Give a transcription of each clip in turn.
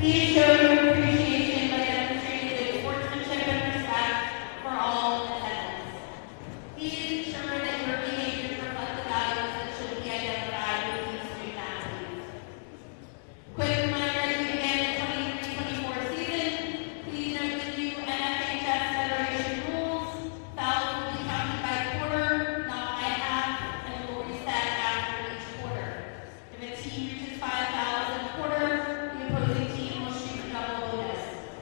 Please show your appreciation by demonstrating good sportsmanship and respect for all in attendance. Please ensure that your behaviors reflect the values that should be identified with these student athletes. Quick reminder as we begin the 23-24 season, please note the new LHS Federation rules. Fouls will be counted by quarter, not by half, and will reset after each quarter. If a team reaches 5 fouls in a quarter, the opposing team will shoot a double bonus.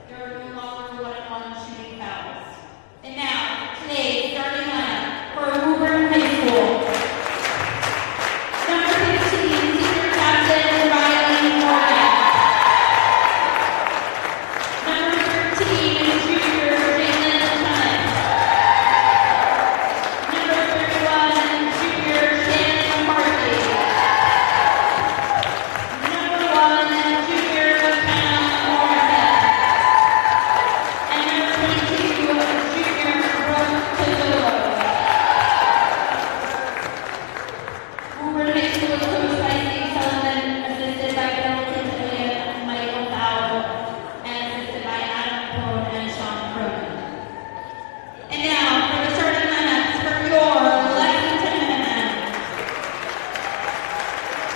There are no longer one-on-one shooting fouls. And now, today's starting lineup for Woburn High School. Number 15, senior captain Riley Moran. Number 13, junior Jalen Tennant. Number 31, junior Shannon Hartley. Number 1, junior McKenna Morrison. And number 22, junior Brooke Pizzolo. Woburn High School is coached by Steve Sullivan, assisted by Bill Quintanilla and Michael Fowler, and assisted by Adam Capone and Sean Cronin. And now, for the starting lineups for your Lexington men.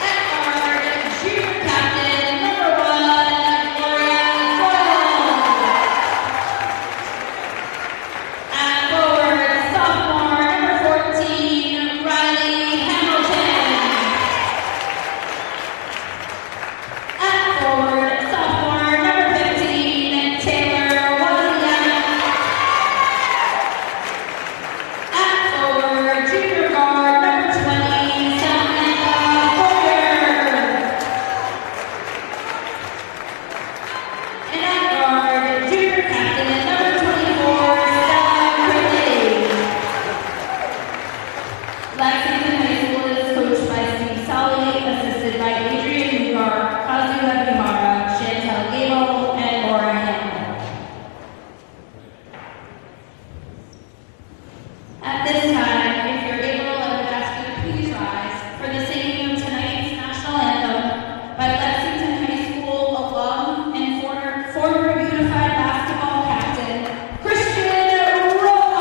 At guard, junior captain, number 1, Gloria Doyle. At forward, sophomore, number 14, Riley Hamilton. At forward, sophomore, number 15, Taylor Wozniak. At forward, junior guard, number 20, Samantha Boyer. And at guard, junior captain, number 24, Stella Ridley. Lexington High School is coached by Steve Solly, assisted by Adrian Ugar, Kazuya Mihara, Chantel Gable, and Laura Hamlin. At this time, if you're able, I would ask you to please rise for the singing of tonight's national anthem by Lexington High School alum and former unified basketball captain, Christian Rojas.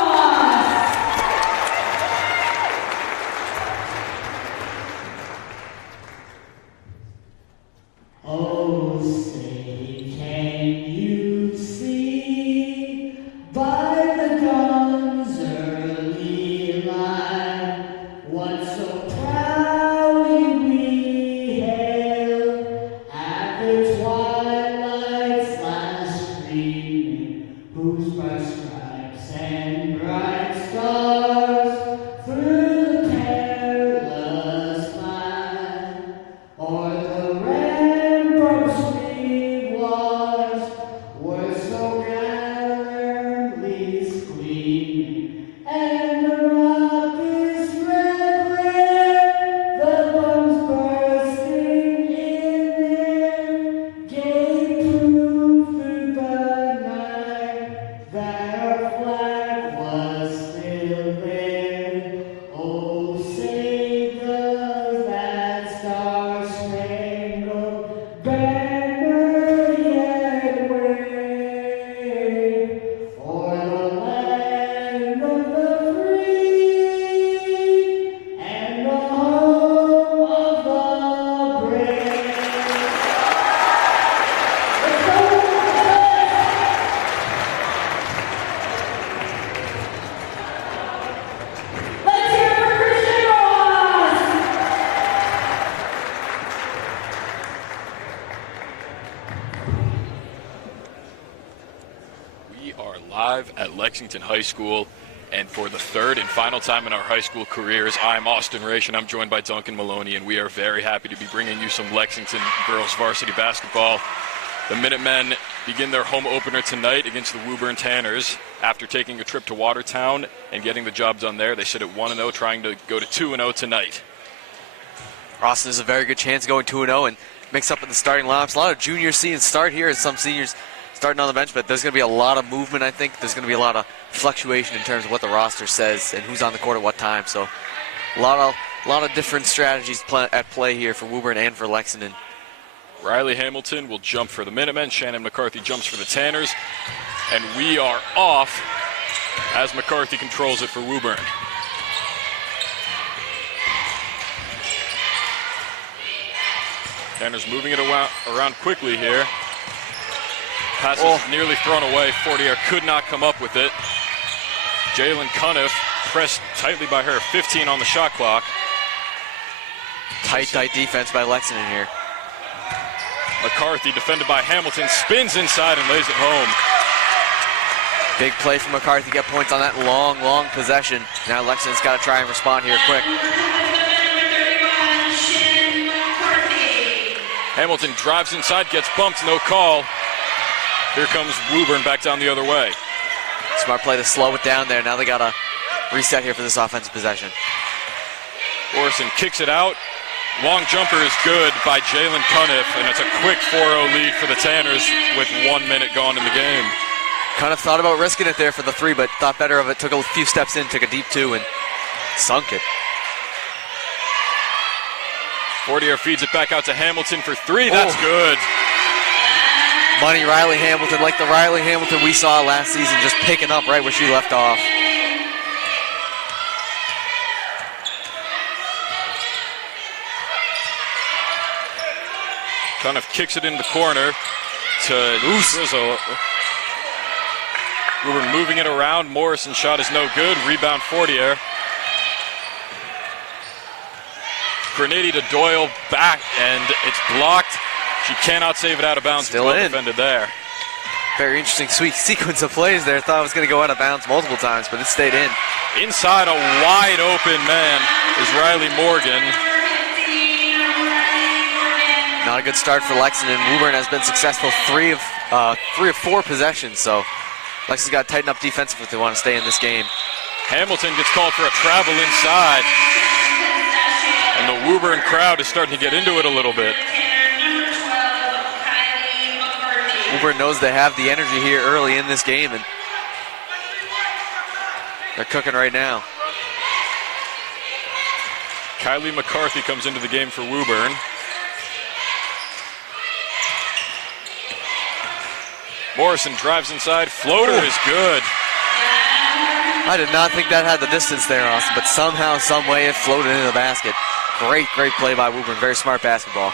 Oh, say, can you see by the dawn's early light what so proudly we hailed at the twilight's last streaming, whose bright stripes and bright stars through the perilous night o'er the ramparts we watched were so gallantly gleaming, and the rocket's red glare, the bombs bursting in air, gave proof through the night that our flag was still there. Oh, say does that star-spangled banner yet wave o'er the land of the free and the home of the brave? Let's go! Let's hear it for Christian Rojas. We are live at Lexington High School, and for the third and final time in our high school careers, I'm Austin Raish, and I'm joined by Duncan Maloney, and we are very happy to be bringing you some Lexington girls varsity basketball. The Minutemen begin their home opener tonight against the Woburn Tanners. After taking a trip to Watertown and getting the job done there, they sit at 1-0, trying to go to 2-0 tonight. Austin has a very good chance going 2-0 and mix up in the starting lineups. A lot of juniors seeing start here and some seniors starting on the bench, but there's going to be a lot of movement, I think. There's going to be a lot of fluctuation in terms of what the roster says and who's on the court at what time. So a lot of different strategies at play here for Woburn and for Lexington. Riley Hamilton will jump for the Minutemen. Shannon McCarthy jumps for the Tanners. And we are off as McCarthy controls it for Woburn. Tanners moving it around quickly here. Pass is nearly thrown away. Fortier could not come up with it. Jalen Cuniff pressed tightly by her. 15 on the shot clock. Tight defense by Lexington here. McCarthy defended by Hamilton. Spins inside and lays it home. Big play from McCarthy. Get points on that long possession. Now Lexington's got to try and respond here quick. Hamilton drives inside, gets bumped, no call. Here comes Woburn back down the other way. Smart play to slow it down there. Now they got to reset here for this offensive possession. Orson kicks it out. Long jumper is good by Jalen Cuniff, and it's a quick 4-0 lead for the Tanners with 1 minute gone in the game. Cuniff thought about risking it there for the 3, but thought better of it. Took a few steps in, took a deep 2, and sunk it. Fortier feeds it back out to Hamilton for 3. That's good. Money Riley Hamilton, like the Riley Hamilton we saw last season, just picking up right where she left off. Cuniff kicks it in the corner to Rizzo. We were moving it around. Morrison's shot is no good. Rebound Fortier. Grenady to Doyle, back, and it's blocked. She cannot save it out of bounds. Still well in. Defended there. Very interesting, sweet sequence of plays there. Thought it was going to go out of bounds multiple times, but it stayed in. Inside, a wide open man is Riley Morgan. Not a good start for Lexington. Woburn has been successful 3 of 4 possessions, so Lexington's got to tighten up defensively if they want to stay in this game. Hamilton gets called for a travel inside. And the Woburn crowd is starting to get into it a little bit. Woburn knows they have the energy here early in this game, and they're cooking right now. Kylie McCarthy comes into the game for Woburn. Morrison drives inside. Floater is good. I did not think that had the distance there, Austin, but somehow, some way, it floated into the basket. Great play by Woburn. Very smart basketball.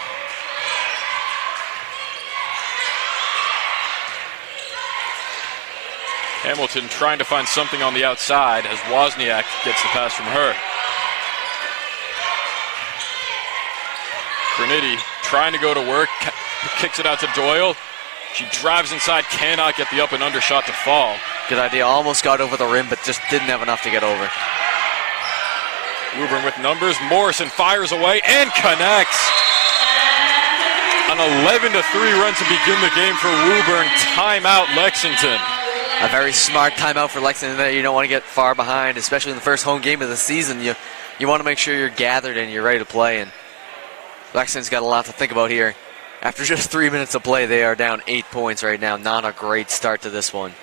Hamilton trying to find something on the outside as Wozniak gets the pass from her. Grenady trying to go to work, kicks it out to Doyle. She drives inside, cannot get the up and under shot to fall. Good idea. Almost got over the rim, but just didn't have enough to get over. Woburn with numbers. Morrison fires away and connects. An 11-3 run to begin the game for Woburn. Timeout, Lexington. A very smart timeout for Lexington there. You don't want to get far behind, especially in the first home game of the season. You want to make sure you're gathered and you're ready to play. And Lexington's got a lot to think about here. After just 3 minutes of play, they are down 8 points right now. Not a great start to this one.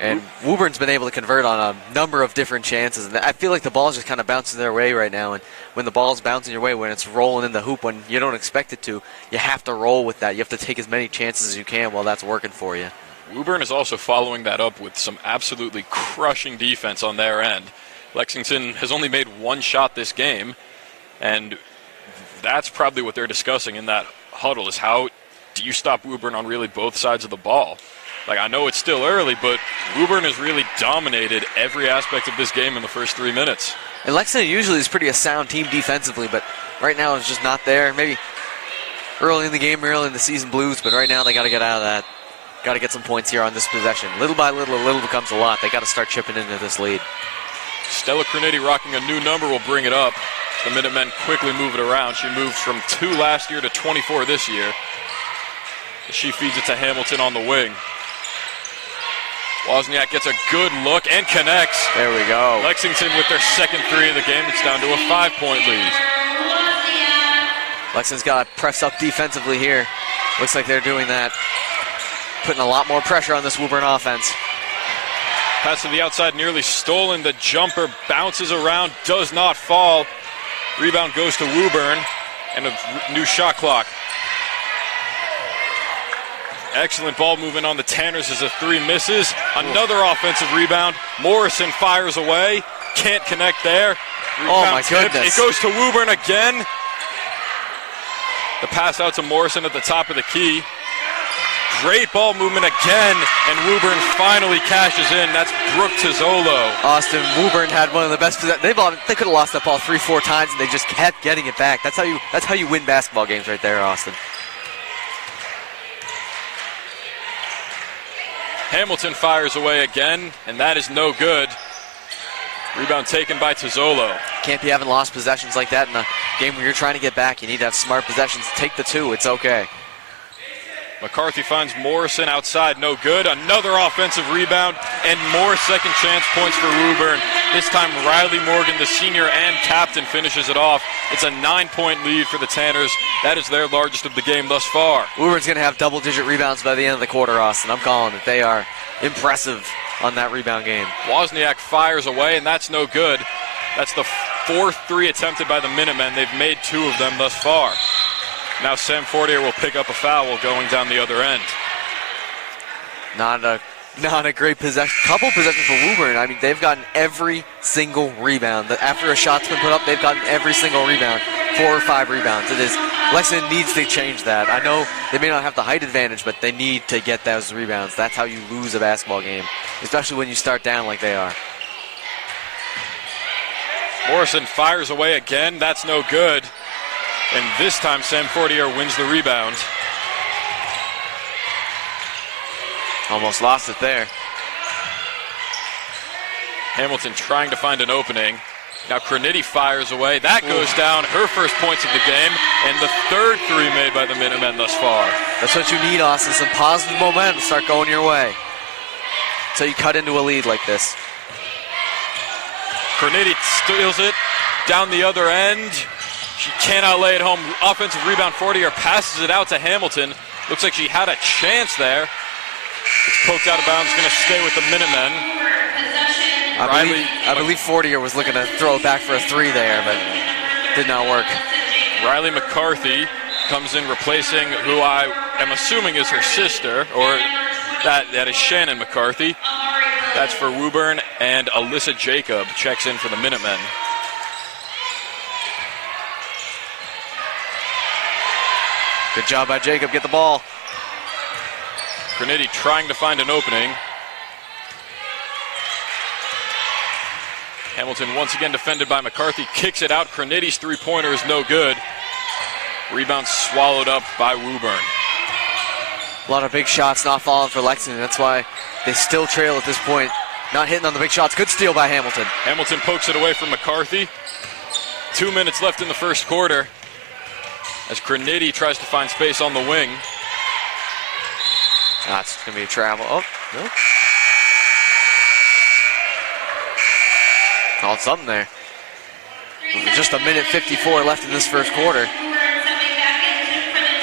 And Woburn's been able to convert on a number of different chances. And I feel like the ball's just kind of bouncing their way right now. And when the ball's bouncing your way, when it's rolling in the hoop, when you don't expect it to, you have to roll with that. You have to take as many chances as you can while that's working for you. Woburn is also following that up with some absolutely crushing defense on their end. Lexington has only made 1 shot this game, and that's probably what they're discussing in that huddle, is how do you stop Woburn on really both sides of the ball? Like, I know it's still early, but Woburn has really dominated every aspect of this game in the first 3 minutes. And Lexington usually is pretty a sound team defensively, but right now it's just not there. Maybe early in the game, early in the season blues, but right now they got to get out of that. Got to get some points here on this possession. Little by little, a little becomes a lot. They got to start chipping into this lead. Stella Crenady rocking a new number will bring it up. The Minutemen quickly move it around. She moved from 2 last year to 24 this year. She feeds it to Hamilton on the wing. Wozniak gets a good look and connects. There we go. Lexington with their second 3 of the game. It's down to a 5-point lead. Lexington's got to press up defensively here. Looks like they're doing that. Putting a lot more pressure on this Woburn offense. Pass to the outside, nearly stolen. The jumper bounces around, does not fall. Rebound goes to Woburn, and a new shot clock. Excellent ball movement on the Tanners as a 3 misses. Another offensive rebound. Morrison fires away. Can't connect there. Oh, Rebound my tipped. goodness. It goes to Woburn again. The pass out to Morrison at the top of the key. Great ball movement again, and Woburn finally cashes in. That's Brooke Tizzolo. Austin, Woburn had one of the best possessions. They could have lost that ball 3-4 times, and they just kept getting it back. That's how you win basketball games right there, Austin. Hamilton fires away again, and that is no good. Rebound taken by Tizzolo. Can't be having lost possessions like that in a game where you're trying to get back. You need to have smart possessions. Take the 2. It's okay. McCarthy finds Morrison outside, no good. Another offensive rebound and more second chance points for Woburn. This time Riley Morgan, the senior and captain, finishes it off. It's a 9-point lead for the Tanners. That is their largest of the game thus far. Woburn's going to have double-digit rebounds by the end of the quarter, Austin. I'm calling it. They are impressive on that rebound game. Wozniak fires away, and that's no good. That's the 4th 3 attempted by the Minutemen. They've made 2 of them thus far. Now Sam Fortier will pick up a foul going down the other end. Not a great possession. Couple possessions for Woburn. I mean, they've gotten every single rebound. After a shot's been put up, they've gotten every single rebound. 4 or 5 rebounds. Lexington needs to change that. I know they may not have the height advantage, but they need to get those rebounds. That's how you lose a basketball game, especially when you start down like they are. Morrison fires away again. That's no good. And this time Sam Fortier wins the rebound. Almost lost it there. Hamilton trying to find an opening. Now Cronity fires away. That goes down. Her first points of the game. And the 3rd 3 made by the Minutemen thus far. That's what you need, Austin. Some positive momentum start going your way. So you cut into a lead like this. Cronity steals it down the other end. She cannot lay it home. Offensive rebound, Fortier passes it out to Hamilton. Looks like she had a chance there. It's poked out of bounds, going to stay with the Minutemen. I believe Fortier was looking to throw it back for a 3 there, but did not work. Riley McCarthy comes in replacing who I am assuming is her sister, or that is Shannon McCarthy. That's for Woburn, and Alyssa Jacob checks in for the Minutemen. Good job by Jacob. Get the ball. Cronity trying to find an opening. Hamilton once again defended by McCarthy. Kicks it out. Cronity's 3-pointer is no good. Rebound swallowed up by Woburn. A lot of big shots not falling for Lexington. That's why they still trail at this point. Not hitting on the big shots. Good steal by Hamilton. Hamilton pokes it away from McCarthy. 2 minutes left in the first quarter as Cronity tries to find space on the wing. That's going to be a travel. Oh, no. Called something there. Just 1:54 left in this first quarter.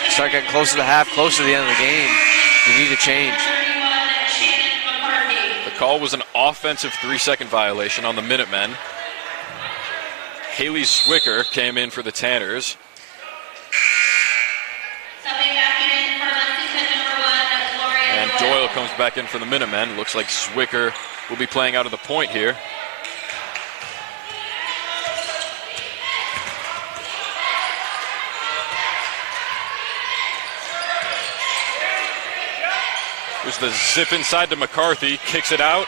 Start getting closer to half, closer to the end of the game. You need to change. The call was an offensive 3-second violation on the Minutemen. Haley Zwicker came in for the Tanners. And Doyle comes back in for the Minutemen. Looks like Zwicker will be playing out of the point here. There's the zip inside to McCarthy, kicks it out.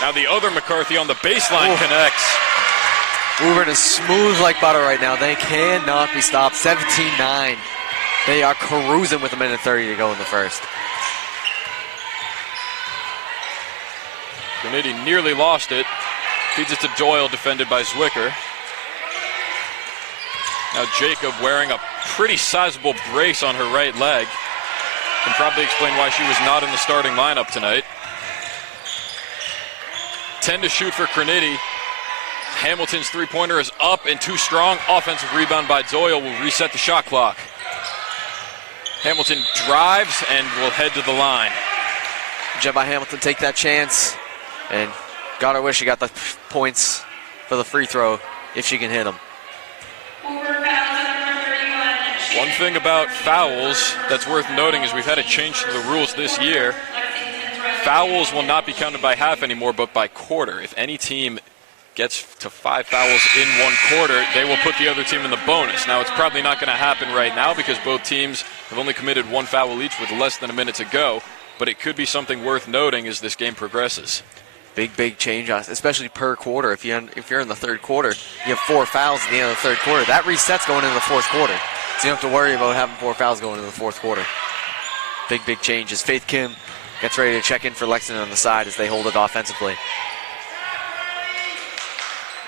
Now the other McCarthy on the baseline connects. Woburn is smooth like butter right now. They cannot be stopped. 17-9. They are cruising with 1:30 to go in the first. Cronity nearly lost it. Feeds it to Doyle, defended by Zwicker. Now Jacob wearing a pretty sizable brace on her right leg. Can probably explain why she was not in the starting lineup tonight. 10 to shoot for Cronity. Hamilton's 3-pointer is up and too strong. Offensive rebound by Doyle will reset the shot clock. Hamilton drives and will head to the line. Good job by Hamilton. Take that chance. And gotta wish she got the points for the free throw if she can hit them. One thing about fouls that's worth noting is we've had a change to the rules this year. Fouls will not be counted by half anymore, but by quarter. If any team gets to 5 fouls in one quarter, they will put the other team in the bonus. Now, it's probably not going to happen right now because both teams have only committed 1 foul each with less than a minute to go, but it could be something worth noting as this game progresses. Big change, especially per quarter. If you're in the third quarter, you have 4 fouls at the end of the third quarter. That resets going into the fourth quarter. So you don't have to worry about having 4 fouls going into the fourth quarter. Big change as Faith Kim gets ready to check in for Lexington on the side as they hold it offensively.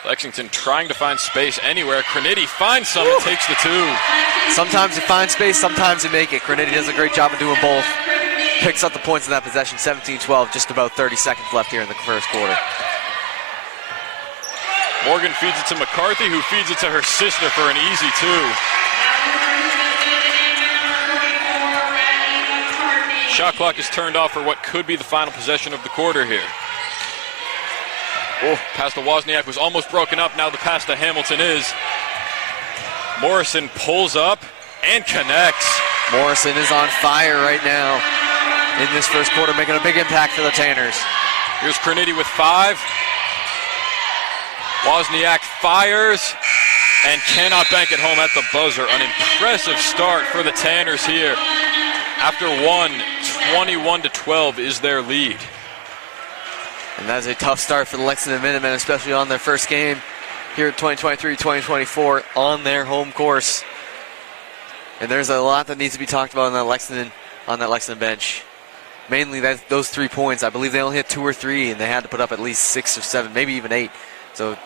Lexington trying to find space anywhere. Crinity finds some and takes the 2. Sometimes you find space, sometimes you make it. Crinity does a great job of doing both. Picks up the points in that possession, 17-12, just about 30 seconds left here in the first quarter. Morgan feeds it to McCarthy, who feeds it to her sister for an easy 2. Shot clock is turned off for what could be the final possession of the quarter here. Oh, pass to Wozniak was almost broken up. Now the pass to Hamilton is. Morrison pulls up and connects. Morrison is on fire right now in this first quarter, making a big impact for the Tanners. Here's Crinity with 5. Wozniak fires and cannot bank it home at the buzzer. An impressive start for the Tanners here. After 1, 21-12 is their lead. And that is a tough start for the Lexington Minutemen, especially on their first game here at 2023-2024 on their home course. And there's a lot that needs to be talked about on that Lexington bench. Mainly those 3 points. I believe they only hit 2 or 3, and they had to put up at least 6 or 7, maybe even 8. So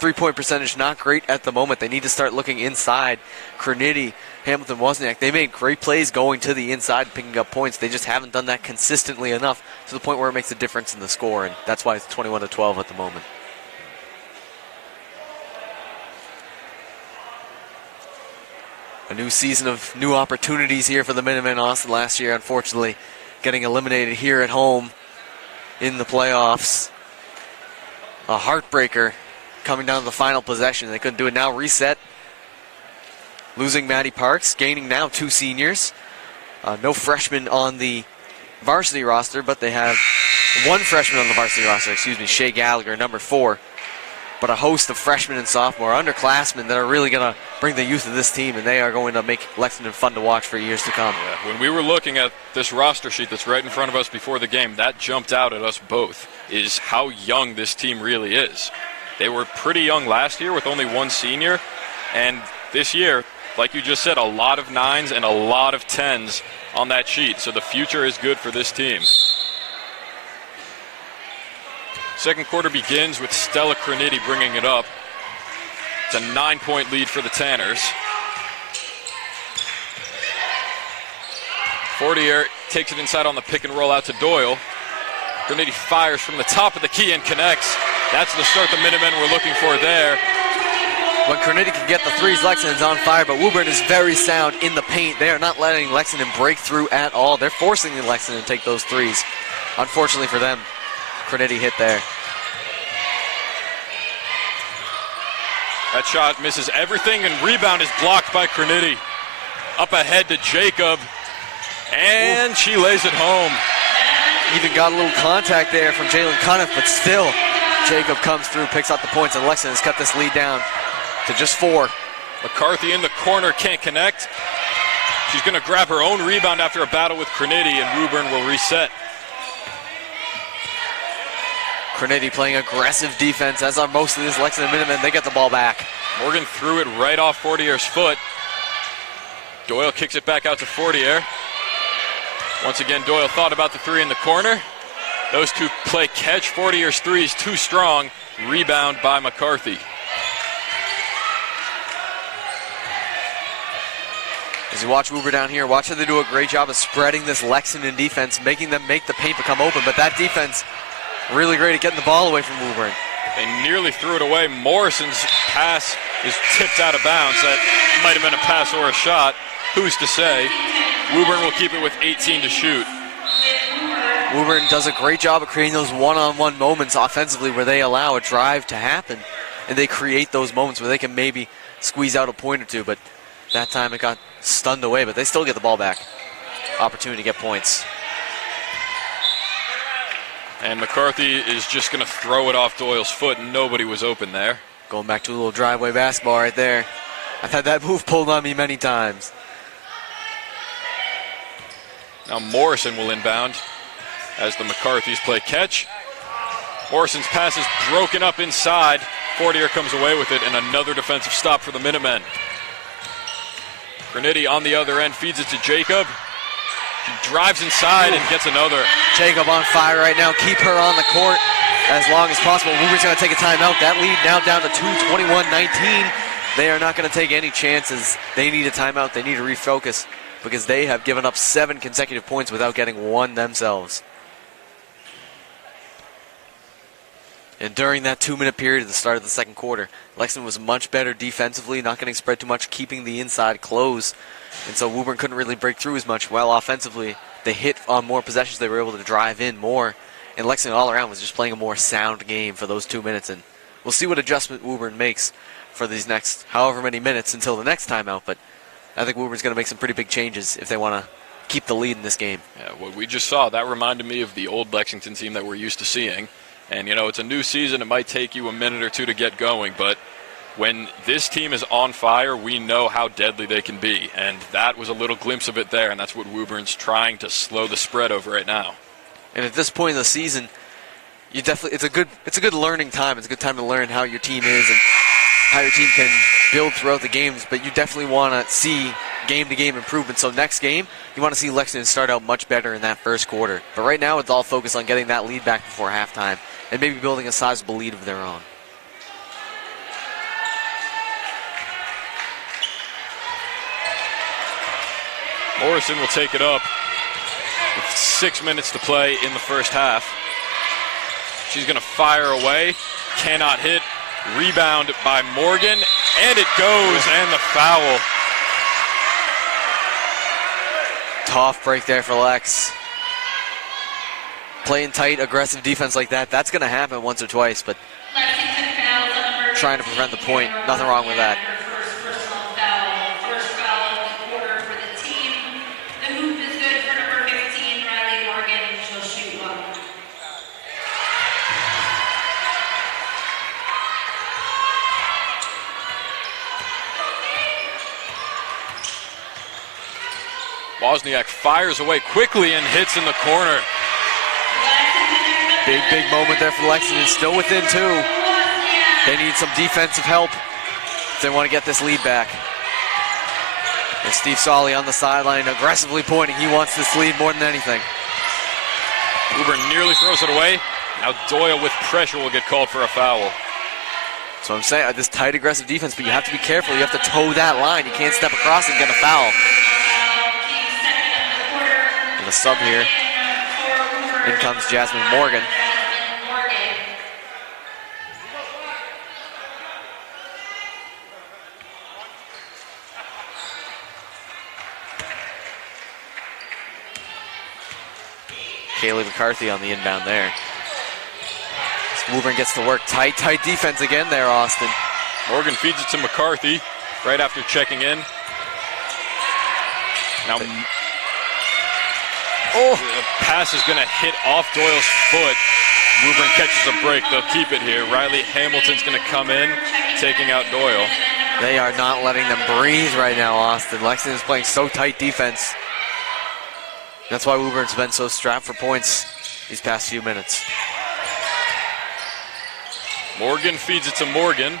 3-point percentage not great at the moment. They need to start looking inside. Crinity, Hamilton, Wozniak, they made great plays going to the inside, picking up points. They just haven't done that consistently enough to the point where it makes a difference in the score, and that's why it's 21-12 at the moment. A new season of new opportunities here for the Minutemen. Austin last year, unfortunately, getting eliminated here at home in the playoffs. A heartbreaker coming down to the final possession. They couldn't do it. Now reset. Losing Maddie Parks, gaining now 2 seniors. No freshmen on the varsity roster, but they have 1 freshman on the varsity roster, Shea Gallagher, number 4. But a host of freshmen and sophomore underclassmen that are really going to bring the youth of this team, and they are going to make Lexington fun to watch for years to come. Yeah, when we were looking at this roster sheet that's right in front of us before the game, that jumped out at us both, is how young this team really is. They were pretty young last year with only 1 senior, and this year, like you just said, a lot of 9s and a lot of 10s on that sheet. So the future is good for this team. Second quarter begins with Stella Crinity bringing it up. It's a 9-point lead for the Tanners. Fortier takes it inside on the pick and roll out to Doyle. Crinity fires from the top of the key and connects. That's the start the Minutemen were looking for there. When Crinity can get the 3s, Lexington's on fire, but Woburn is very sound in the paint. They are not letting Lexington break through at all. They're forcing Lexington to take those 3s. Unfortunately for them, Crinity hit there. That shot misses everything, and rebound is blocked by Crinity. Up ahead to Jacob, and she lays it home. Even got a little contact there from Jalen Cuniff, but still, Jacob comes through, picks out the points, and Lexington has cut this lead down to just 4. McCarthy in the corner, can't connect. She's going to grab her own rebound after a battle with Crinity, and Woburn will reset. Crinity playing aggressive defense, as are most of these Lexington Minutemen. They get the ball back. Morgan threw it right off Fortier's foot. Doyle kicks it back out to Fortier. Once again, Doyle thought about the 3 in the corner. Those 2 play catch. Fortier's 3 is too strong. Rebound by McCarthy. As you watch Woburn down here, watch how they do a great job of spreading this Lexington defense, making them make the paint become open. But that defense, really great at getting the ball away from Woburn. They nearly threw it away. Morrison's pass is tipped out of bounds. That might have been a pass or a shot. Who's to say? Woburn will keep it with 18 to shoot. Woburn does a great job of creating those one-on-one moments offensively where they allow a drive to happen, and they create those moments where they can maybe squeeze out a point or 2, but that time it got stunned away, but they still get the ball back. Opportunity to get points. And McCarthy is just going to throw it off Doyle's foot. Nobody was open there. Going back to a little driveway basketball right there. I've had that move pulled on me many times. Now Morrison will inbound as the McCarthys play catch. Morrison's pass is broken up inside. Fortier comes away with it, and another defensive stop for the Minutemen. Graniti on the other end feeds it to Jacob. She drives inside and gets another. Jacob on fire right now. Keep her on the court as long as possible. Woburn's going to take a timeout. That lead now down to 2:21-19. They are not going to take any chances. They need a timeout. They need to refocus because they have given up 7 consecutive points without getting one themselves. And during that 2-minute period at the start of the second quarter, Lexington was much better defensively, not getting spread too much, keeping the inside close. And so Woburn couldn't really break through as much. While offensively, they hit on more possessions. They were able to drive in more. And Lexington all around was just playing a more sound game for those 2 minutes. And we'll see what adjustment Woburn makes for these next however many minutes until the next timeout. But I think Woburn's going to make some pretty big changes if they want to keep the lead in this game. Yeah, what we just saw, that reminded me of the old Lexington team that we're used to seeing. And, you know, it's a new season. It might take you a minute or two to get going. But when this team is on fire, we know how deadly they can be. And that was a little glimpse of it there. And that's what Woburn's trying to slow the spread over right now. And at this point in the season, you definitely it's a good learning time. It's a good time to learn how your team is and how your team can build throughout the games. But you definitely want to see game-to-game improvement. So next game, you want to see Lexington start out much better in that first quarter. But right now, it's all focused on getting that lead back before halftime and maybe building a sizable lead of their own. Morrison will take it up with 6 minutes to play in the first half. She's going to fire away, cannot hit. Rebound by Morgan, and it goes, and the foul. Tough break there for Lex. Playing tight, aggressive defense like that, that's going to happen once or twice, but trying to prevent the point, nothing wrong with that. Wozniak fires away quickly and hits in the corner. Big moment there for Lexington. Still within 2. They need some defensive help if they want to get this lead back. And Steve Solly on the sideline aggressively pointing. He wants this lead more than anything. Woburn nearly throws it away. Now Doyle with pressure will get called for a foul. So I'm saying this tight, aggressive defense, but you have to be careful. You have to toe that line. You can't step across and get a foul. And a sub here. In comes Jasmine Morgan. Kaylee McCarthy on the inbound there. Woburn gets to work. Tight defense again there, Austin. Morgan feeds it to McCarthy right after checking in. Now, the pass is going to hit off Doyle's foot. Woburn catches a break. They'll keep it here. Riley Hamilton's going to come in, taking out Doyle. They are not letting them breathe right now, Austin. Lexington's playing so tight defense. That's why Woburn's been so strapped for points these past few minutes. Morgan feeds it to Morgan,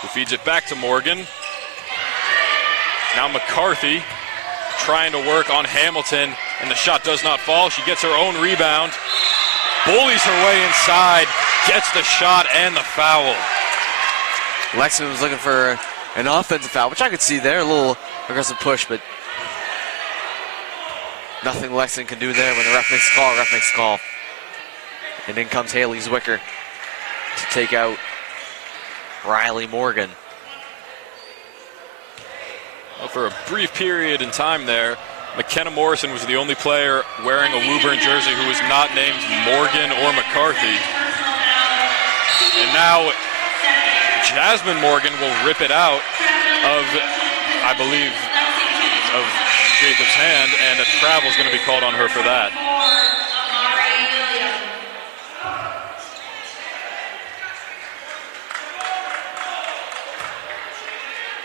who feeds it back to Morgan. Now McCarthy trying to work on Hamilton, and the shot does not fall. She gets her own rebound, bullies her way inside, gets the shot and the foul. Lexington was looking for an offensive foul, which I could see there, a little aggressive push, but nothing Lexington can do there. When the ref makes a call, And in comes Haley Zwicker to take out Riley Morgan. Well, for a brief period in time there, McKenna Morrison was the only player wearing a Woburn jersey who was not named Morgan or McCarthy. And now Jasmine Morgan will rip it out of, I believe, of Jacob's hand, and a travel is going to be called on her for that.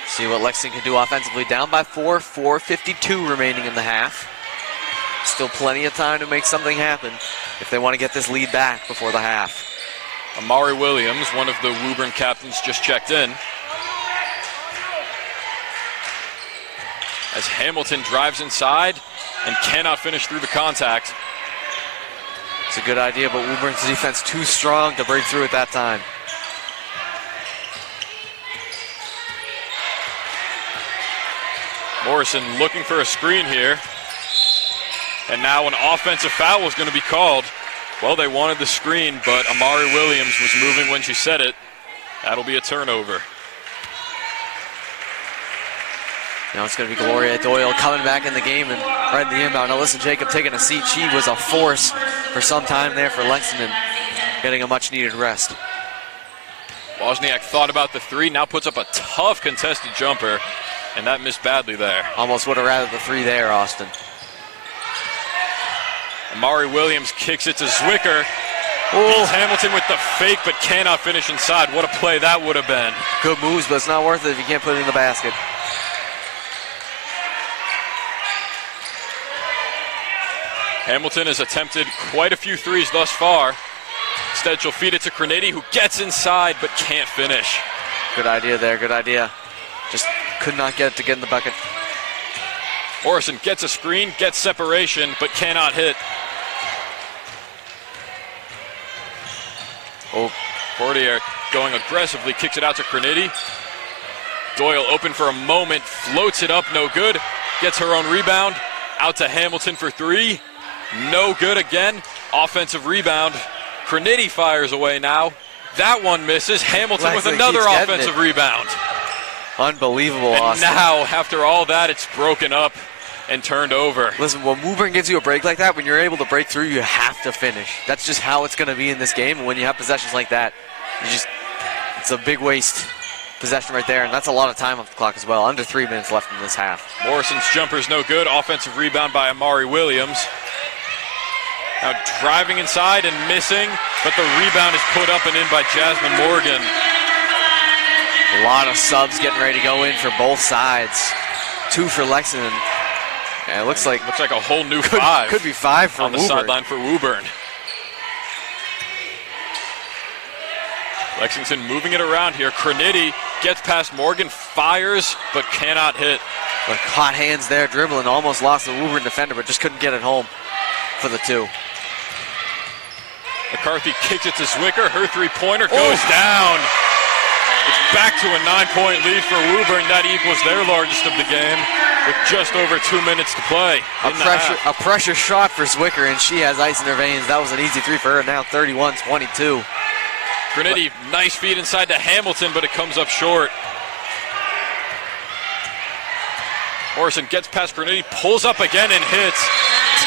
See what Lexington can do offensively. Down by 4, 4:52 remaining in the half. Still plenty of time to make something happen if they want to get this lead back before the half. Amari Williams, one of the Woburn captains, just checked in. As Hamilton drives inside and cannot finish through the contact. It's a good idea, but Woburn's defense too strong to break through at that time. Morrison looking for a screen here. And now an offensive foul is going to be called. Well, they wanted the screen, but Amari Williams was moving when she said it. That'll be a turnover. Now it's going to be Gloria Doyle coming back in the game and right in the inbound. Alyssa Jacob taking a seat. She was a force for some time there for Lexington, getting a much-needed rest. Wozniak thought about the three, now puts up a tough contested jumper, and that missed badly there. Almost would have rather the three there, Austin. Amari Williams kicks it to Zwicker. Beats Hamilton with the fake, but cannot finish inside. What a play that would have been. Good moves, but it's not worth it if you can't put it in the basket. Hamilton has attempted quite a few threes thus far. Instead, she'll feed it to Crenady, who gets inside but can't finish. Good idea there, good idea. Just could not get it to get in the bucket. Morrison gets a screen, gets separation, but cannot hit. Portier going aggressively, kicks it out to Crenady. Doyle open for a moment, floats it up, no good. Gets her own rebound, out to Hamilton for three. No good again. Offensive rebound. Crenady fires away now. That one misses. Hamilton with another offensive rebound. Unbelievable, and Austin. now, after all that, it's broken up and turned over. Listen, when Woburn gives you a break like that, when you're able to break through, you have to finish. That's just how it's going to be in this game. And when you have possessions like that, it's a big waste possession right there, and that's a lot of time off the clock as well. Under 3 minutes left in this half. Morrison's jumper's no good. Offensive rebound by Amari Williams. Now driving inside and missing, but the rebound is put up and in by Jasmine Morgan. A lot of subs getting ready to go in for both sides. 2 for Lexington. And it looks like a whole new 5. Could be 5 for on the Woburn. sideline for Woburn. Lexington moving it around here. Crenady gets past Morgan, fires, but cannot hit. But hot hands there, dribbling, almost lost the Woburn defender, but just couldn't get it home for the 2. McCarthy kicks it to Zwicker. Her three-pointer goes down. It's back to a 9-point lead for Woburn. That equals their largest of the game with just over 2 minutes to play. A pressure shot for Zwicker, and she has ice in her veins. That was an easy 3 for her. Now 31-22. Crenady, nice feed inside to Hamilton, but it comes up short. Morrison gets past Crenady, pulls up again and hits.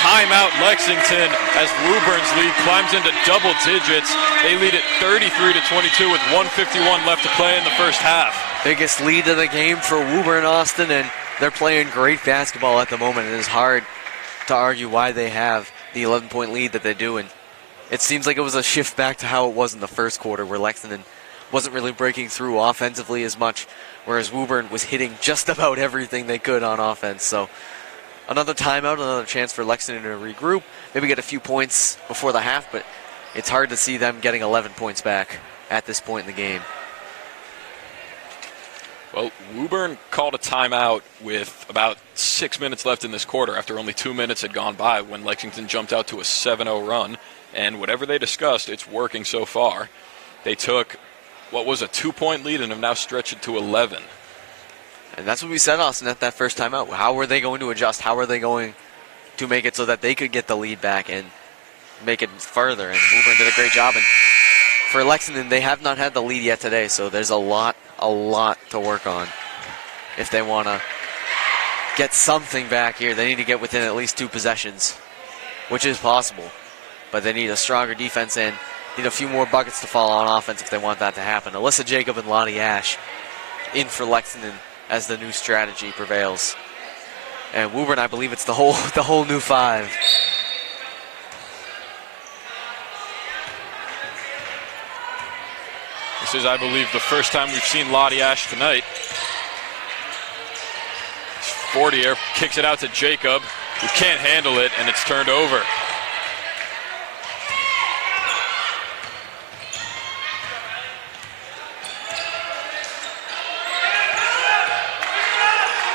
Timeout Lexington as Woburn's lead climbs into double digits. They lead it 33-22 with 1:51 left to play in the first half. Biggest lead of the game for Woburn, Austin, and they're playing great basketball at the moment. It is hard to argue why they have the 11-point lead that they do, and it seems like it was a shift back to how it was in the first quarter, where Lexington wasn't really breaking through offensively as much, whereas Woburn was hitting just about everything they could on offense. So another timeout, another chance for Lexington to regroup, maybe get a few points before the half, but it's hard to see them getting 11 points back at this point in the game. Well, Woburn called a timeout with about 6 minutes left in this quarter after only 2 minutes had gone by when Lexington jumped out to a 7-0 run. And whatever they discussed, it's working so far. They took what was a 2-point lead and have now stretched it to 11. And that's what we said, Austin, at that first time out. How were they going to adjust? How are they going to make it so that they could get the lead back and make it further? And Woburn did a great job. And for Lexington, they have not had the lead yet today, so there's a lot to work on. If they want to get something back here, they need to get within at least 2 possessions, which is possible. But they need a stronger defense and need a few more buckets to fall on offense if they want that to happen. Alyssa Jacob and Lottie Ash in for Lexington as the new strategy prevails. And Woburn, I believe it's the whole new 5. This is, I believe, the first time we've seen Lottie Ash tonight. Fortier kicks it out to Jacob, who can't handle it, and it's turned over.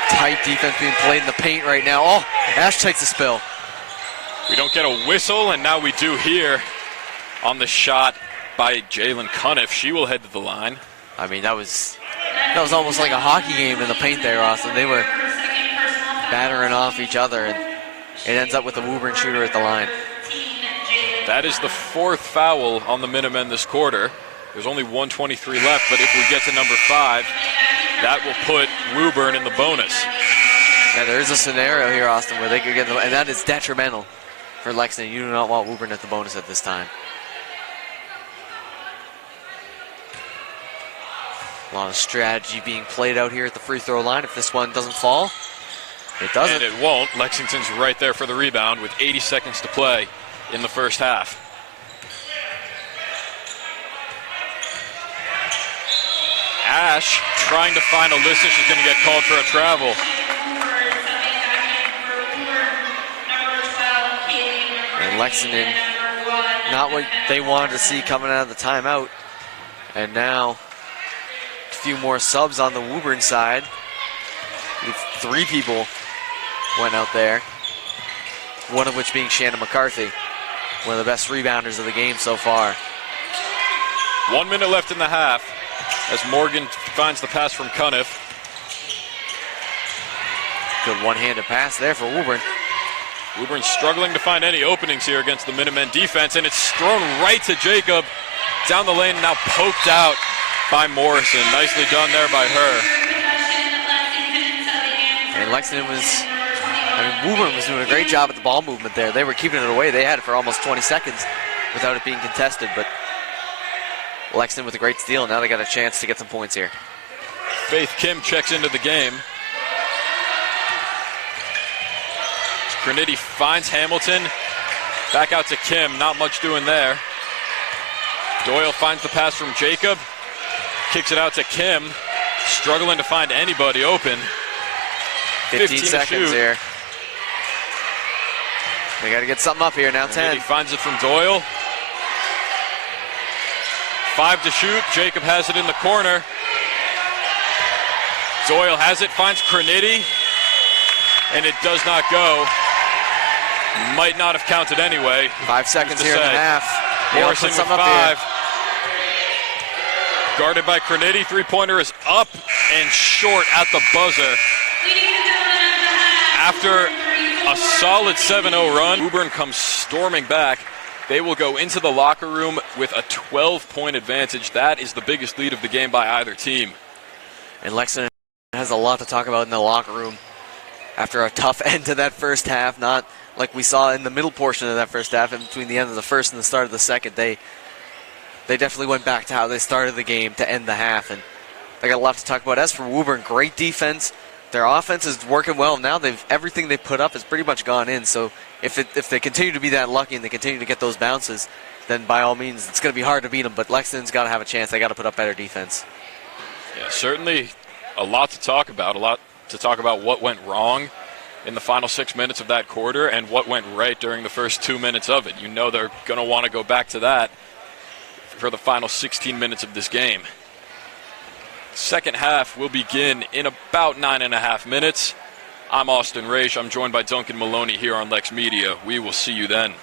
Tight defense being played in the paint right now. Oh, Ash takes a spill. We don't get a whistle, and now we do here on the shot by Jalen Cuniff. She will head to the line. I mean, that was almost like a hockey game in the paint there, Austin. They were battering off each other, and it ends up with the Woburn shooter at the line. That is the 4th foul on the Minutemen this quarter. There's only 1:23 left, but if we get to number 5, that will put Woburn in the bonus. Yeah, there is a scenario here, Austin, where they could get the, and that is detrimental for Lexington. You do not want Woburn at the bonus at this time. A lot of strategy being played out here at the free throw line. If this one doesn't fall, it doesn't. And it won't. Lexington's right there for the rebound with 80 seconds to play in the first half. Ash trying to find Alyssa. She's going to get called for a travel. And Lexington, not what they wanted to see coming out of the timeout. And now a few more subs on the Woburn side. 3 people went out there, one of which being Shannon McCarthy, one of the best rebounders of the game so far. 1 minute left in the half as Morgan finds the pass from Cuniff. Good one-handed pass there for Woburn. Woburn struggling to find any openings here against the Minutemen defense, and it's thrown right to Jacob down the lane, now poked out by Morrison. Nicely done there by her. And Lexington Woburn was doing a great job at the ball movement there. They were keeping it away. They had it for almost 20 seconds without it being contested, but Lexington with a great steal. Now they got a chance to get some points here. Faith Kim checks into the game. Graniti finds Hamilton. Back out to Kim. Not much doing there. Doyle finds the pass from Jacob. Kicks it out to Kim. Struggling to find anybody open. 15 seconds here. They got to get something up here now. 10. He finds it from Doyle. 5 to shoot. Jacob has it in the corner. Doyle has it, finds Craniti, and it does not go. Might not have counted anyway. 5 seconds here in the half. Morrison with 5. Guarded by Craniti. 3-pointer is up and short at the buzzer. After a solid 7-0 run, Woburn comes storming back. They will go into the locker room with a 12-point advantage. That is the biggest lead of the game by either team. And Lexington has a lot to talk about in the locker room after a tough end to that first half, not like we saw in the middle portion of that first half. In between the end of the first and the start of the second, they definitely went back to how they started the game to end the half, and they got a lot to talk about. As for Woburn, great defense. Their offense is working well now. Everything they put up has pretty much gone in. So if they continue to be that lucky and they continue to get those bounces, then by all means it's going to be hard to beat them. But Lexington's got to have a chance. They got to put up better defense. Yeah, certainly a lot to talk about. A lot to talk about what went wrong in the final 6 minutes of that quarter and what went right during the first 2 minutes of it. You know they're going to want to go back to that for the final 16 minutes of this game. Second half will begin in about 9.5 minutes. I'm Austin Raish. I'm joined by Duncan Maloney here on LexMedia. We will see you then.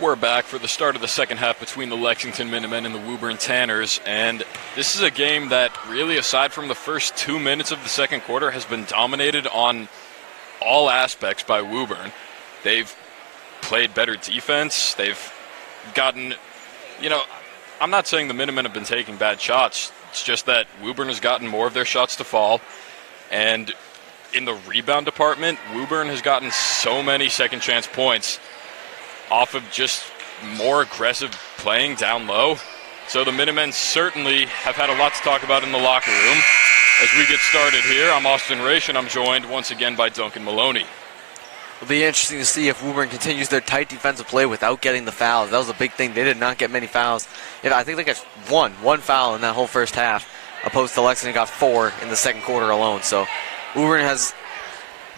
We're back for the start of the second half between the Lexington Minutemen and the Woburn Tanners, and this is a game that really, aside from the first 2 minutes of the second quarter, has been dominated on all aspects by Woburn. They've played better defense. They've gotten, I'm not saying the Minutemen have been taking bad shots. It's just that Woburn has gotten more of their shots to fall, and in the rebound department, Woburn has gotten so many second chance points off of just more aggressive playing down low. So the Minutemen certainly have had a lot to talk about in the locker room. As we get started here, I'm Austin Raish, and I'm joined once again by Duncan Maloney. It'll be interesting to see if Woburn continues their tight defensive play without getting the fouls. That was a big thing. They did not get many fouls. I think they got one foul in that whole first half, opposed to Lexington got 4 in the second quarter alone. So Woburn has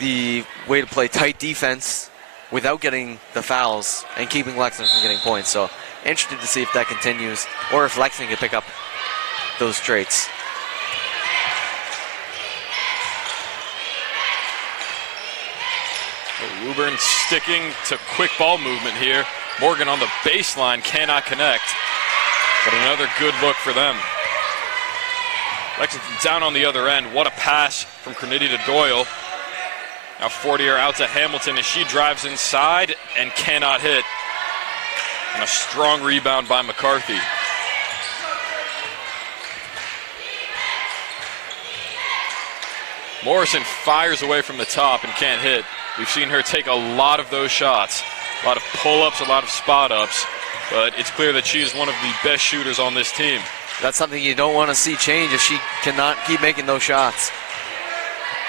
the way to play tight defense without getting the fouls and keeping Lexington from getting points. So interested to see if that continues or if Lexington can pick up those traits. Woburn sticking to quick ball movement here. Morgan on the baseline cannot connect, but another good look for them. Lexington down on the other end. What a pass from Crenity to Doyle. Now Fortier out to Hamilton as she drives inside and cannot hit. And a strong rebound by McCarthy. Morrison fires away from the top and can't hit. We've seen her take a lot of those shots. A lot of pull-ups, a lot of spot-ups. But it's clear that she is one of the best shooters on this team. That's something you don't want to see change if she cannot keep making those shots.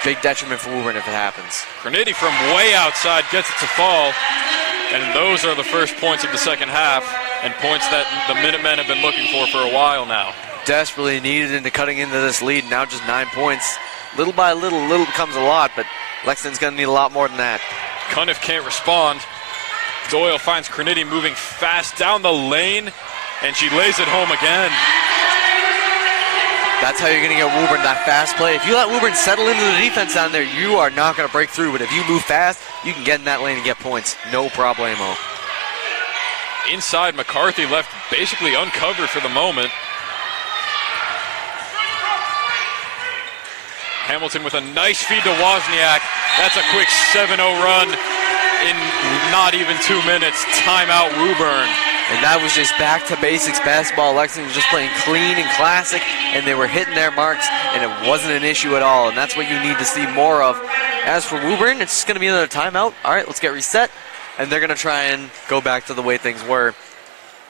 Big detriment for Woburn if it happens. Crenity from way outside gets it to fall. And those are the first points of the second half, and points that the Minutemen have been looking for a while now. Desperately needed into cutting into this lead. Now just 9 points. Little by little becomes a lot, but Lexington's going to need a lot more than that. Cuniff can't respond. Doyle finds Crenity moving fast down the lane, and she lays it home again. That's how you're going to get Woburn, that fast play. If you let Woburn settle into the defense down there, you are not going to break through. But if you move fast, you can get in that lane and get points. No problemo. Inside, McCarthy left basically uncovered for the moment. Hamilton with a nice feed to Wozniak. That's a quick 7-0 run in not even 2 minutes. Timeout, Woburn. And that was just back to basics basketball. Lexington was just playing clean and classic, and they were hitting their marks, and it wasn't an issue at all. And that's what you need to see more of. As for Woburn, it's just going to be another timeout. All right, let's get reset. And they're going to try and go back to the way things were.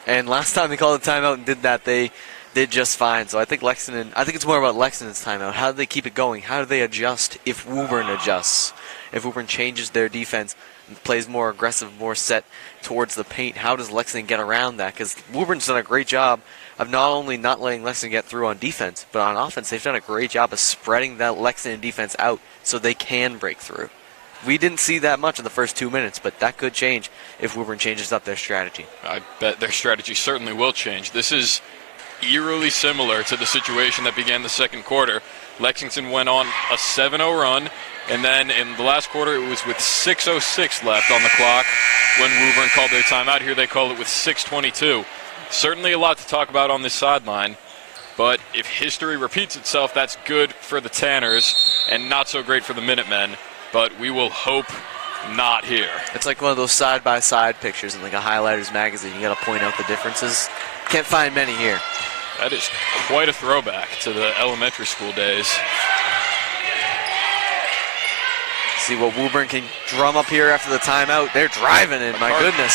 And last time they called a timeout and did that, they did just fine. So I think it's more about Lexington's timeout. How do they keep it going? How do they adjust if Woburn adjusts? If Woburn changes their defense and plays more aggressive, more set towards the paint, how does Lexington get around that? Because Woburn's done a great job of not only not letting Lexington get through on defense, but on offense, they've done a great job of spreading that Lexington defense out so they can break through. We didn't see that much in the first 2 minutes, but that could change if Woburn changes up their strategy. I bet their strategy certainly will change. This is eerily similar to the situation that began the second quarter. Lexington went on a 7-0 run, and then in the last quarter it was with 6:06 left on the clock when Woburn called their timeout. Here they call it with 6:22. Certainly a lot to talk about on this sideline, but if history repeats itself, that's good for the Tanners and not so great for the Minutemen, but we will hope not here. It's like one of those side-by-side pictures in like a highlighters magazine. You got to point out the differences. Can't find many here. That is quite a throwback to the elementary school days. See what Woburn can drum up here after the timeout. They're driving it, my goodness.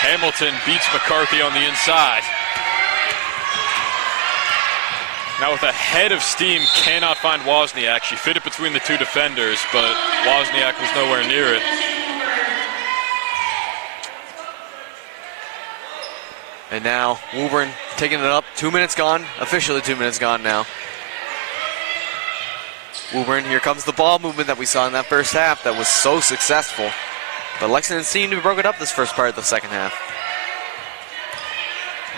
Hamilton beats McCarthy on the inside. Now with a head of steam, cannot find Wozniak. She fit it between the two defenders, but Wozniak was nowhere near it. And now Woburn taking it up. 2 minutes gone. Officially 2 minutes gone now. Woburn, here comes the ball movement that we saw in that first half that was so successful. But Lexington seemed to have broken up this first part of the second half.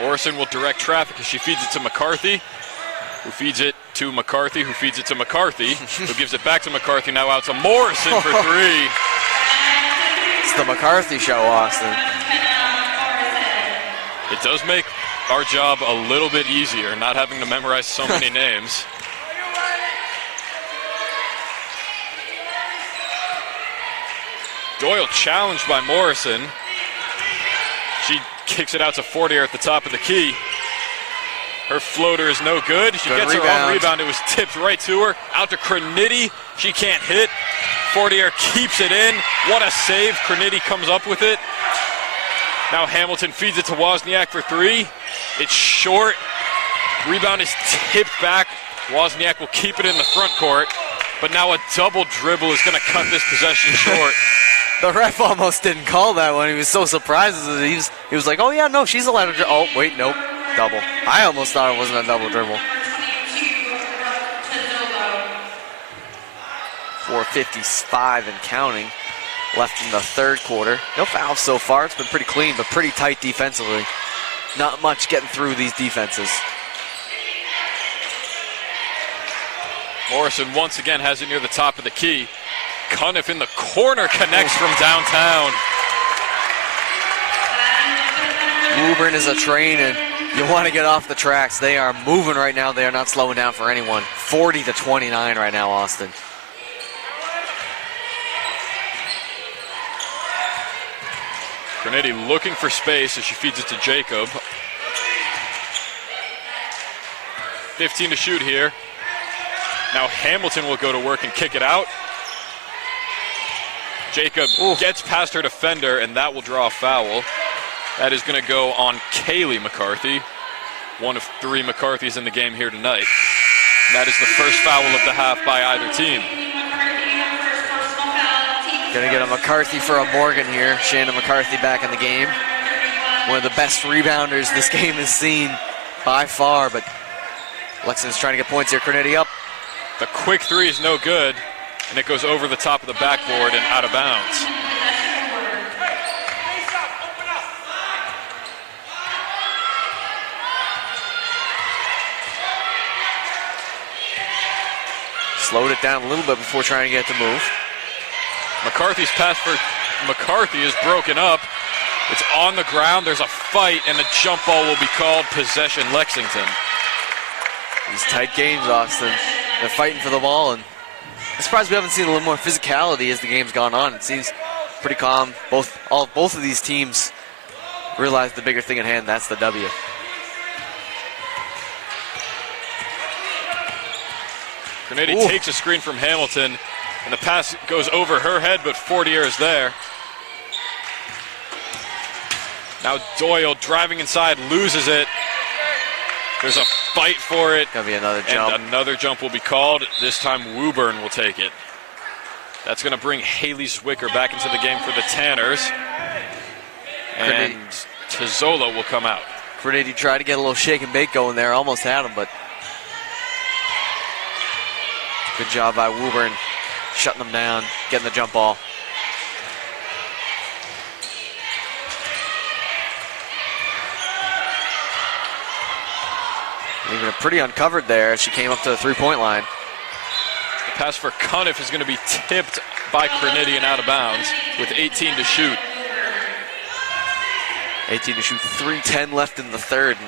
Morrison will direct traffic as she feeds it to McCarthy, who feeds it to McCarthy, who feeds it to McCarthy, who gives it back to McCarthy, now out to Morrison for three. It's the McCarthy show, Austin. It does make our job a little bit easier, not having to memorize so many names. Doyle challenged by Morrison. She kicks it out to Fortier at the top of the key. Her floater is no good. She gets her own rebound. It was tipped right to her. Out to Cronity. She can't hit. Fortier keeps it in. What a save. Cronity comes up with it. Now Hamilton feeds it to Wozniak for three. It's short. Rebound is tipped back. Wozniak will keep it in the front court. But now a double dribble is going to cut this possession short. The ref almost didn't call that one. He was so surprised. He was like, oh, yeah, no, she's allowed to dribble. Oh, wait, nope, double. I almost thought it wasn't a double dribble. 4:55 and counting left in the third quarter. No fouls so far. It's been pretty clean, but pretty tight defensively. Not much getting through these defenses. Morrison once again has it near the top of the key. Cuniff in the corner connects from downtown. Woburn is a train, and you want to get off the tracks. They are moving right now. They are not slowing down for anyone. 40-29 right now, Austin. Cronity looking for space as she feeds it to Jacob. 15 to shoot here. Now Hamilton will go to work and kick it out. Jacob gets past her defender, and that will draw a foul. That is going to go on Kaylee McCarthy, one of three McCarthys in the game here tonight. That is the first foul of the half by either team. Gonna get a McCarthy for a Morgan here. Shannon McCarthy back in the game. One of the best rebounders this game has seen by far, but Lexington's trying to get points here. Cronity up. The quick three is no good, and it goes over the top of the backboard and out of bounds. Slowed it down a little bit before trying to get it to move. McCarthy's pass for McCarthy is broken up. It's on the ground. There's a fight, and a jump ball will be called. Possession Lexington. These tight games, Austin. They're fighting for the ball, and I'm surprised we haven't seen a little more physicality as the game's gone on. It seems pretty calm. Both of these teams realize the bigger thing at hand. That's the W. Cronity takes a screen from Hamilton, and the pass goes over her head, but Fortier is there. Now Doyle driving inside, loses it. There's a fight for it. Gonna be another jump. And another jump will be called. This time Woburn will take it. That's gonna bring Haley Zwicker back into the game for the Tanners. And Tizzola will come out. Cronity tried to get a little shake and bake going there. Almost had him, but good job by Woburn shutting them down, getting the jump ball. Leaving it pretty uncovered there as she came up to the three-point line. The pass for Cuniff is going to be tipped by Cronity and out of bounds with 18 to shoot. 18 to shoot, 3:10 left in the third.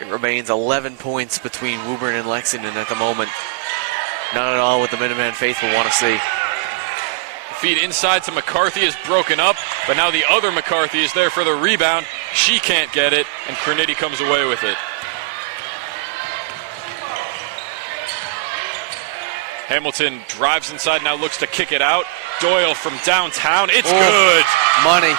And it remains 11 points between Woburn and Lexington at the moment. Not at all what the Minuteman faithful want to see. The feed inside to McCarthy is broken up, but now the other McCarthy is there for the rebound. She can't get it, and Cronity comes away with it. Hamilton drives inside, now looks to kick it out. Doyle from downtown, it's good. Money.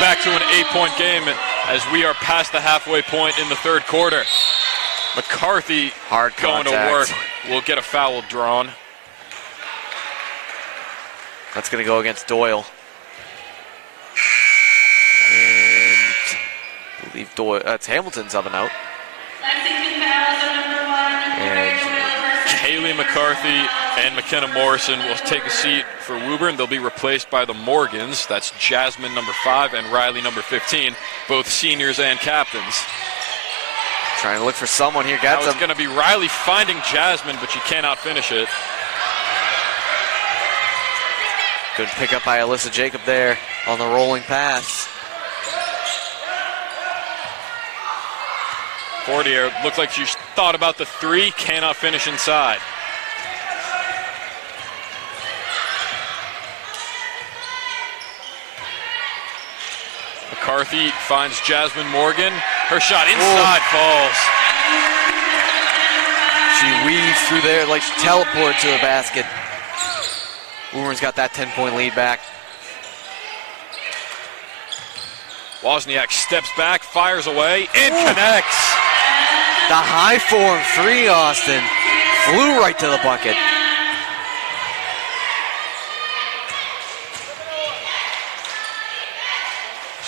Back to an 8-point game as we are past the halfway point in the third quarter. McCarthy hard going contact. to work. Will get a foul drawn. That's going to go against Doyle. And I believe Doyle, that's Hamilton's up and out. And Kaylee McCarthy and McKenna Morrison will take a seat for Woburn. They'll be replaced by the Morgans. That's Jasmine, number 5, and Riley, number 15, both seniors and captains. Trying to look for someone here. That was going to be Riley finding Jasmine, but she cannot finish it. Good pickup by Alyssa Jacob there on the rolling pass. Fortier looked like she thought about the three, cannot finish inside. McCarthy finds Jasmine Morgan. Her shot inside falls. She weaves through there like she teleported to the basket. Woburn's got that 10-point lead back. Wozniak steps back, fires away, and connects. The high form three, Austin. Flew right to the bucket.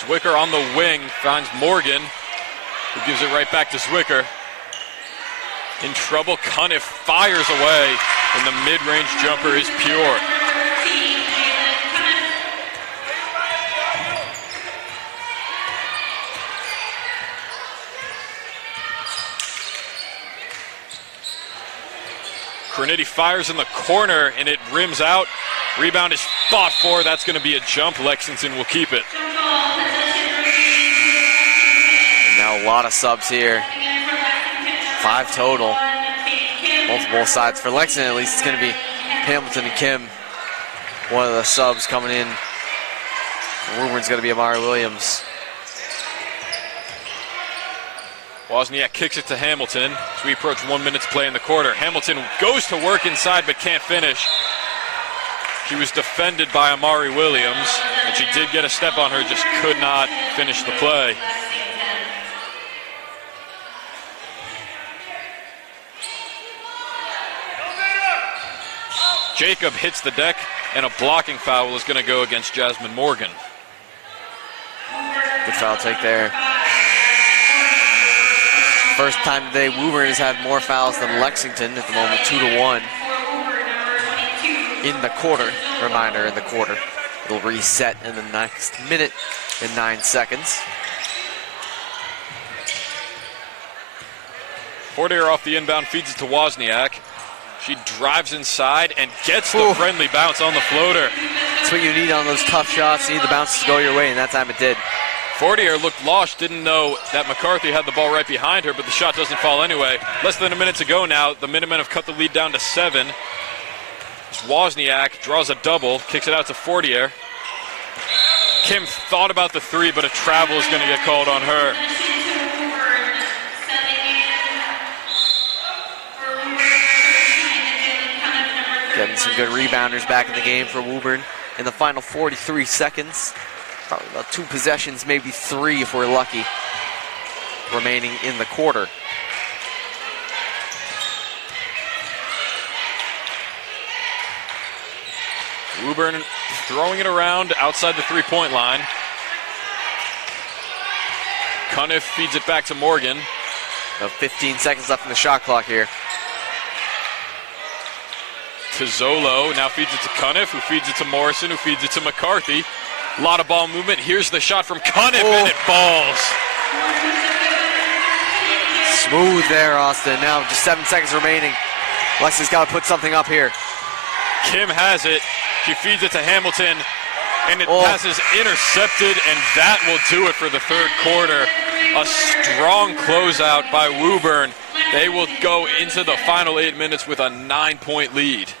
Zwicker on the wing finds Morgan, who gives it right back to Zwicker. In trouble, Cuniff fires away, and the mid-range jumper is pure. Cornetti fires in the corner, and it rims out. Rebound is fought for. That's going to be a jump. Lexington will keep it. And now a lot of subs here. 5 total. Multiple sides. For Lexington, at least, it's going to be Hamilton and Kim. One of the subs coming in. Woburn's going to be Amari Williams. Wozniak kicks it to Hamilton as we approach 1 minute to play in the quarter. Hamilton goes to work inside but can't finish. She was defended by Amari Williams, and she did get a step on her, just could not finish the play. Jacob hits the deck, and a blocking foul is going to go against Jasmine Morgan. Good foul take there. First time today, Woburn has had more fouls than Lexington at the moment, 2-1 in the quarter. Reminder, in the quarter. It'll reset in the next minute and 9 seconds. Fortier off the inbound, feeds it to Wozniak. She drives inside and gets the friendly bounce on the floater. That's what you need on those tough shots. You need the bounces to go your way, and that time it did. Fortier looked lost, didn't know that McCarthy had the ball right behind her, but the shot doesn't fall anyway. Less than a minute to go now. The Minutemen have cut the lead down to 7. As Wozniak draws a double, kicks it out to Fortier. Kim thought about the three, but a travel is going to get called on her. Getting some good rebounders back in the game for Woburn in the final 43 seconds. Probably about 2 possessions, maybe 3 if we're lucky, remaining in the quarter. Woburn throwing it around outside the three-point line. Cuniff feeds it back to Morgan. About 15 seconds left in the shot clock here. Tizzolo now feeds it to Cuniff, who feeds it to Morrison, who feeds it to McCarthy. A lot of ball movement. Here's the shot from Cuniff, and it falls. Smooth there, Austin. Now just 7 seconds remaining. Lexi's got to put something up here. Kim has it. She feeds it to Hamilton, and it passes intercepted, and that will do it for the third quarter. A strong closeout by Woburn. They will go into the final 8 minutes with a 9-point lead.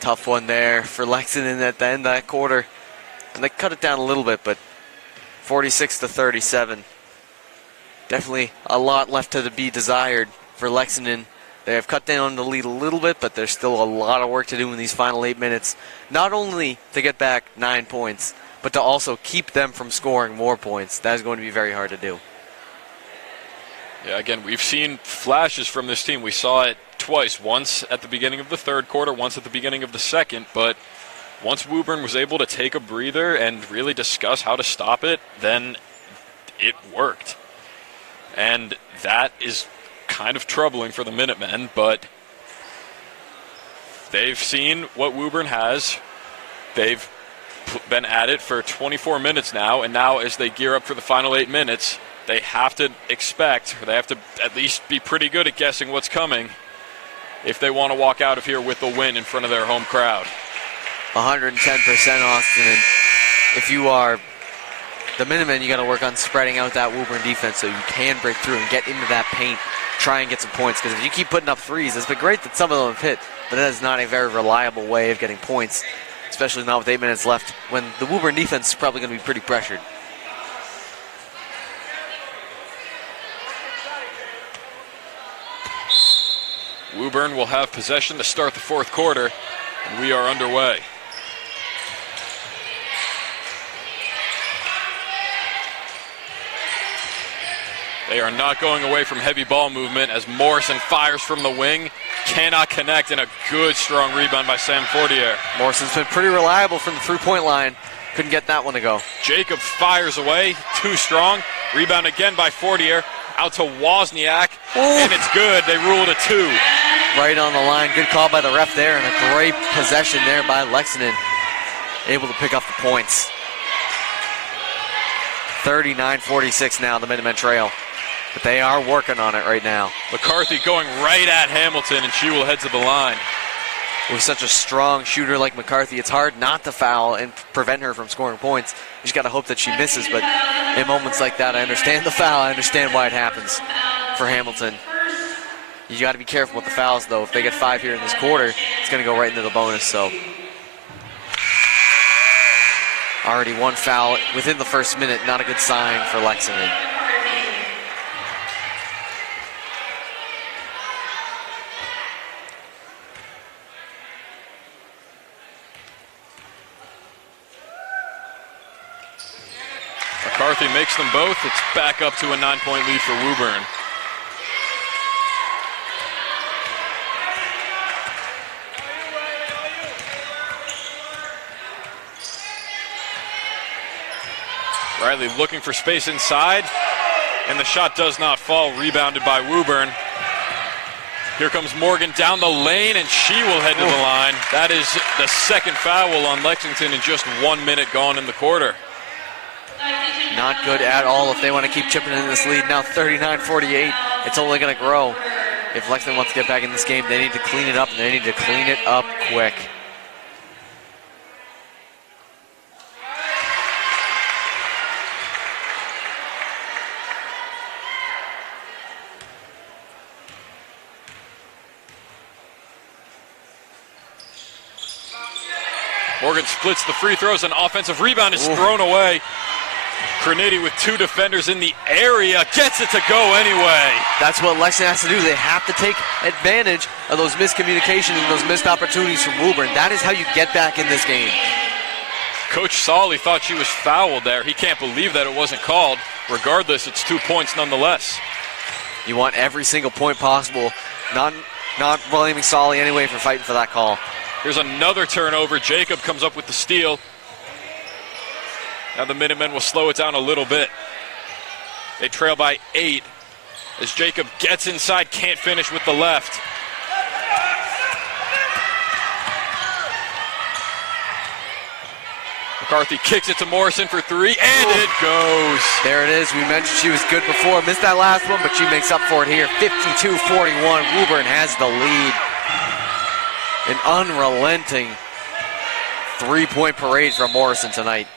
Tough one there for Lexington at the end of that quarter. And they cut it down a little bit, but 46-37. Definitely a lot left to be desired for Lexington. They have cut down the lead a little bit, but there's still a lot of work to do in these final 8 minutes. Not only to get back 9 points, but to also keep them from scoring more points. That is going to be very hard to do. Yeah, again, we've seen flashes from this team. We saw it twice, once at the beginning of the third quarter, once at the beginning of the second, but once Woburn was able to take a breather and really discuss how to stop it, then it worked. And that is kind of troubling for the Minutemen, but they've seen what Woburn has. They've been at it for 24 minutes now, and now as they gear up for the final 8 minutes, they have to expect, or they have to at least be pretty good at guessing what's coming if they want to walk out of here with the win in front of their home crowd. 110%, Austin. And if you are the Minutemen, you got to work on spreading out that Woburn defense so you can break through and get into that paint, try and get some points. Because if you keep putting up threes, it's been great that some of them have hit, but that is not a very reliable way of getting points, especially not with 8 minutes left when the Woburn defense is probably going to be pretty pressured. Woburn will have possession to start the fourth quarter, and we are underway. They are not going away from heavy ball movement as Morrison fires from the wing. Cannot connect, and a good, strong rebound by Sam Fortier. Morrison's been pretty reliable from the three-point line. Couldn't get that one to go. Jacob fires away, too strong. Rebound again by Fortier. Out to Wozniak, and it's good. They ruled a 2. Right on the line. Good call by the ref there, and a great possession there by Lexington. Able to pick up the points. 39-46 now, the Minutemen trail. But they are working on it right now. McCarthy going right at Hamilton, and she will head to the line. With such a strong shooter like McCarthy, it's hard not to foul and prevent her from scoring points. You just got to hope that she misses, but in moments like that, I understand the foul. I understand why it happens for Hamilton. You got to be careful with the fouls, though. If they get 5 here in this quarter, it's going to go right into the bonus. So already one foul within the first minute, not a good sign for Lexington. McCarthy makes them both. It's back up to a 9-point lead for Woburn. Riley looking for space inside, and the shot does not fall. Rebounded by Woburn. Here comes Morgan down the lane, and she will head to the line. That is the second foul on Lexington in just 1 minute gone in the quarter. Not good at all if they want to keep chipping in this lead. Now 39-48. It's only going to grow. If Lexington wants to get back in this game, they need to clean it up, and they need to clean it up quick. Morgan splits the free throws. An offensive rebound is thrown away. Crenity with 2 defenders in the area gets it to go anyway. That's what Lexington has to do. They have to take advantage of those miscommunications and those missed opportunities from Woburn. That is how you get back in this game. Coach Solly thought she was fouled there. He can't believe that it wasn't called. Regardless, it's 2 points nonetheless. You want every single point possible. Not blaming Solly anyway for fighting for that call. Here's another turnover. Jacob comes up with the steal. Now the Minutemen will slow it down a little bit. They trail by 8 as Jacob gets inside, can't finish with the left. McCarthy kicks it to Morrison for 3, and it goes. There it is. We mentioned she was good before. Missed that last one, but she makes up for it here. 52-41. Woburn has the lead. An unrelenting 3-point parade from Morrison tonight.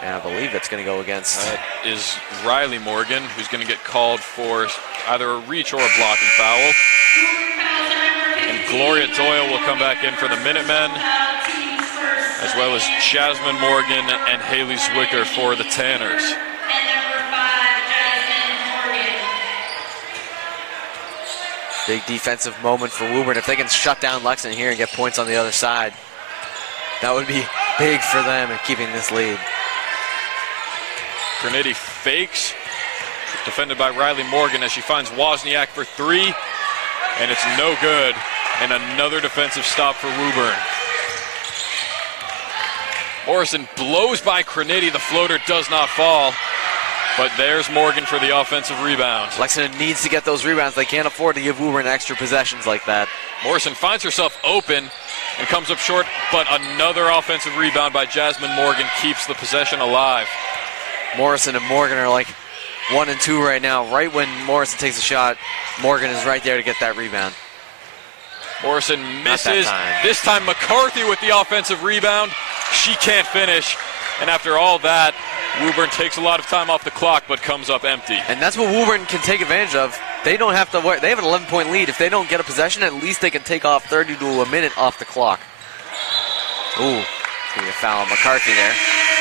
And I believe that's going to go against. That is Riley Morgan, who's going to get called for either a reach or a blocking foul. And Gloria Doyle will come back in for the Minutemen, as well as Jasmine Morgan and Haley Zwicker for the Tanners. Big defensive moment for Woburn. If they can shut down Lexington here and get points on the other side, that would be big for them in keeping this lead. Crenity fakes, defended by Riley Morgan as she finds Wozniak for 3, and it's no good. And another defensive stop for Woburn. Morrison blows by Crenity. The floater does not fall, but there's Morgan for the offensive rebound. Lexington needs to get those rebounds. They can't afford to give Woburn extra possessions like that. Morrison finds herself open and comes up short, but another offensive rebound by Jasmine Morgan keeps the possession alive. Morrison and Morgan are like 1 and 2 right now. Right when Morrison takes a shot, Morgan is right there to get that rebound. Morrison Not that misses. time. This time McCarthy with the offensive rebound. She can't finish. And after all that, Woburn takes a lot of time off the clock but comes up empty. And that's what Woburn can take advantage of. They don't have to worry. They have an 11-point lead. If they don't get a possession, at least they can take off 30 to a minute off the clock. Ooh, it's going to be a foul on McCarthy there.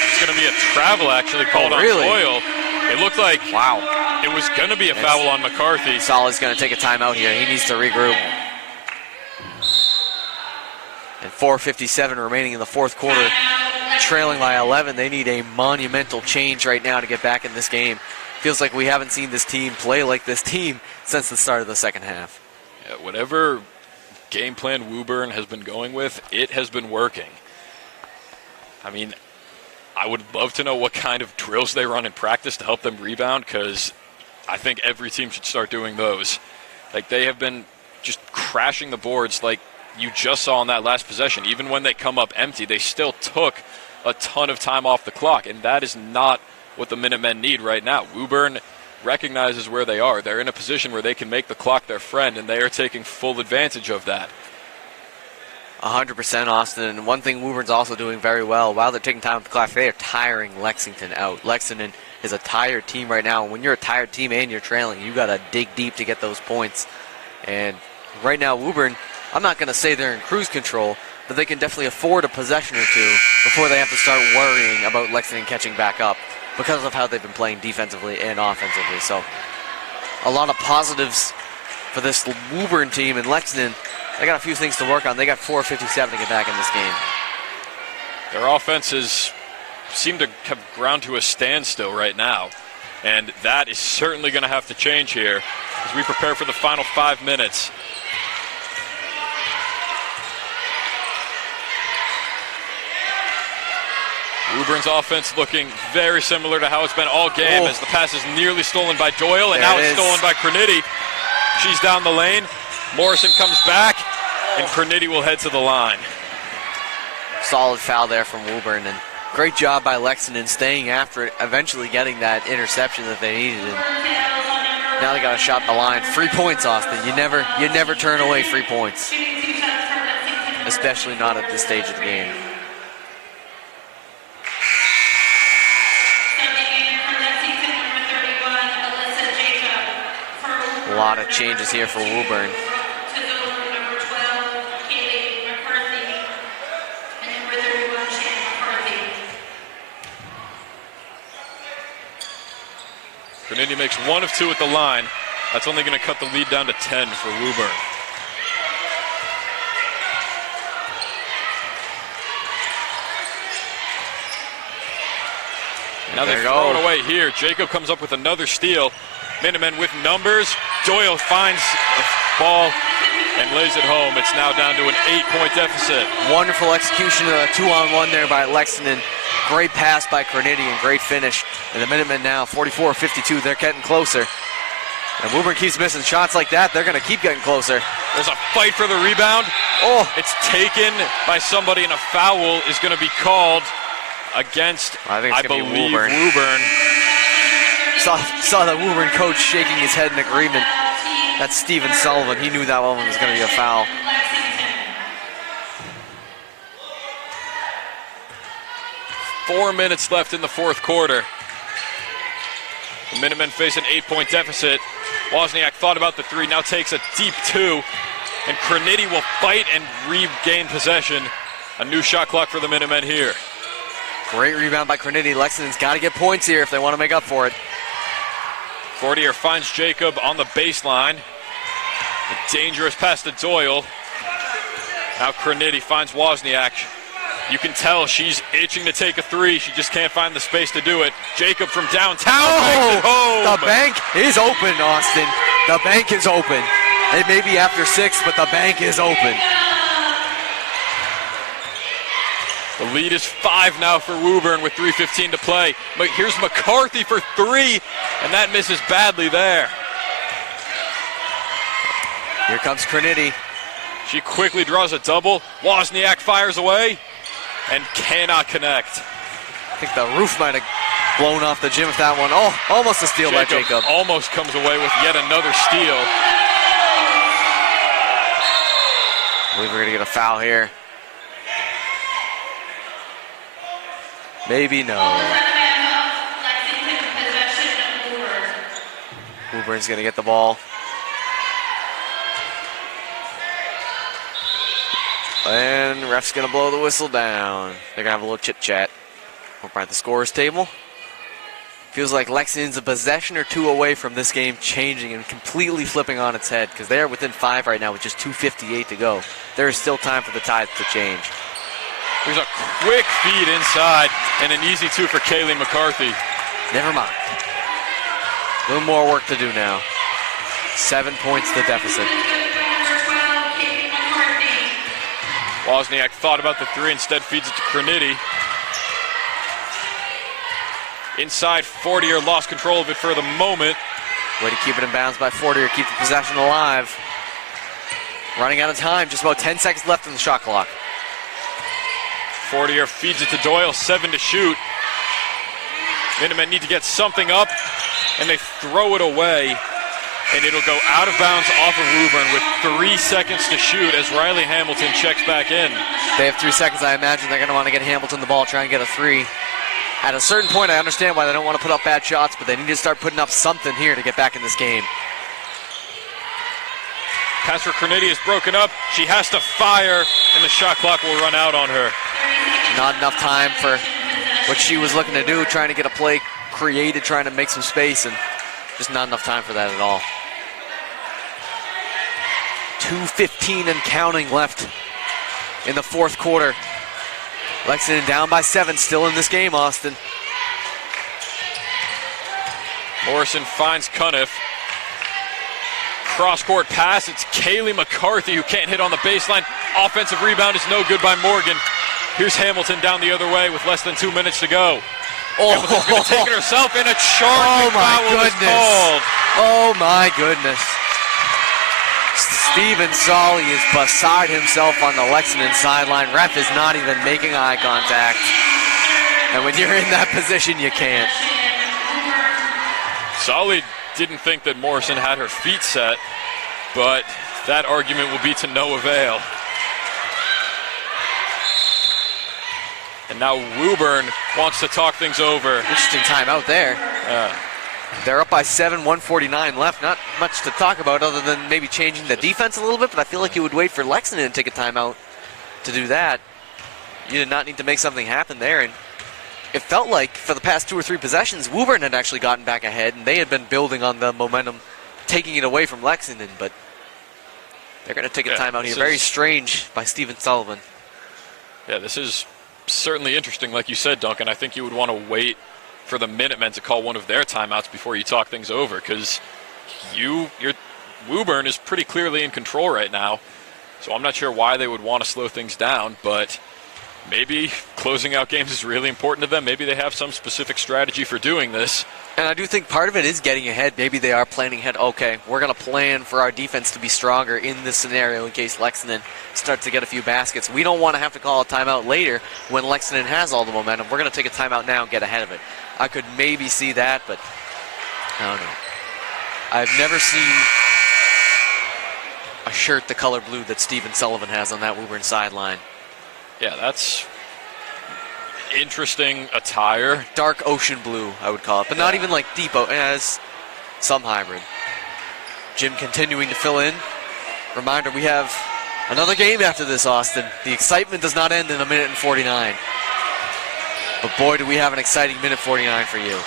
It's going to be a travel actually called on really? Doyle. It looked like Wow. it was going to be a foul on McCarthy. Solid's going to take a timeout here. He needs to regroup. And 4:57 remaining in the fourth quarter. Trailing by 11. They need a monumental change right now to get back in this game. Feels like we haven't seen this team play like this team since the start of the second half. Yeah, whatever game plan Woburn has been going with, it has been working. I mean, I would love to know what kind of drills they run in practice to help them rebound, because I think every team should start doing those. Like, they have been just crashing the boards like you just saw in that last possession. Even when they come up empty, they still took a ton of time off the clock, and that is not what the Minutemen need right now. Woburn recognizes where they are. They're in a position where they can make the clock their friend, and they are taking full advantage of that. 100%, Austin. And one thing Woburn's also doing very well, while they're taking time off the clock, they are tiring Lexington out. Lexington is a tired team right now. And when you're a tired team and you're trailing, you got to dig deep to get those points. And right now, Woburn, I'm not going to say they're in cruise control, but they can definitely afford a possession or two before they have to start worrying about Lexington catching back up because of how they've been playing defensively and offensively. So a lot of positives for this Woburn team, and Lexington, they got a few things to work on. They got 4:57 to get back in this game. Their offenses seem to have ground to a standstill right now, and that is certainly going to have to change here as we prepare for the final 5 minutes. Woburn's offense looking very similar to how it's been all game, as the pass is nearly stolen by Doyle, and now it's stolen by Cronity. She's down the lane. Morrison comes back, and Cronity will head to the line. Solid foul there from Woburn, and great job by Lexington staying after it, eventually getting that interception that they needed. And now they got a shot at the line. 3 points, Austin. You never turn away 3 points, especially not at this stage of the game. A lot of changes here for Woburn. Cronity makes 1 of 2 at the line. That's only going to cut the lead down to 10 for Woburn. Now they throw it away here. Jacob comes up with another steal. Minutemen with numbers. Doyle finds the ball and lays it home. It's now down to an 8-point deficit. Wonderful execution of a 2-on-1 there by Lexington. Great pass by Cronity and great finish. And the Minutemen now 44-52. They're getting closer. And Woburn keeps missing shots like that. They're going to keep getting closer. There's a fight for the rebound. Oh, it's taken by somebody, and a foul is going to be called against, I believe, Woburn. Saw the Woburn coach shaking his head in agreement. That's Stephen Sullivan. He knew that one was going to be a foul. Four minutes left in the fourth quarter. The Minutemen face an 8-point deficit. Wozniak thought about the 3, now takes a deep 2. And Cronity will fight and regain possession. A new shot clock for the Minutemen here. Great rebound by Cronity. Lexington's got to get points here if they want to make up for it. Fortier finds Jacob on the baseline. A dangerous pass to Doyle. Now Cronity finds Wozniak. You can tell she's itching to take a 3. She just can't find the space to do it. Jacob from downtown makes it home. The bank is open, Austin. The bank is open. It may be after 6, but the bank is open. The lead is 5 now for Woburn with 3:15 to play. But here's McCarthy for 3, and that misses badly there. Here comes Cronity. She quickly draws a double. Wozniak fires away and cannot connect. I think the roof might have blown off the gym with that one. Oh, almost a steal by Jacob. Almost comes away with yet another steal. I believe we're going to get a foul here. Maybe no. Woburn's going to get the ball. And the ref's going to blow the whistle down. They're going to have a little chit-chat over at the scorer's table. Feels like Lexington's a possession or two away from this game changing and completely flipping on its head because they're within 5 right now with just 2:58 to go. There is still time for the Tides to change. There's a quick feed inside and an easy 2 for Kaylee McCarthy. Never mind. A little more work to do now. 7 points the deficit. Wozniak thought about the 3, instead feeds it to Kranity. Inside, Fortier lost control of it for the moment. Way to keep it in bounds by Fortier, keep the possession alive. Running out of time, just about 10 seconds left in the shot clock. Fortier feeds it to Doyle, 7 to shoot. Minutemen need to get something up, and they throw it away, and it'll go out of bounds off of Woburn with 3 seconds to shoot as Riley Hamilton checks back in. They have 3 seconds. I imagine they're going to want to get Hamilton the ball, try and get a 3. At a certain point, I understand why they don't want to put up bad shots, but they need to start putting up something here to get back in this game. Pass for Kranity is broken up. She has to fire, and the shot clock will run out on her. Not enough time for what she was looking to do, trying to get a play created, trying to make some space, and just not enough time for that at all. 2:15 and counting left in the fourth quarter. Lexington down by 7, still in this game, Austin. Morrison finds Cuniff. Cross-court pass, it's Kaylee McCarthy who can't hit on the baseline. Offensive rebound is no good by Morgan. Here's Hamilton down the other way with less than 2 minutes to go. Hamilton's going to take it herself, and a charging foul is called. Oh my goodness. Steven Solly is beside himself on the Lexington sideline. Ref is not even making eye contact. And when you're in that position, you can't. Solly didn't think that Morrison had her feet set, but that argument will be to no avail. And now Woburn wants to talk things over. Interesting timeout there. They're up by 7, 1:49 left. Not much to talk about other than maybe changing the defense a little bit, but I feel like you would wait for Lexington to take a timeout to do that. You did not need to make something happen there, and it felt like for the past 2 or 3 possessions, Woburn had actually gotten back ahead, and they had been building on the momentum, taking it away from Lexington, but they're going to take a timeout here. Very strange by Stephen Sullivan. Yeah, this is certainly interesting, like you said, Duncan. I think you would want to wait for the Minutemen to call one of their timeouts before you talk things over, because your Woburn is pretty clearly in control right now. So I'm not sure why they would want to slow things down, but maybe closing out games is really important to them. Maybe they have some specific strategy for doing this. And I do think part of it is getting ahead. Maybe they are planning ahead. Okay, we're going to plan for our defense to be stronger in this scenario in case Lexington starts to get a few baskets. We don't want to have to call a timeout later when Lexington has all the momentum. We're going to take a timeout now and get ahead of it. I could maybe see that, but I don't know. I've never seen a shirt the color blue that Stephen Sullivan has on that Woburn sideline. Yeah, that's interesting attire. Dark ocean blue, I would call it, but not even like deep. As some hybrid. Jim continuing to fill in. Reminder, we have another game after this, Austin. The excitement does not end in 1:49. But boy, do we have an exciting 1:49 for you.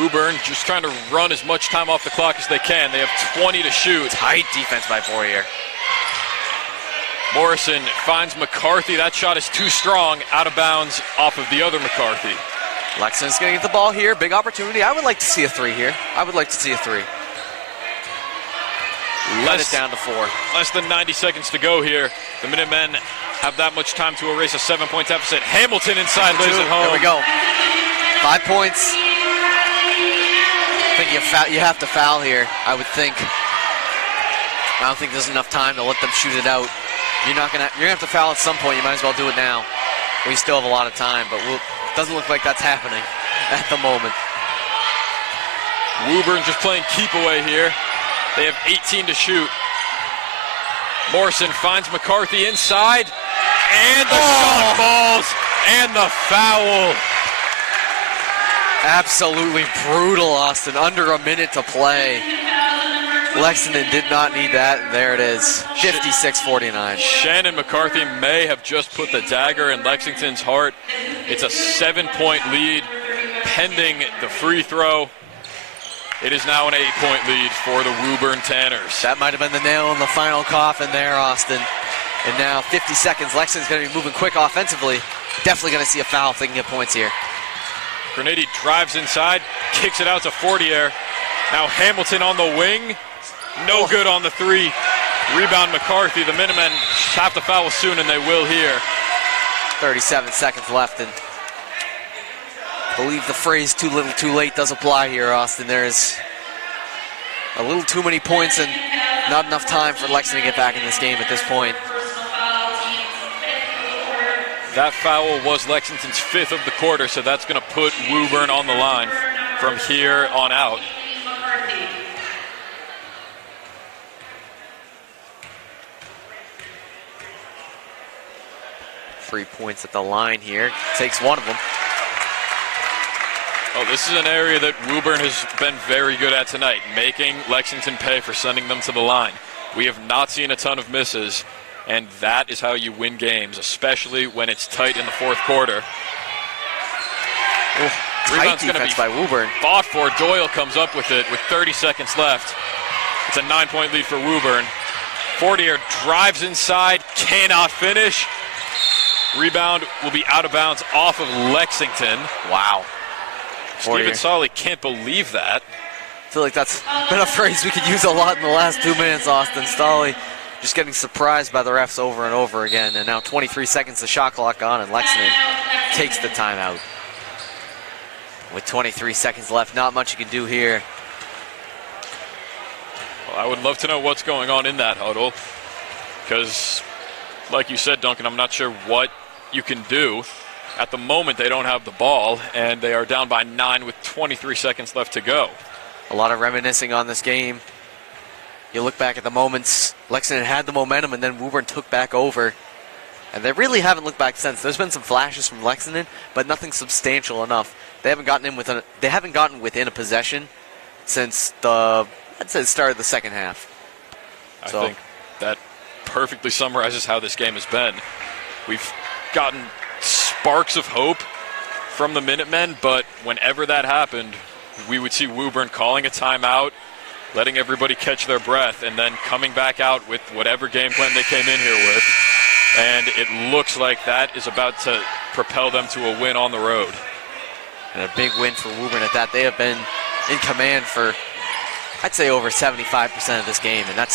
Woburn just trying to run as much time off the clock as they can. They have 20 to shoot. Tight defense by Fourier. Morrison finds McCarthy. That shot is too strong, out of bounds off of the other McCarthy. Lexington's going to get the ball here. Big opportunity. I would like to see a 3 here. I would like to see a 3. Let it down to 4. Less than 90 seconds to go here. The Minutemen have that much time to erase a 7-point deficit. Hamilton inside lays it home. There we go. 5 points. I think you have to foul here, I would think. I don't think there's enough time to let them shoot it out. You're gonna have to foul at some point. You might as well do it now. We still have a lot of time, but it doesn't look like that's happening at the moment. Woburn just playing keep away here. They have 18 to shoot. Morrison finds McCarthy inside, and the shot falls, and the foul. Absolutely brutal, Austin. Under a minute to play. Lexington did not need that, and there it is, 56-49. Shannon McCarthy may have just put the dagger in Lexington's heart. It's a 7-point lead pending the free throw. It is now an 8-point lead for the Woburn Tanners. That might have been the nail in the final coffin there, Austin. And now 50 seconds. Lexington's going to be moving quick offensively. Definitely going to see a foul if they can get points here. Grenady drives inside, kicks it out to Fortier. Now Hamilton on the wing. No good on the three. Rebound McCarthy. The Minutemen have to foul soon, and they will here. 37 seconds left, and I believe the phrase too little too late does apply here, Austin. There is a little too many points and not enough time for Lexington to get back in this game at this point. That foul was Lexington's 5th of the quarter, so that's going to put Woburn on the line from here on out. Three points at the line here. Takes one of them. Oh, this is an area that Woburn has been very good at tonight, making Lexington pay for sending them to the line. We have not seen a ton of misses, and that is how you win games, especially when it's tight in the fourth quarter. Tight defense by Woburn. Fought for. Doyle comes up with it with 30 seconds left. It's a 9-point lead for Woburn. Fortier drives inside, cannot finish. Rebound will be out of bounds off of Lexington. Wow. Stephen Solly can't believe that. I feel like that's been a phrase we could use a lot in the last 2 minutes, Austin. Solly just getting surprised by the refs over and over again. And now 23 seconds, the shot clock on, and Lexington takes the timeout. With 23 seconds left, not much you can do here. Well, I would love to know what's going on in that huddle, because like you said, Duncan, I'm not sure what you can do. At the moment, they don't have the ball, and they are down by 9 with 23 seconds left to go. A lot of reminiscing on this game. You look back at the moments, Lexington had the momentum, and then Woburn took back over. And they really haven't looked back since. There's been some flashes from Lexington, but nothing substantial enough. They haven't gotten within a possession since the start of the second half. I think that perfectly summarizes how this game has been. We've gotten sparks of hope from the Minutemen, but whenever that happened, we would see Woburn calling a timeout, letting everybody catch their breath, and then coming back out with whatever game plan they came in here with. And it looks like that is about to propel them to a win on the road. And a big win for Woburn at that. They have been in command for, I'd say, over 75% of this game, and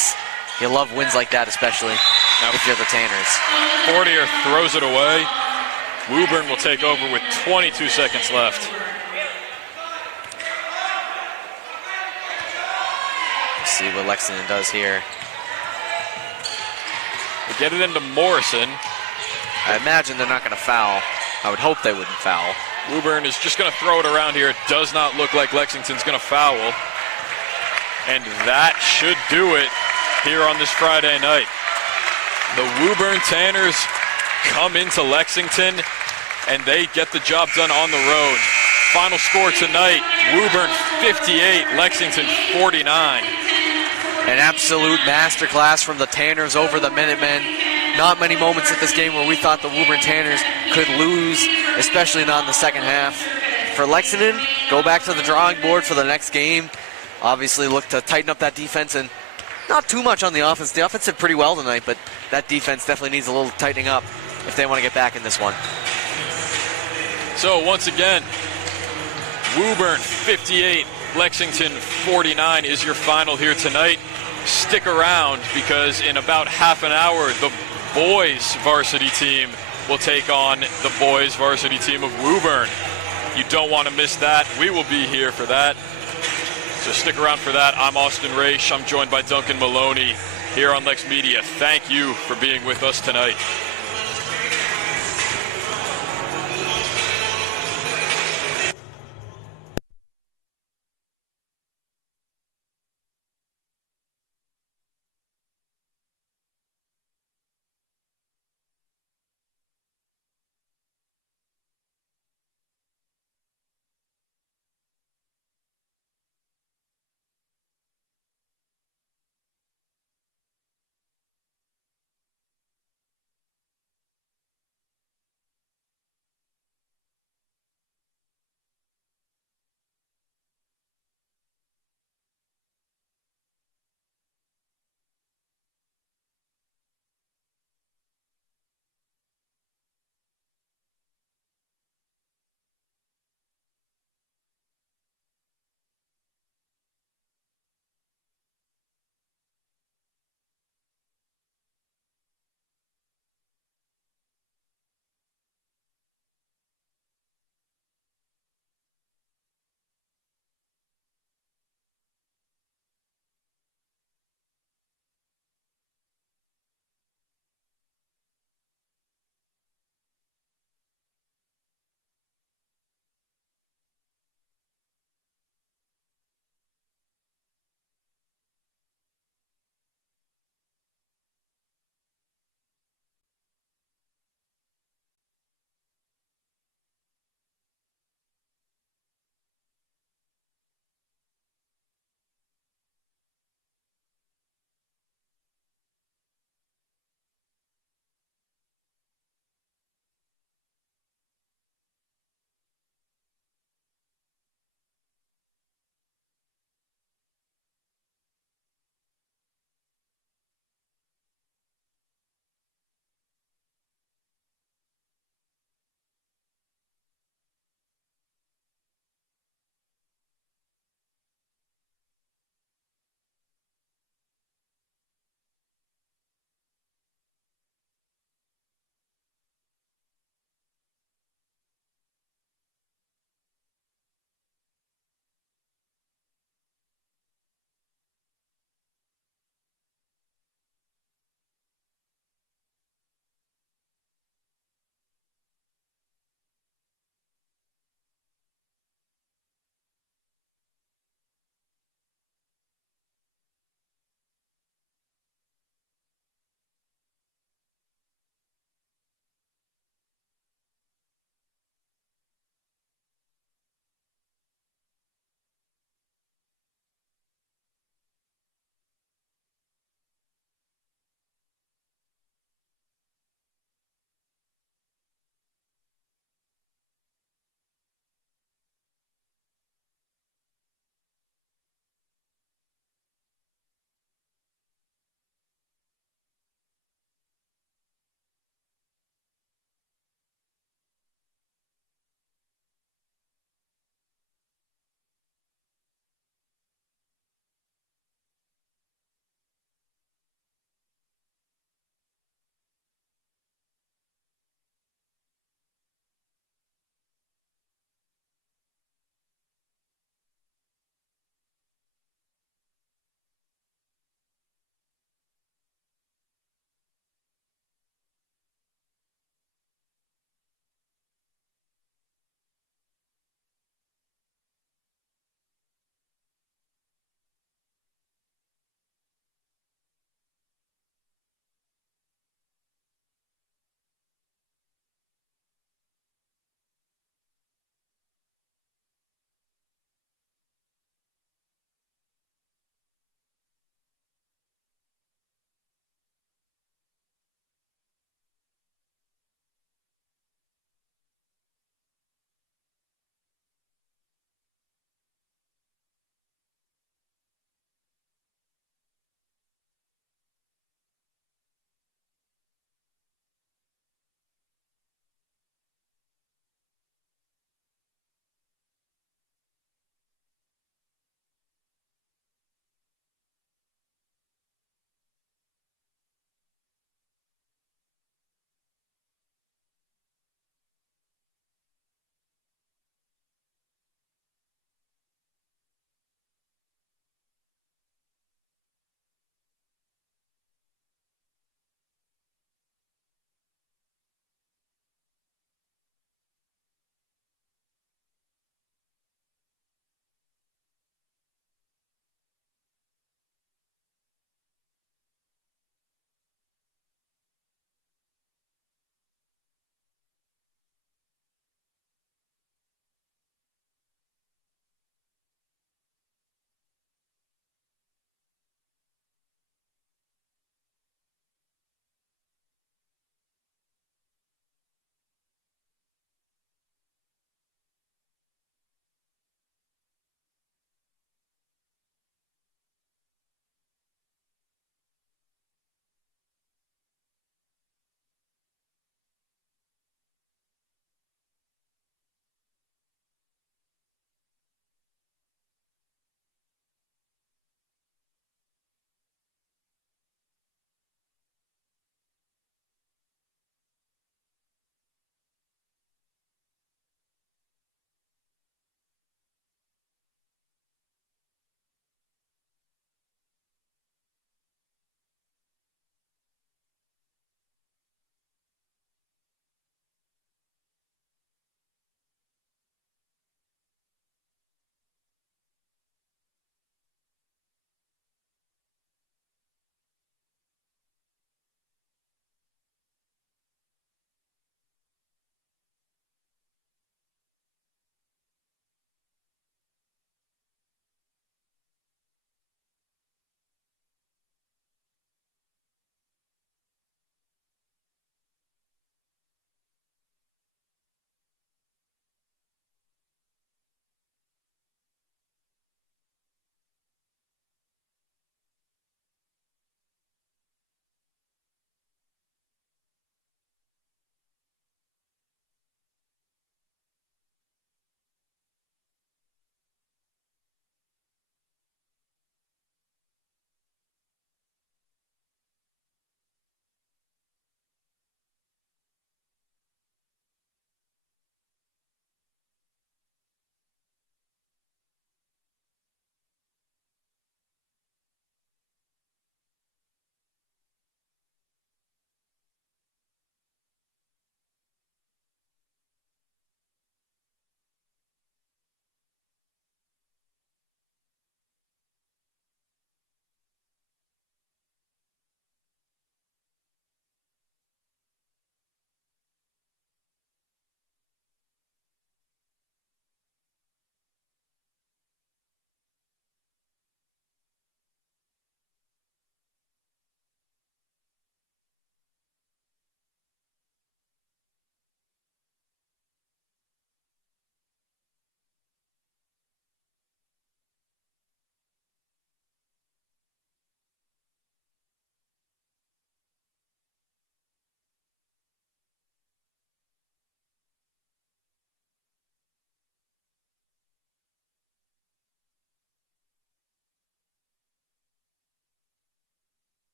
you love wins like that, especially if you're the Tanners. Fortier throws it away. Woburn will take over with 22 seconds left. Let's see what Lexington does here. We get it into Morrison. I imagine they're not going to foul. I would hope they wouldn't foul. Woburn is just going to throw it around here. It does not look like Lexington's going to foul. And that should do it here on this Friday night. The Woburn Tanners come into Lexington, and they get the job done on the road. Final score tonight, Woburn 58, Lexington 49. An absolute masterclass from the Tanners over the Minutemen. Not many moments at this game where we thought the Woburn Tanners could lose, especially not in the second half. For Lexington, go back to the drawing board for the next game. Obviously look to tighten up that defense, and not too much on the offense. The offense did pretty well tonight, but that defense definitely needs a little tightening up if they want to get back in this one. So once again, Woburn 58, Lexington 49 is your final here tonight. Stick around, because in about half an hour, the boys varsity team will take on the boys varsity team of Woburn. You don't want to miss that. We will be here for that. So stick around for that. I'm Austin Raish. I'm joined by Duncan Maloney here on LexMedia. Thank you for being with us tonight.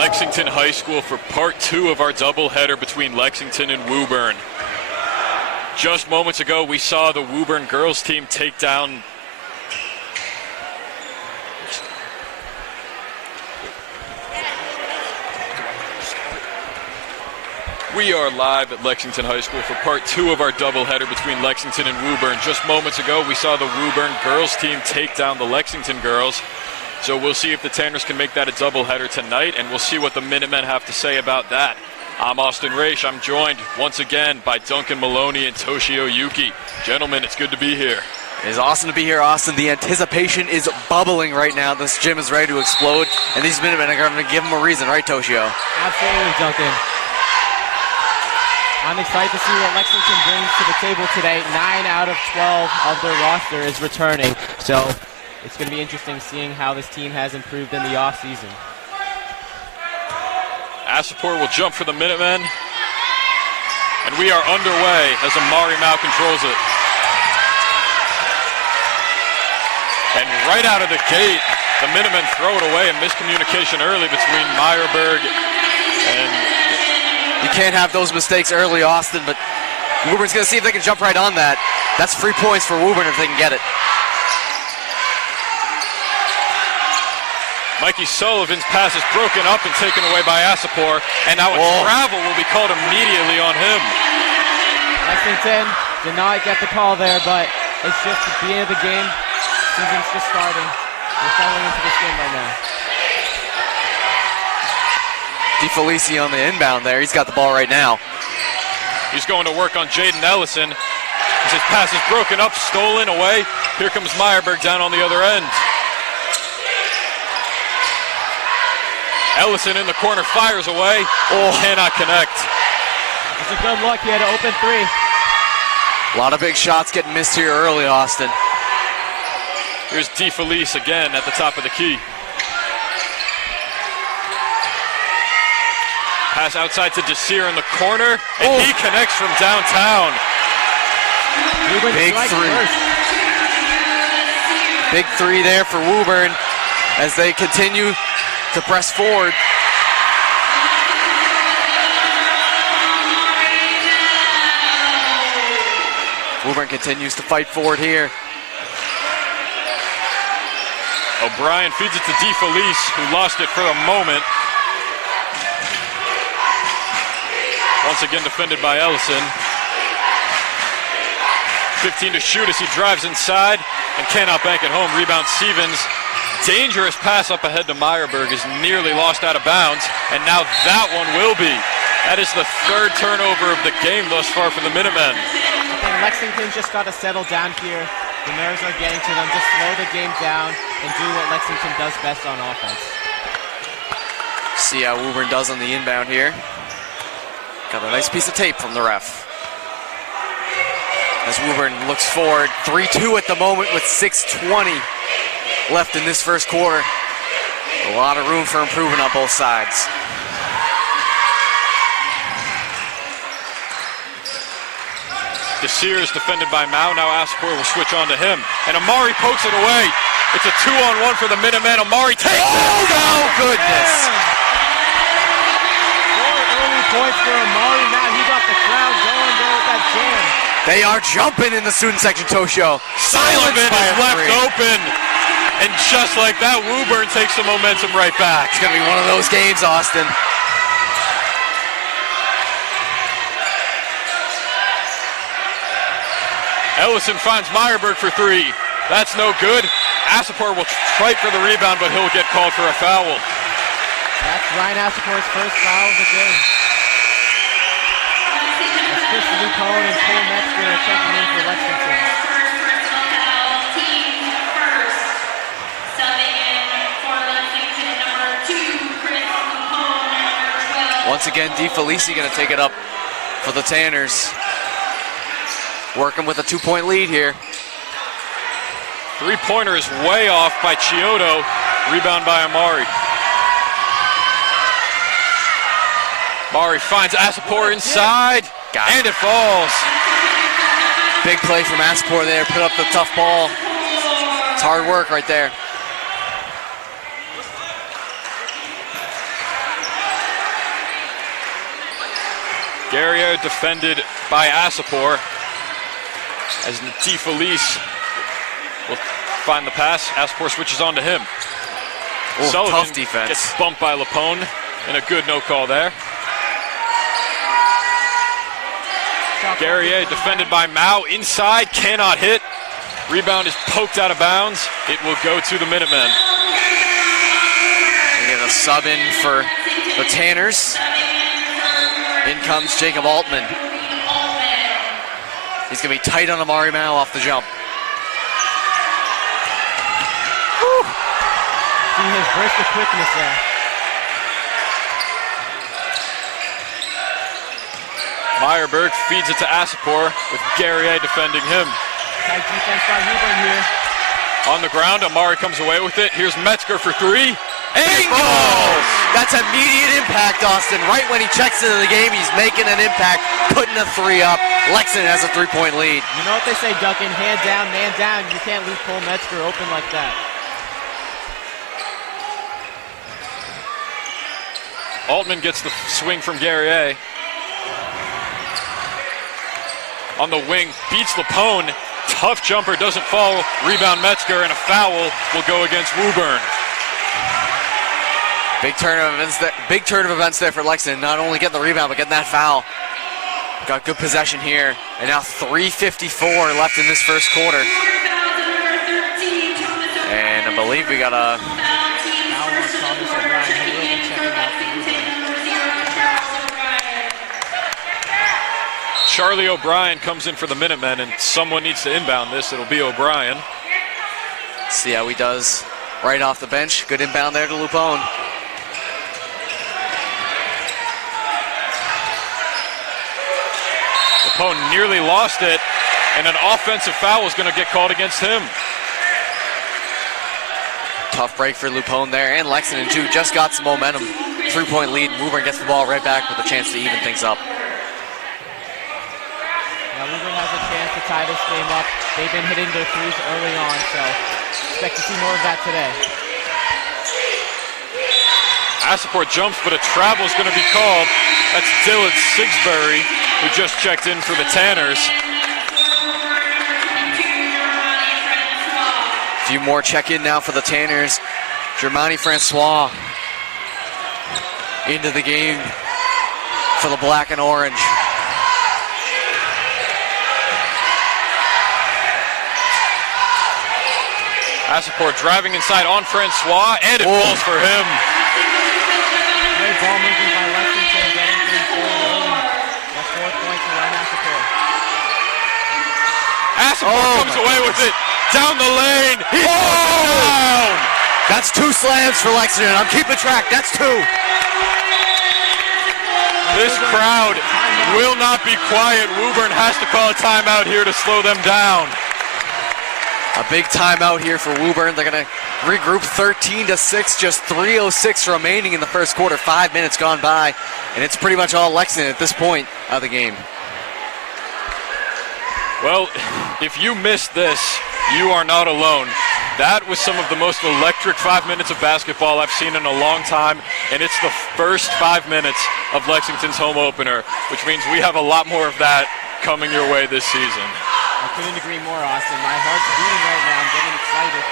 Lexington High School for part 2 of our doubleheader between Lexington and Woburn. Just moments ago, we saw the Woburn girls team take down We are live at Lexington High School for part 2 of our doubleheader between Lexington and Woburn. Just moments ago, we saw the Woburn girls team take down the Lexington girls. So we'll see if the Tanners can make that a doubleheader tonight, and we'll see what the Minutemen have to say about that. I'm Austin Raish. I'm joined once again by Duncan Maloney and Toshio Yuki. Gentlemen, it's good to be here. It is awesome to be here, Austin. The anticipation is bubbling right now. This gym is ready to explode, and these Minutemen are going to give them a reason, right, Toshio? Absolutely, Duncan. I'm excited to see what Lexington brings to the table today. 9 out of 12 of their roster is returning, so it's going to be interesting seeing how this team has improved in the offseason. Asapor will jump for the Minutemen, and we are underway as Amari Mao controls it. And right out of the gate, the Minutemen throw it away. A miscommunication early between Meyerberg and... You can't have those mistakes early, Austin, but Woburn's going to see if they can jump right on that. That's 3 points for Woburn if they can get it. Mikey Sullivan's pass is broken up and taken away by Asapor, and now a travel will be called immediately on him. Lexington did not get the call there, but it's just the beginning of the game. Season's just starting. We're settling into this game right now. DeFelici on the inbound there. He's got the ball right now. He's going to work on Jaden Ellison. As his pass is broken up, stolen away. Here comes Meyerberg down on the other end. Ellison in the corner fires away. Cannot connect. It's a good look. He had an open 3. A lot of big shots getting missed here early, Austin. Here's DeFelice again at the top of the key. Pass outside to Desir in the corner, and he connects from downtown. Big 3. Big 3 there for Woburn as they continue to press forward. Woburn continues to fight forward here. O'Brien feeds it to DeFelice, who lost it for a moment. Once again defended by Ellison. 15 to shoot as he drives inside and cannot bank it home. Rebound Stevens. Dangerous pass up ahead to Meyerberg is nearly lost out of bounds, and now that one will be. That is the 3rd turnover of the game thus far for the Minutemen. And Lexington just got to settle down here. The Mares are getting to them. Just slow the game down and do what Lexington does best on offense. See how Woburn does on the inbound here. Got a nice piece of tape from the ref. As Woburn looks forward, 3-2 at the moment with 6:20 left in this first quarter. A lot of room for improvement on both sides. Desir is defended by Mao. Now Asapor will switch on to him. And Amari pokes it away. It's a 2-on-1 for the Minutemen. Amari takes it. Oh, goodness. Points for Amari. Now he got the crowd going there with that jam. They are jumping in the student section, Toshio. Silentman is left open. And just like that, Woburn takes the momentum right back. It's going to be one of those games, Austin. Ellison finds Meyerberg for 3. That's no good. Asapor will fight for the rebound, but he'll get called for a foul. That's Ryan Asapor's first foul of the game. Chris Lupone and Cole Metzger are checking in for Lexington. Team first, subbing in for Lexington, number 2, Chris Lupone, number 12. Once again, DeFelici going to take it up for the Tanners. Working with a 2-point lead here. 3-pointer is way off by Chiodo. Rebound by Amari. Amari finds Asapor inside. And it falls. Big play from Asapor there. Put up the tough ball. It's hard work right there. Guerrier defended by Asapor as Natif Elise will find the pass. Asapor switches on to him. Ooh, Sullivan tough defense. gets bumped by Lapone, and a good no call there. Guerrier defended by Mao inside, cannot hit. Rebound is poked out of bounds. It will go to the Minutemen. We get a sub in for the Tanners. In comes Jacob Altman. He's going to be tight on Amari Mao off the jump. Woo. See his burst of quickness there. Meyerberg feeds it to Asapor with Guerrier defending him. Tight defense by Woburn here. On the ground, Amari comes away with it. Here's Metzger for three. And goals! That's immediate impact, Austin. Right when he checks into the game, he's making an impact, putting a three up. Lexington has a 3-point lead. You know what they say, Duncan? Hand down, man down. You can't leave Cole Metzger open like that. Altman gets the swing from Guerrier. On the wing, beats Lapone. Tough jumper, doesn't fall. Rebound Metzger, and a foul will go against Woburn. Big turn of events there for Lexington. Not only getting the rebound, but getting that foul. Got good possession here. And now 3:54 left in this first quarter. And I believe we got a... Charlie O'Brien comes in for the Minutemen, and someone needs to inbound this. It'll be O'Brien. See how he does right off the bench. Good inbound there to Lupone. Lapone nearly lost it, and an offensive foul is going to get called against him. Tough break for Lupone there, and Lexington too just got some momentum. 3-point lead. Woburn gets the ball right back with a chance to even things up. Now Woburn has a chance to tie this game up. They've been hitting their threes early on, so expect to see more of that today. Asapor jumps, but a travel is going to be called. That's Dylan Sigsbury, who just checked in for the Tanners. A few more check in now for the Tanners. Germani Francois into the game for the black and orange. Asapor driving inside on Francois, and it falls for him. Great ball movement by Lexington, getting things forward early. That's 4 points for Ryan Asapor. Asapor comes away with it. Down the lane. He down. That's 2 slams for Lexington. I'm keeping track. That's 2. This crowd will not be quiet. Woburn has to call a timeout here to slow them down. A big timeout here for Woburn. They're going to regroup 13-6, just 3:06 remaining in the first quarter. 5 minutes gone by, and it's pretty much all Lexington at this point of the game. Well, if you missed this, you are not alone. That was some of the most electric 5 minutes of basketball I've seen in a long time, and it's the first 5 minutes of Lexington's home opener, which means we have a lot more of that coming your way this season. I couldn't agree more, Austin. My heart's beating right now. I'm getting excited.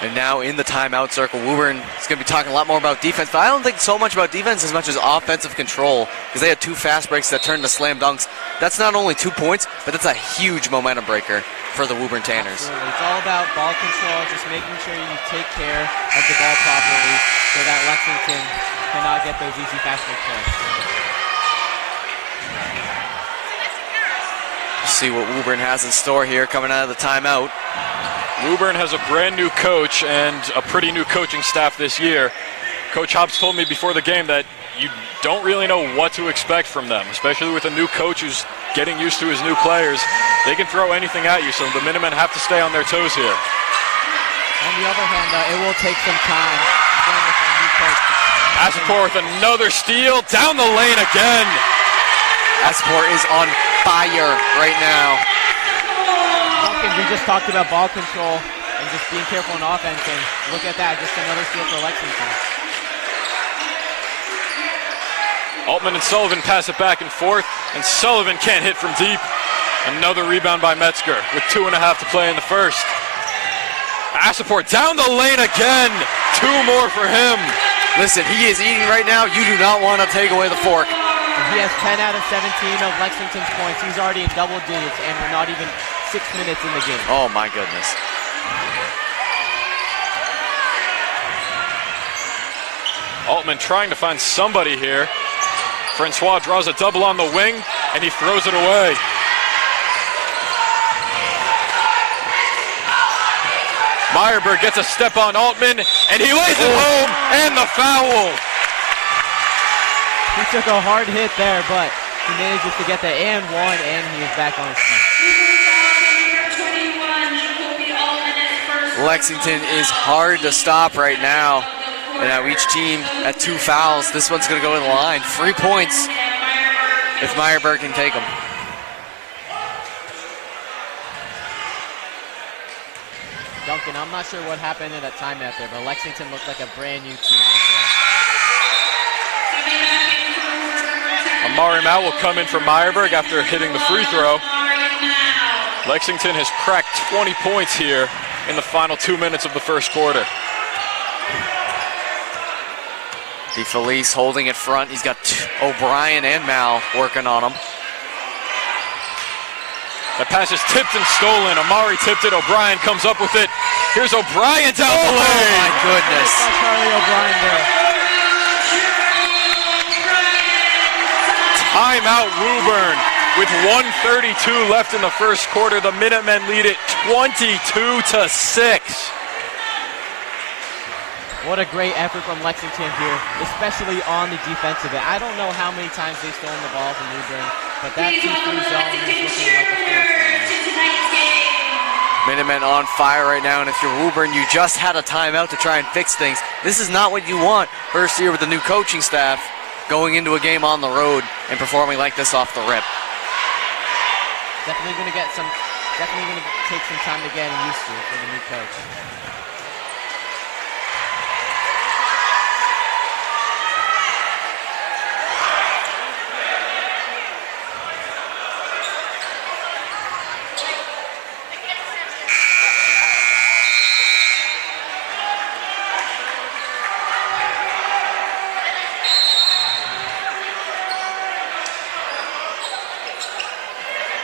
And now in the timeout circle, Woburn is going to be talking a lot more about defense, but I don't think so much about defense as much as offensive control, because they had 2 fast breaks that turned to slam dunks. That's not only 2 points, but that's a huge momentum breaker for the Woburn Tanners. Absolutely. It's all about ball control, just making sure you take care of the ball properly so that Lexington cannot get those easy fast break points. See what Woburn has in store here coming out of the timeout. Woburn has a brand new coach and a pretty new coaching staff this year. Coach Hobbs told me before the game that you don't really know what to expect from them, especially with a new coach who's getting used to his new players. They can throw anything at you, so the Minutemen have to stay on their toes here. On the other hand, it will take some time. Asapor with another steal, down the lane again. Asapor is on fire right now. We just talked about ball control and just being careful on offense, and look at that, just another steal for Lexington. Altman and Sullivan pass it back and forth, and Sullivan can't hit from deep. Another rebound by Metzger with 2.5 to play in the first. Assaport down the lane again. 2 more for him. Listen, he is eating right now. You do not want to take away the fork. He has 10 out of 17 of Lexington's points. He's already in double digits, and we're not even 6 minutes in the game. Oh, my goodness. Altman trying to find somebody here. Francois draws a double on the wing, and he throws it away. Meyerberg gets a step on Altman, and he lays it home, and the foul. He took a hard hit there, but he manages to get the and one, and he is back on his feet. Lexington is hard to stop right now. And now each team at 2 fouls. This one's going to go to the line. 3 points if Meyerberg can take them. Duncan, I'm not sure what happened in that timeout there, but Lexington looked like a brand new team. Amari Mao will come in for Meyerberg after hitting the free throw. Lexington has cracked 20 points here in the final 2 minutes of the first quarter. DeFelice holding it front. He's got O'Brien and Mal working on him. That pass is tipped and stolen. Amari tipped it. O'Brien comes up with it. Here's O'Brien down the lane. Oh my goodness. Charlie O'Brien there. Timeout Woburn with 1:32 left in the first quarter. The Minutemen lead it 22-6. What a great effort from Lexington here, especially on the defensive end. I don't know how many times they've stolen the ball from Woburn, but that 2-3 zone is looking like a force. Minutemen on fire right now, and if you're Woburn, you just had a timeout to try and fix things. This is not what you want. First year with the new coaching staff, going into a game on the road and performing like this off the rip. Definitely going to take some time to get used to for the new coach.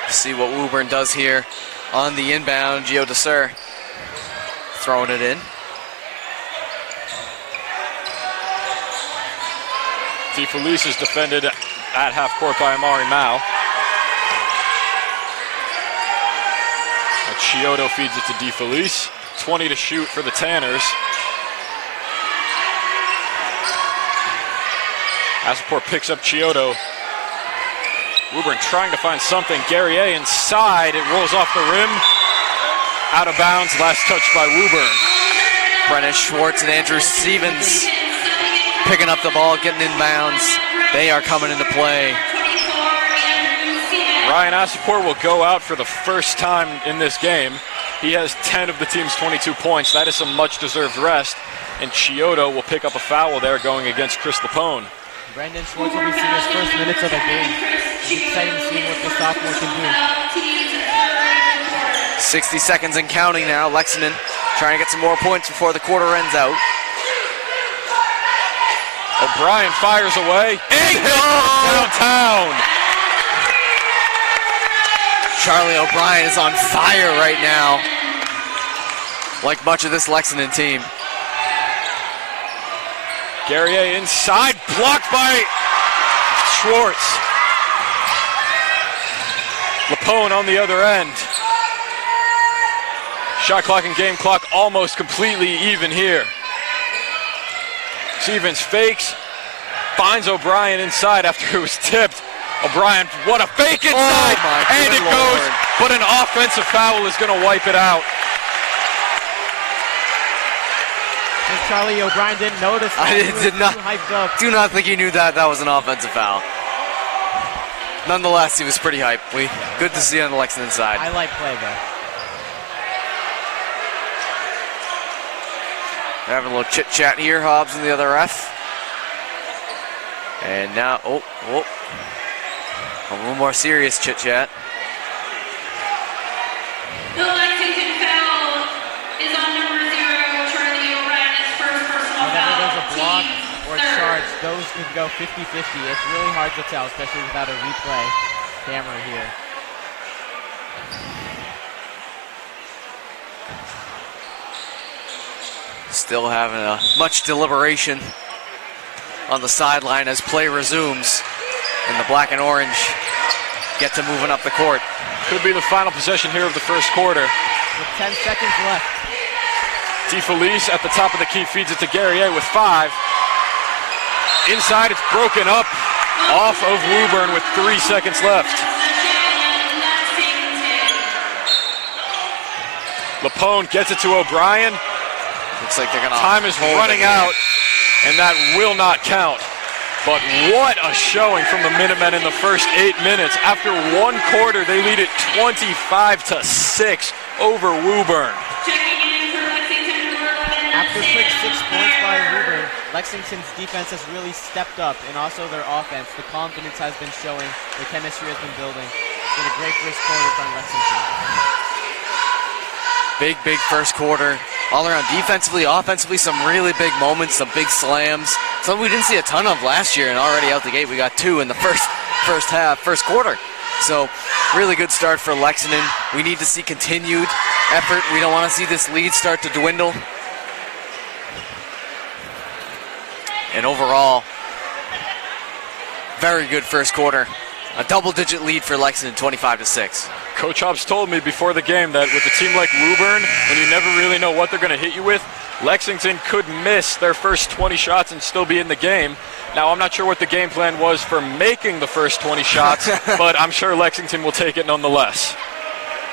See what Woburn does here on the inbound. Gio DeSer throwing it in. DeFelice is defended at half court by Amari Mao. Chiodo feeds it to DeFelice. 20 to shoot for the Tanners. Assaport picks up Chiodo. Woburn trying to find something. Guerrier inside. It rolls off the rim. Out of bounds. Last touch by Woburn. Brennan Schwartz and Andrew Stevens picking up the ball, getting inbounds. They are coming into play. Ryan Assaport will go out for the first time in this game. He has 10 of the team's 22 points. That is some much-deserved rest. And Chiodo will pick up a foul there going against Chris Lapone. Brandon Schwartz will be seeing his first minutes of the game. It's exciting to see what the sophomore can do. 60 seconds and counting now. Lexington trying to get some more points before the quarter ends out. O'Brien fires away. And downtown. Charlie O'Brien is on fire right now, like much of this Lexington team. Guerrier inside, blocked by Schwartz. Lapone on the other end. Shot clock and game clock almost completely even here. Stevens fakes, finds O'Brien inside after it was tipped. O'Brien, what a fake inside, and it goes, but an offensive foul is going to wipe it out. And Charlie O'Brien didn't notice that. Do not think he knew that was an offensive foul. Nonetheless, he was pretty hyped. Good to see on the Lexington side. I like play though. They're having a little chit chat here, Hobbs and the other ref. And now, a little more serious chit-chat. The Lexington foul is on number 0, Charlie O'Brien's first personal Whenever foul. there's a block Team or third. charge, those can go 50-50. It's really hard to tell, especially without a replay camera here. Still having much deliberation on the sideline as play resumes. And the black and orange get to moving up the court. Could be the final possession here of the first quarter. With 10 seconds left. DeFelice at the top of the key feeds it to Guerrier with 5. Inside, it's broken up off of Woburn with 3 seconds left. Lapone gets it to O'Brien. Looks like they're gonna. Time is running out, and that will not count. But what a showing from the Minutemen in the first 8 minutes. After one quarter, they lead it 25-6 over Woburn. After quick 6 points by Woburn, Lexington's defense has really stepped up, and also their offense. The confidence has been showing. The chemistry has been building. It's been a great first quarter from Lexington. Big first quarter. All around defensively, offensively, some really big moments, some big slams. Something we didn't see a ton of last year, and already out the gate we got 2 in the first quarter. So really good start for Lexington. We need to see continued effort. We don't want to see this lead start to dwindle. And overall, very good first quarter. A double-digit lead for Lexington, 25-6. Coach Hobbs told me before the game that with a team like Woburn, when you never really know what they're going to hit you with, Lexington could miss their first 20 shots and still be in the game. Now, I'm not sure what the game plan was for making the first 20 shots, but I'm sure Lexington will take it nonetheless.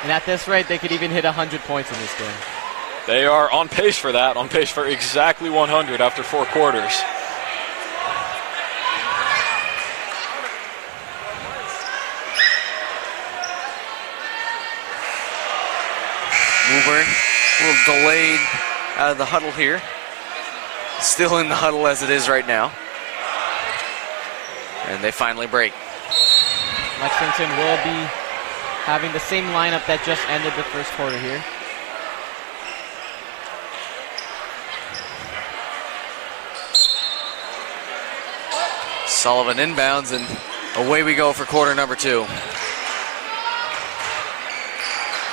And at this rate, they could even hit 100 points in this game. They are on pace for that, on pace for exactly 100 after 4 quarters. Woburn, a little delayed out of the huddle here. Still in the huddle as it is right now. And they finally break. Lexington will be having the same lineup that just ended the first quarter here. Sullivan inbounds, and away we go for quarter number 2.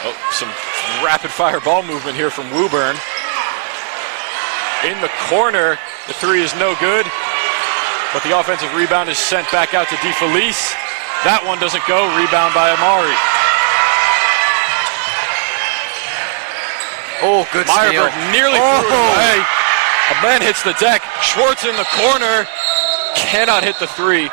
Oh, some rapid-fire ball movement here from Woburn. In the corner, the 3 is no good, but the offensive rebound is sent back out to DeFelice. That one doesn't go. Rebound by Amari. Oh, good steal. Meyerberg nearly threw it away. A man hits the deck. Schwartz in the corner. Cannot hit the 3.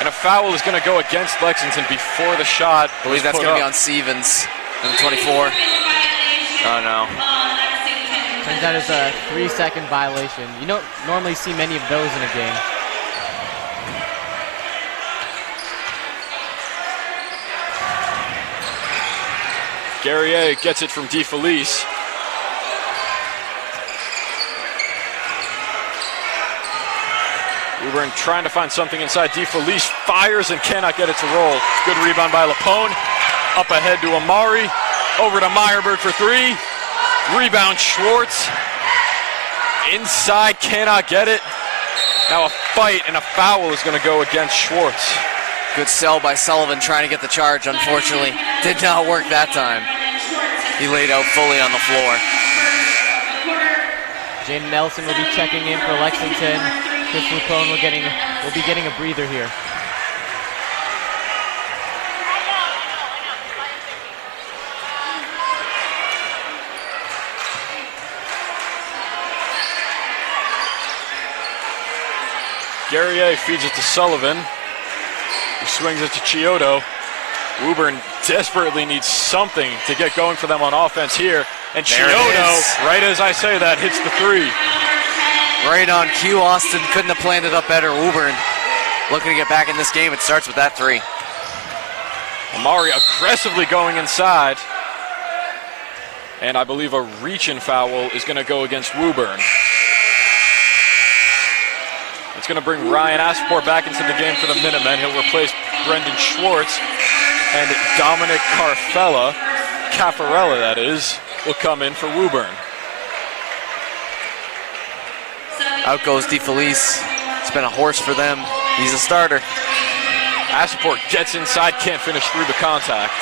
And a foul is going to go against Lexington before the shot. I believe that's going to be on Stevens, number 24. Oh, no. Turns out it's a 3-second violation. You don't normally see many of those in a game. Guerrier gets it from DeFelice. Woburn trying to find something inside. DeFelice fires and cannot get it to roll. Good rebound by Lapone. Up ahead to Amari. Over to Meyerberg for 3. Rebound Schwartz. Inside, cannot get it. Now a fight and a foul is going to go against Schwartz. Good sell by Sullivan trying to get the charge. Unfortunately, did not work that time. He laid out fully on the floor. Jaden Nelson will be checking in for Lexington. Chris Lupone will be getting a breather here. Guerrier feeds it to Sullivan, who swings it to Chiodo. Woburn desperately needs something to get going for them on offense here. And Chiodo, right as I say that, hits the 3. Right on cue. Austin couldn't have planned it up better. Woburn looking to get back in this game. It starts with that 3. Amari aggressively going inside. And I believe a reach-in foul is going to go against Woburn. It's going to bring Ryan Asport back into the game for the Minutemen. He'll replace Brendan Schwartz, and Dominic Caffarella, that is, will come in for Woburn. Out goes DeFelice. It's been a horse for them. He's a starter. Asport gets inside, can't finish through the contact.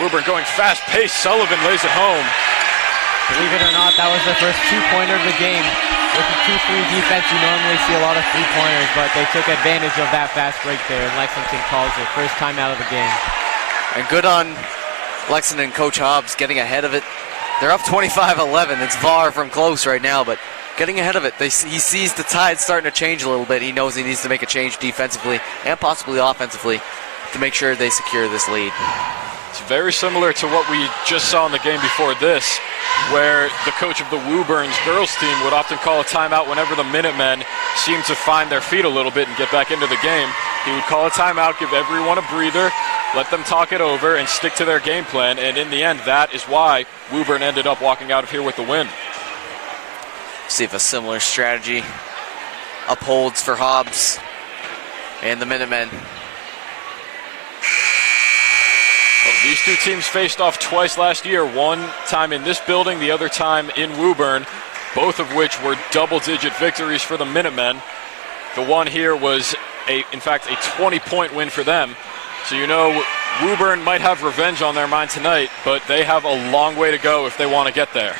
Woburn going fast-paced. Sullivan lays it home. Believe it or not, that was their first two-pointer of the game. With the 2-3 defense, you normally see a lot of three-pointers, but they took advantage of that fast break there, and Lexington calls it. First time out of the game. And good on Lexington coach Hobbs getting ahead of it. They're up 25-11. It's far from close right now, but getting ahead of it. He sees the tide starting to change a little bit. He knows he needs to make a change defensively and possibly offensively to make sure they secure this lead. It's very similar to what we just saw in the game before this, where the coach of the Woburn's girls team would often call a timeout whenever the Minutemen seemed to find their feet a little bit and get back into the game. He would call a timeout, give everyone a breather, let them talk it over, and stick to their game plan. And in the end, that is why Woburn ended up walking out of here with the win. See if a similar strategy upholds for Hobbs and the Minutemen. Well, these two teams faced off twice last year, one time in this building, the other time in Woburn, both of which were double-digit victories for the Minutemen. The one here was, in fact, a 20-point win for them. So you know Woburn might have revenge on their mind tonight, but they have a long way to go if they want to get there.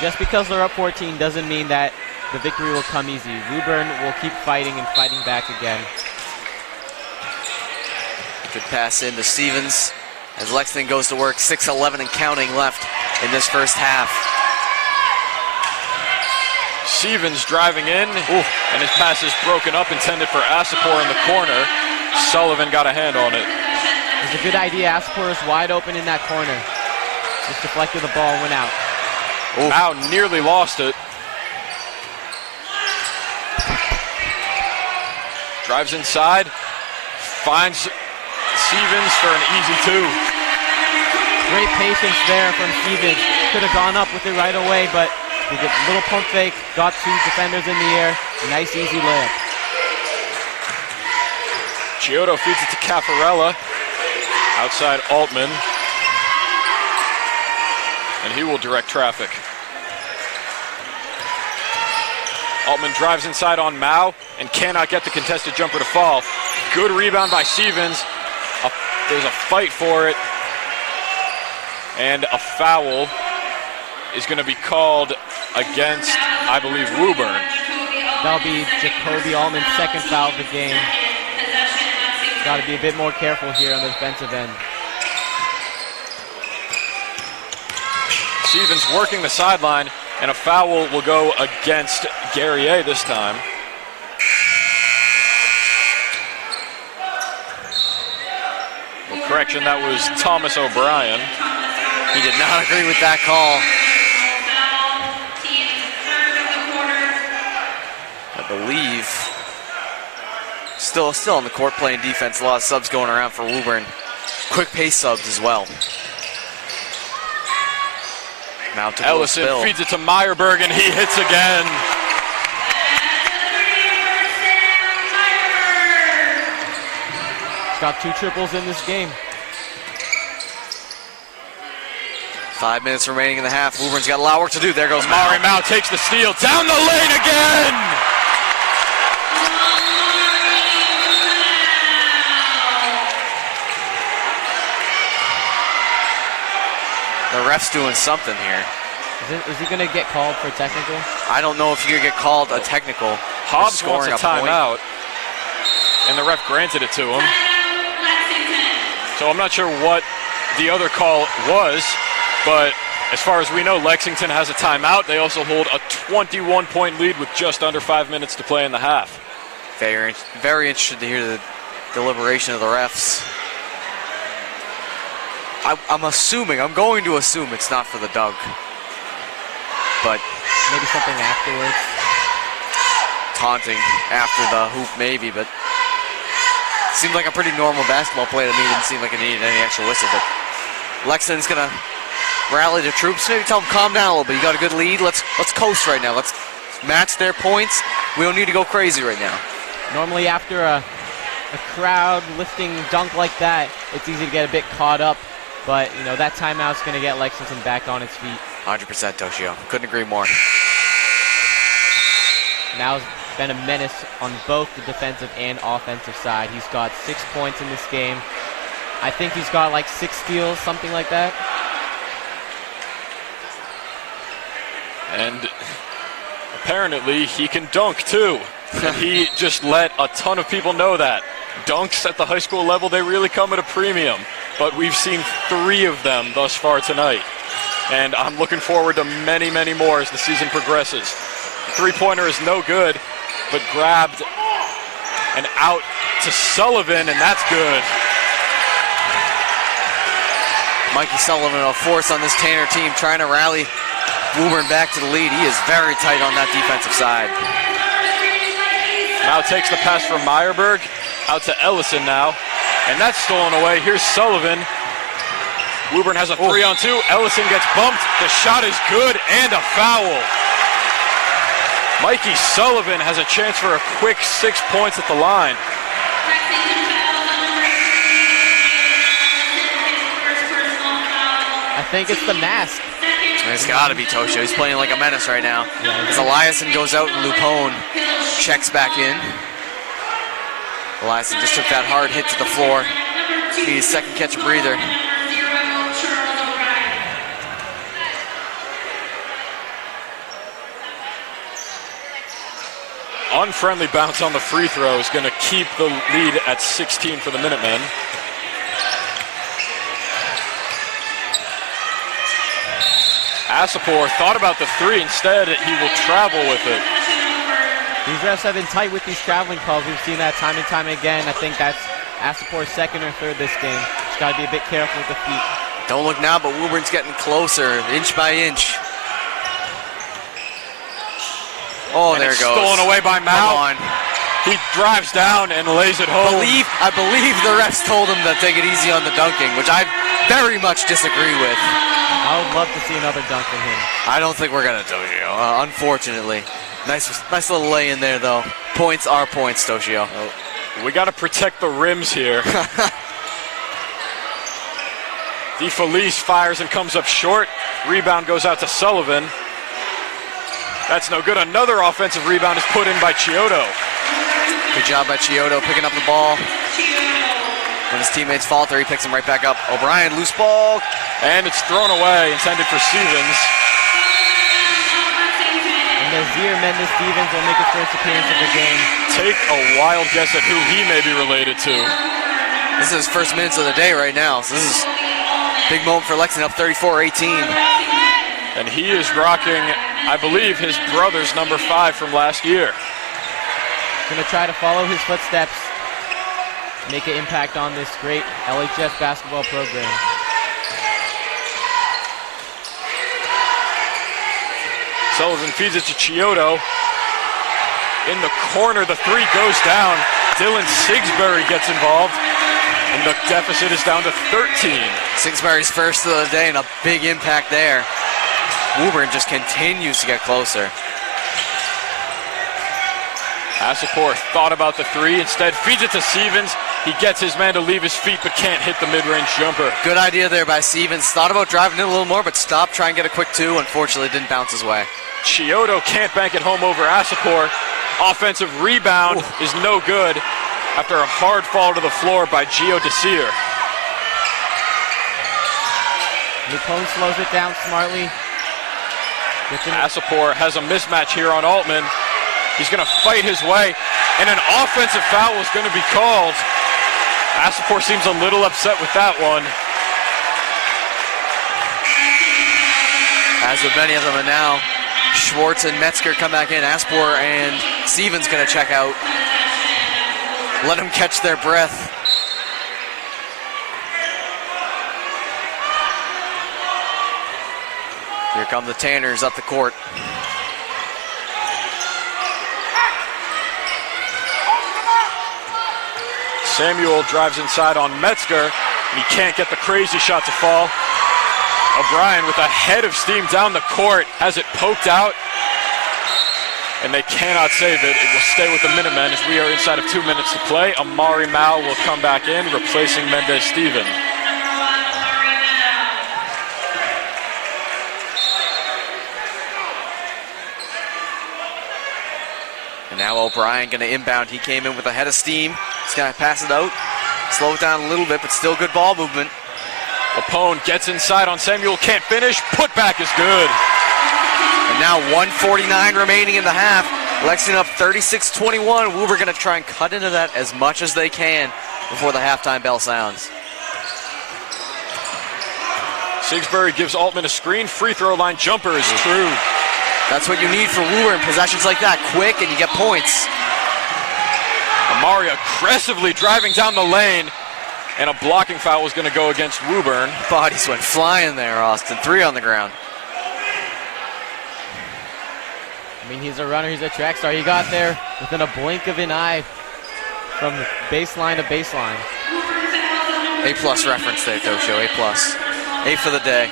Just because they're up 14 doesn't mean that the victory will come easy. Woburn will keep fighting and fighting back again. Good pass into Stevens as Lexington goes to work. 6:11 and counting left in this first half. Stevens driving in, and his pass is broken up, intended for Asapor in the corner. Sullivan got a hand on it. It's a good idea. Asapor is wide open in that corner. Just deflected the ball and went out. Mao nearly lost it. Drives inside, finds Stevens for an easy two. Great patience there from Stevens. Could have gone up with it right away, but he did a little pump fake, got two defenders in the air. Nice, easy layup. Chiodo feeds it to Caffarella. Outside Altman. And he will direct traffic. Altman drives inside on Mao and cannot get the contested jumper to fall. Good rebound by Stevens. There's a fight for it. And a foul is going to be called against, I believe, Woburn. That'll be Jacoby Altman's second foul of the game. Got to be a bit more careful here on the defensive end. Stevens working the sideline, and a foul will go against Guerrier this time. Well, correction, that was Thomas O'Brien. He did not agree with that call. I believe still on the court playing defense. A lot of subs going around for Woburn. Quick pace subs as well. Ellison feeds it to Meyerberg, and he hits again. He's got two triples in this game. 5 minutes remaining in the half. Woburn's got a lot of work to do. There goes Mari Mao takes the steal. Down the lane again! The ref's doing something here. Is he going to get called for technical? I don't know if you're going to get called a technical. Hobbs wants a timeout, and the ref granted it to him. So I'm not sure what the other call was, but as far as we know, Lexington has a timeout. They also hold a 21-point lead with just under 5 minutes to play in the half. Very, very interested to hear the deliberation of the refs. I'm going to assume it's not for the dunk. But maybe something afterwards. Taunting after the hoop, maybe, but seemed like a pretty normal basketball play to me. Didn't seem like it needed any extra whistle, but Lexington's gonna rally the troops, maybe tell them calm down a little bit. You got a good lead, let's let's coast right now. Let's match their points. We don't need to go crazy right now. Normally after a crowd lifting dunk like that, it's easy to get a bit caught up. But, you know, that timeout's going to get Lexington back on its feet. 100%, Toshio. Couldn't agree more. Now has been a menace on both the defensive and offensive side. He's got 6 points in this game. I think he's got like 6 steals, something like that. And apparently he can dunk too. And he just let a ton of people know that. Dunks at the high school level, they really come at a premium. But we've seen 3 of them thus far tonight. And I'm looking forward to many, many more as the season progresses. Three-pointer is no good, but grabbed and out to Sullivan, and that's good. Mikey Sullivan, a force on this Tanner team, trying to rally Woburn back to the lead. He is very tight on that defensive side. Now takes the pass from Meyerberg, out to Ellison now, and that's stolen away. Here's Sullivan. Woburn has a 3-on-2. Ellison gets bumped. The shot is good, and a foul. Mikey Sullivan has a chance for a quick 6 points at the line. I think it's the mask. It's got to be Toshio. He's playing like a menace right now. As Eliason goes out and Lupone checks back in. Eliason just took that hard hit to the floor. Need his second catch a breather. Unfriendly bounce on the free throw is going to keep the lead at 16 for the Minutemen. Asapor thought about the 3. Instead, he will travel with it. These refs have been tight with these traveling calls. We've seen that time and time again. I think that's Asapor's second or third this game. Just got to be a bit careful with the feet. Don't look now, but Woburn's getting closer, inch by inch. Oh, And there it goes. Stolen away by Mao. Come on. He drives down and lays it home. I believe the refs told him to take it easy on the dunking, which I very much disagree with. I would love to see another dunk from him. I don't think we're going to, Toshio, unfortunately. Nice little lay in there, though. Points are points, Toshio. We got to protect the rims here. DeFelice fires and comes up short. Rebound goes out to Sullivan. That's no good. Another offensive rebound is put in by Chiodo. Good job by Chiodo picking up the ball. When his teammates falter, he picks him right back up. O'Brien, loose ball. And it's thrown away, intended for Stevens. And Nazir Mendes-Stevens will make his first appearance of the game. Take a wild guess at who he may be related to. This is his first minutes of the day right now. So this is a big moment for Lexington, up 34-18. And he is rocking, I believe, his brother's number 5 from last year. Going to try to follow his footsteps, make an impact on this great LHS basketball program. Sullivan feeds it to Chiodo. In the corner, the 3 goes down. Dylan Sigsbury gets involved, and the deficit is down to 13. Sigsbury's first of the day and a big impact there. Woburn just continues to get closer. Asapor thought about the 3, instead feeds it to Stevens. He gets his man to leave his feet, but can't hit the mid-range jumper. Good idea there by Stevens. Thought about driving it a little more, but stopped, try and get a quick 2. Unfortunately, didn't bounce his way. Chiodo can't bank it home over Asapor. Offensive rebound is no good after a hard fall to the floor by Gio Desir. Lupone slows it down smartly. Asapor has a mismatch here on Altman. He's going to fight his way, and an offensive foul is going to be called. Asapor seems a little upset with that one. As with many of them, and now Schwartz and Metzger come back in. Asapor and Stevens going to check out. Let them catch their breath. Here come the Tanners up the court. Samuel drives inside on Metzger, and he can't get the crazy shot to fall. O'Brien with a head of steam down the court, has it poked out, and they cannot save it. It will stay with the Minutemen as we are inside of 2 minutes to play. Amari Mao will come back in, replacing Mendez Steven. And now O'Brien going to inbound. He came in with a head of steam. He's going to pass it out, slow it down a little bit, but still good ball movement. Lapone gets inside on Samuel, can't finish. Putback is good. And now 1:49 remaining in the half. Lexington up 36-21. Woburn going to try and cut into that as much as they can before the halftime bell sounds. Sigsbury gives Altman a screen. Free throw line jumper is true. That's what you need for Woburn. Possessions like that, quick, and you get points. Amari aggressively driving down the lane, and a blocking foul was going to go against Woburn. Bodies went flying there, Austin. 3 on the ground. I mean, he's a runner, he's a track star. He got there within a blink of an eye from baseline to baseline. A+ reference there, Toshio, A+. A for the day.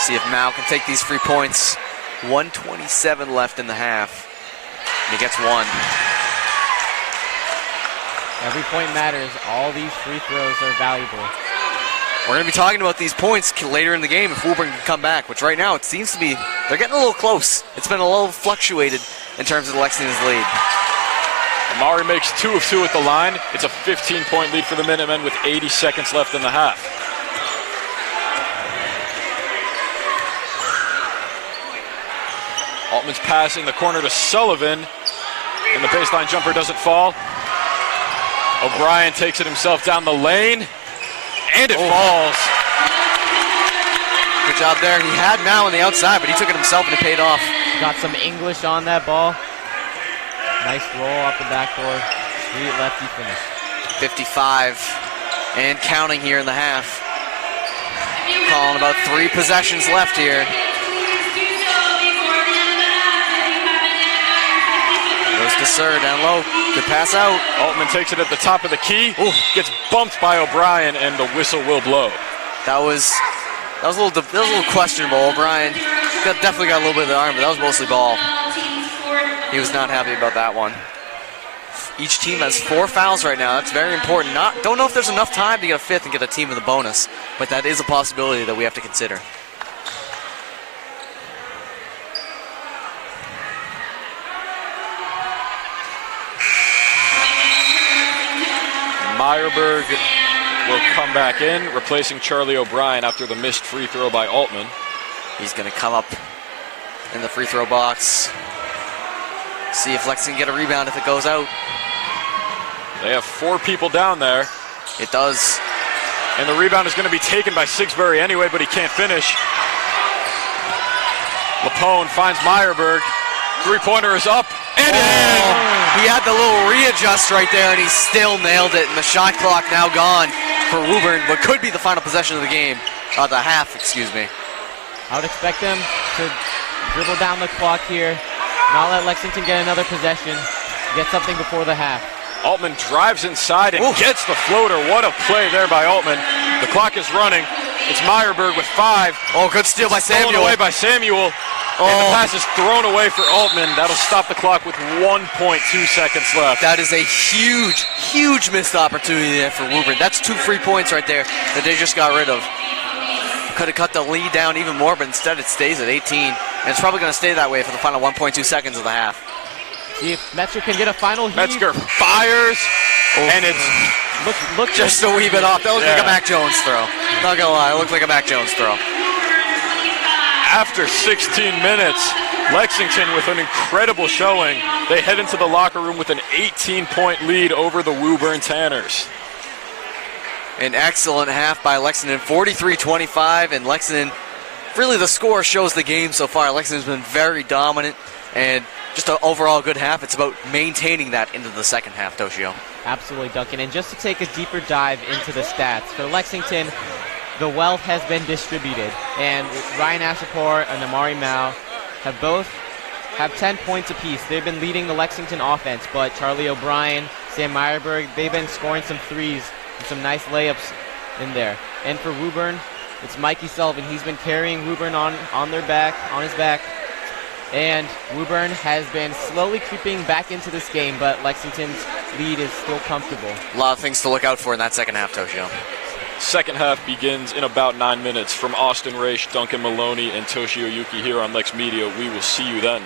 See if Mao can take these free points. 1:27 left in the half. And he gets one. Every point matters. All these free throws are valuable. We're going to be talking about these points later in the game if Woburn can come back, which right now it seems to be, they're getting a little close. It's been a little fluctuated in terms of Lexington's lead. Amari makes 2 of 2 at the line. It's a 15-point lead for the Minutemen with 80 seconds left in the half. Altman's pass in the corner to Sullivan, and the baseline jumper doesn't fall. O'Brien takes it himself down the lane, and it falls. Good job there. He had Mao on the outside, but he took it himself and it paid off. Got some English on that ball. Nice roll up the backboard. Sweet lefty finish. 55 and counting here in the half. Calling about 3 possessions left here. Goes to Sir down low. Good pass out. Altman takes it at the top of the key. Ooh, gets bumped by O'Brien, and the whistle will blow. That was a little questionable. O'Brien definitely got a little bit of the arm, but that was mostly ball. He was not happy about that one. Each team has 4 fouls right now. That's very important. Don't know if there's enough time to get a 5th and get a team with a bonus, but that is a possibility that we have to consider. Meyerberg will come back in, replacing Charlie O'Brien after the missed free throw by Altman. He's going to come up in the free throw box. See if Lexington can get a rebound if it goes out. They have 4 people down there. It does. And the rebound is going to be taken by Sigsbury anyway, but he can't finish. Lapone finds Meyerberg. 3-pointer is up and in! He had the little readjust right there, and he still nailed it. And the shot clock now gone for Woburn, what could be the final possession of the game. The half, excuse me. I would expect them to dribble down the clock here, not let Lexington get another possession, get something before the half. Altman drives inside and gets the floater. What a play there by Altman. The clock is running. It's Meyerberg with 5. Oh, good steal by Samuel. Stolen away by Samuel. And the pass is thrown away for Altman. That'll stop the clock with 1.2 seconds left. That is a huge, huge missed opportunity there for Woburn. That's 2 free points right there that they just got rid of. Could have cut the lead down even more, but instead it stays at 18. And it's probably going to stay that way for the final 1.2 seconds of the half. See if Metzger can get a final heave. Metzger fires, and it's look just a wee bit off. That looked like a Mac Jones throw. Not going to lie, it looked like a Mac Jones throw. After 16 minutes, Lexington with an incredible showing. They head into the locker room with an 18-point lead over the Woburn Tanners. An excellent half by Lexington, 43-25, and Lexington, really the score shows the game so far. Lexington's been very dominant, and just an overall good half. It's about maintaining that into the second half, Toshio. Absolutely, Duncan. And just to take a deeper dive into the stats, for Lexington, the wealth has been distributed, and Ryan Ashapor and Amari Mao have 10 points apiece. They've been leading the Lexington offense, but Charlie O'Brien, Sam Meyerberg, they've been scoring some threes and some nice layups in there. And for Woburn, It's Mikey Sullivan. He's been carrying Woburn on his back. And Woburn has been slowly creeping back into this game, but Lexington's lead is still comfortable. A lot of things to look out for in that second half, Toshio. Second half begins in about 9 minutes. From Austin Raish, Duncan Maloney, and Toshio Yuki here on LexMedia. We will see you then.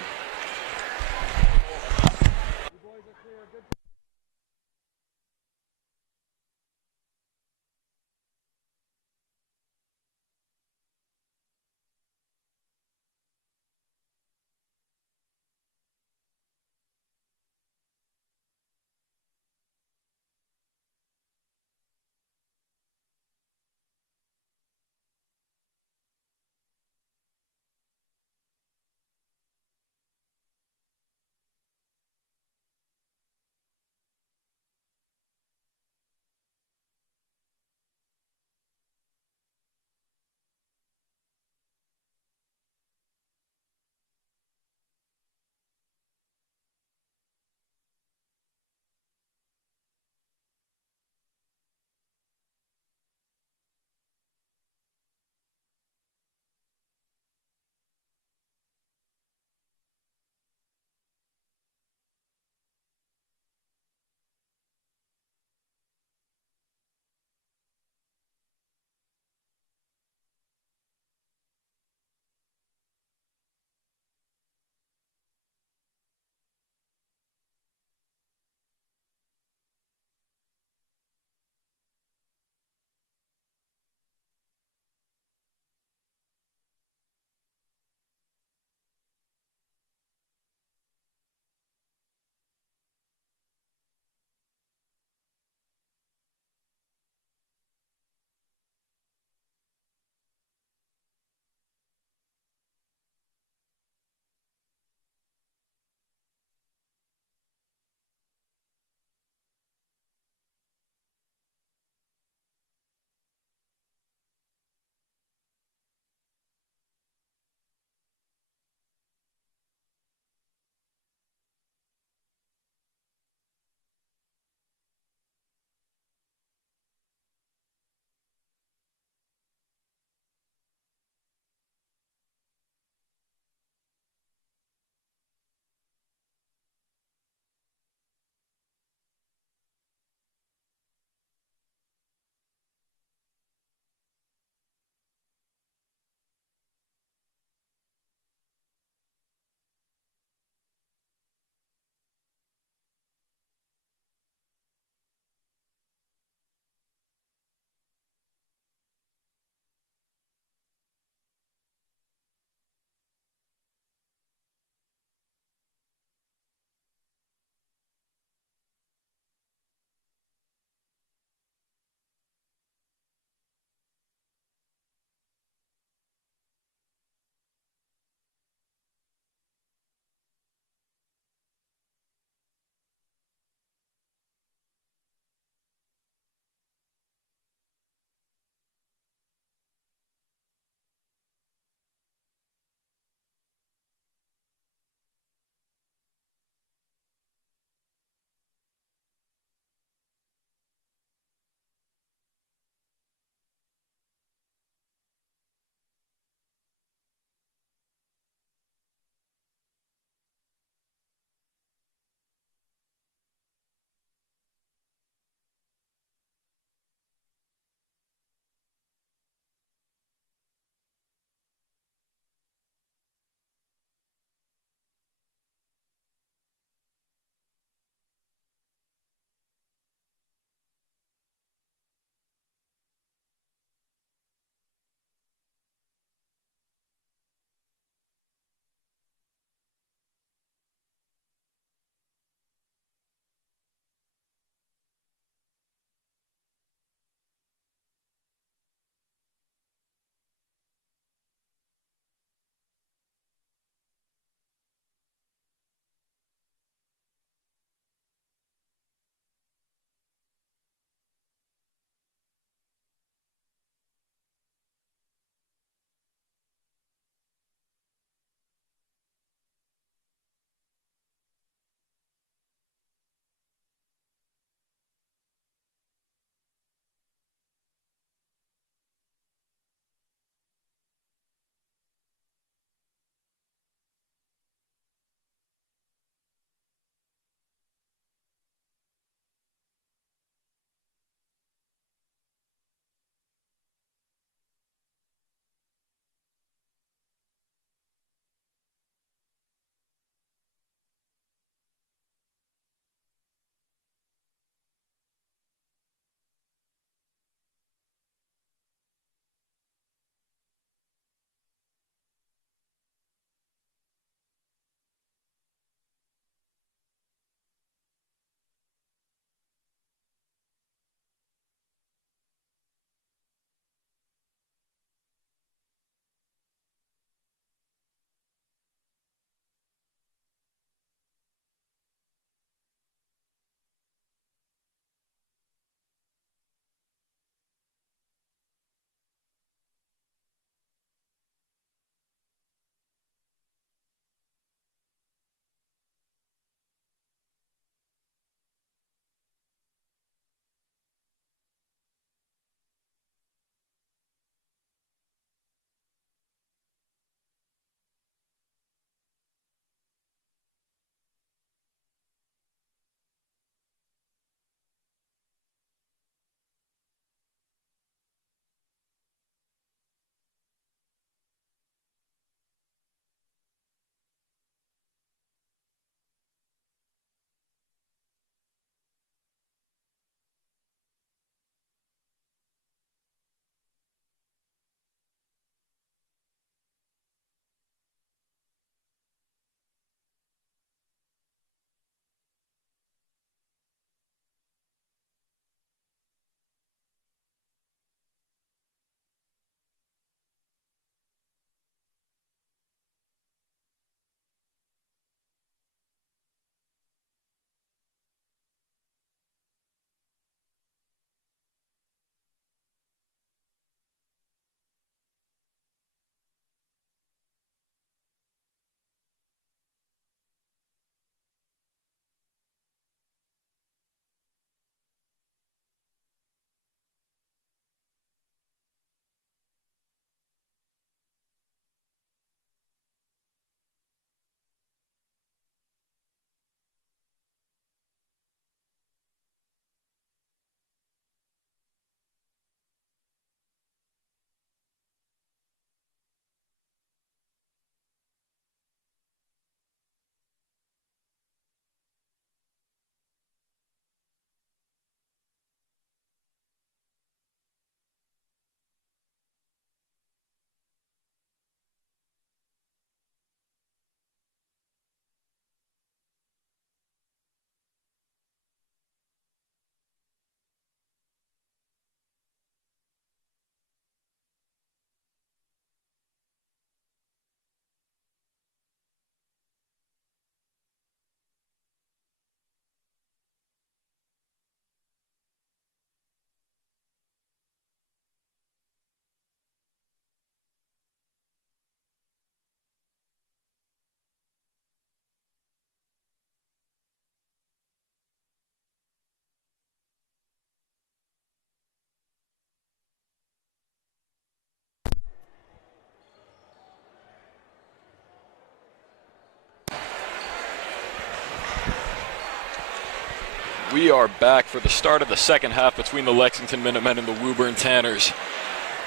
we are back for the start of the second half between the Lexington Minutemen and the Woburn Tanners.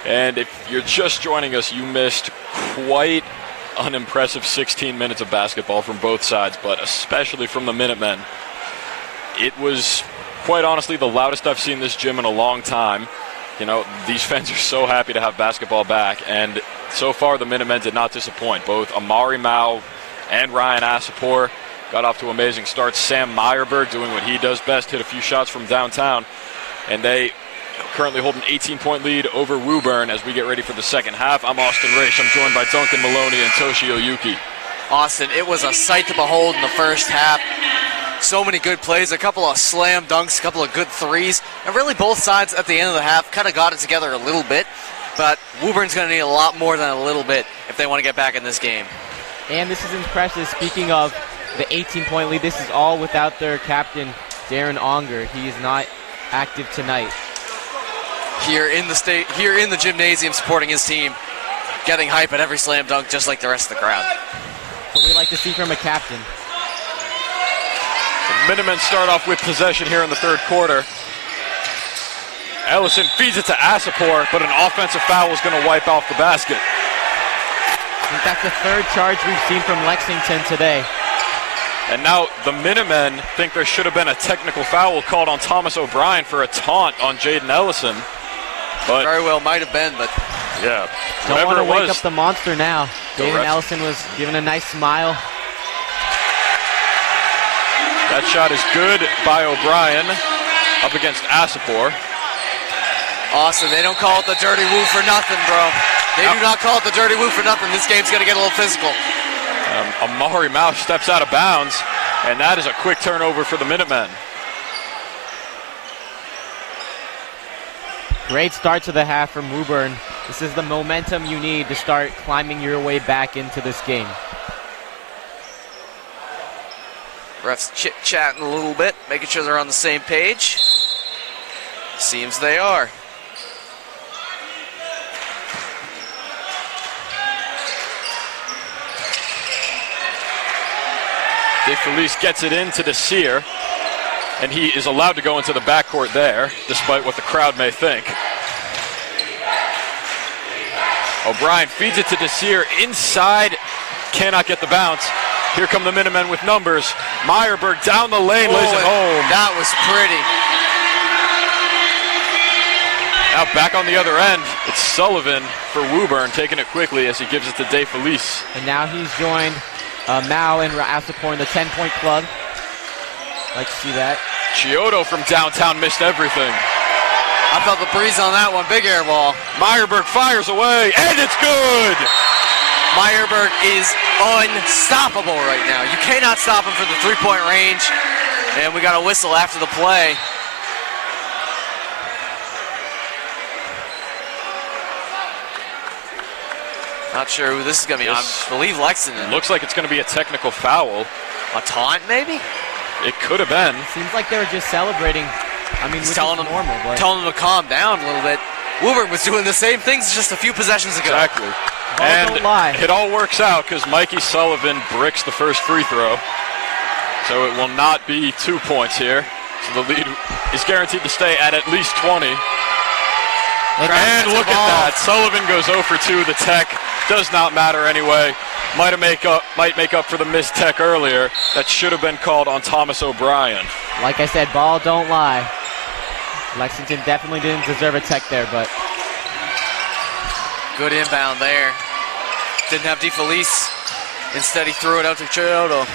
And if you're just joining us, you missed quite an impressive 16 minutes of basketball from both sides, but especially from the Minutemen. It was, quite honestly, the loudest I've seen this gym in a long time. You know, these fans are so happy to have basketball back, and so far the Minutemen did not disappoint. Both Amari Mao and Ryan Asapor got off to amazing starts. Sam Meyerberg doing what he does best, hit a few shots from downtown, and they currently hold an 18-point lead over Woburn as we get ready for the second half. I'm Austin Raish. I'm joined by Duncan Maloney and Toshio Yuki. Austin, it was a sight to behold in the first half. So many good plays, a couple of slam dunks, a couple of good threes, and really both sides at the end of the half kind of got it together a little bit, but Woburn's going to need a lot more than a little bit if they want to get back in this game. And this is impressive. Speaking of the 18-point lead, this is all without their captain, Darren Onger. He is not active tonight. Here in the gymnasium supporting his team, getting hype at every slam dunk just like the rest of the crowd. What we like to see from a captain. The Minutemen start off with possession here in the third quarter. Ellison feeds it to Asapor, but an offensive foul is going to wipe off the basket. I think that's the third charge we've seen from Lexington today. And now the Minutemen think there should have been a technical foul called on Thomas O'Brien for a taunt on Jaden Ellison. But very well might have been, but yeah, don't want to wake was, up the monster now. Jaden Ellison was giving a nice smile. That shot is good by O'Brien up against Asapor. Austin, they don't call it the dirty woo for nothing, bro. They do not call it the dirty woo for nothing. This game's going to get a little physical. Amari Mao steps out of bounds, and that is a quick turnover for the Minutemen. Great start to the half from Woburn. This is the momentum you need to start climbing your way back into this game. Refs chit-chatting a little bit, making sure they're on the same page. Seems they are. DeFelice gets it into Desir, and he is allowed to go into the backcourt there, despite what the crowd may think. O'Brien feeds it to Desir inside, cannot get the bounce. Here come the Minutemen with numbers. Meyerberg down the lane, lays it home. That was pretty. Now back on the other end, it's Sullivan for Woburn, taking it quickly as he gives it to DeFelice. And now he's joined Mao and Asapor in the 10-point club. Like to see that. Chiodo from downtown missed everything. I felt the breeze on that one. Big air ball. Meyerberg fires away, and it's good! Meyerberg is unstoppable right now. You cannot stop him from the three-point range. And we got a whistle after the play. Not sure who this is going to be. I believe Lexington. Looks like it's going to be a technical foul. A taunt, maybe? It could have been. Seems like they were just celebrating. I mean, which telling is normal, but telling them to calm down a little bit. Woburn was doing the same things just a few possessions ago. Exactly. And don't lie. It all works out because Mikey Sullivan bricks the first free throw. So it will not be 2 points here. So the lead is guaranteed to stay at least 20. And look at that. Sullivan goes 0 for 2. The tech does not matter anyway. Might make up for the missed tech earlier. That should have been called on Thomas O'Brien. Like I said, ball don't lie. Lexington definitely didn't deserve a tech there, but good inbound there. Didn't have DeFelice. Instead, he threw it out to Chiodo.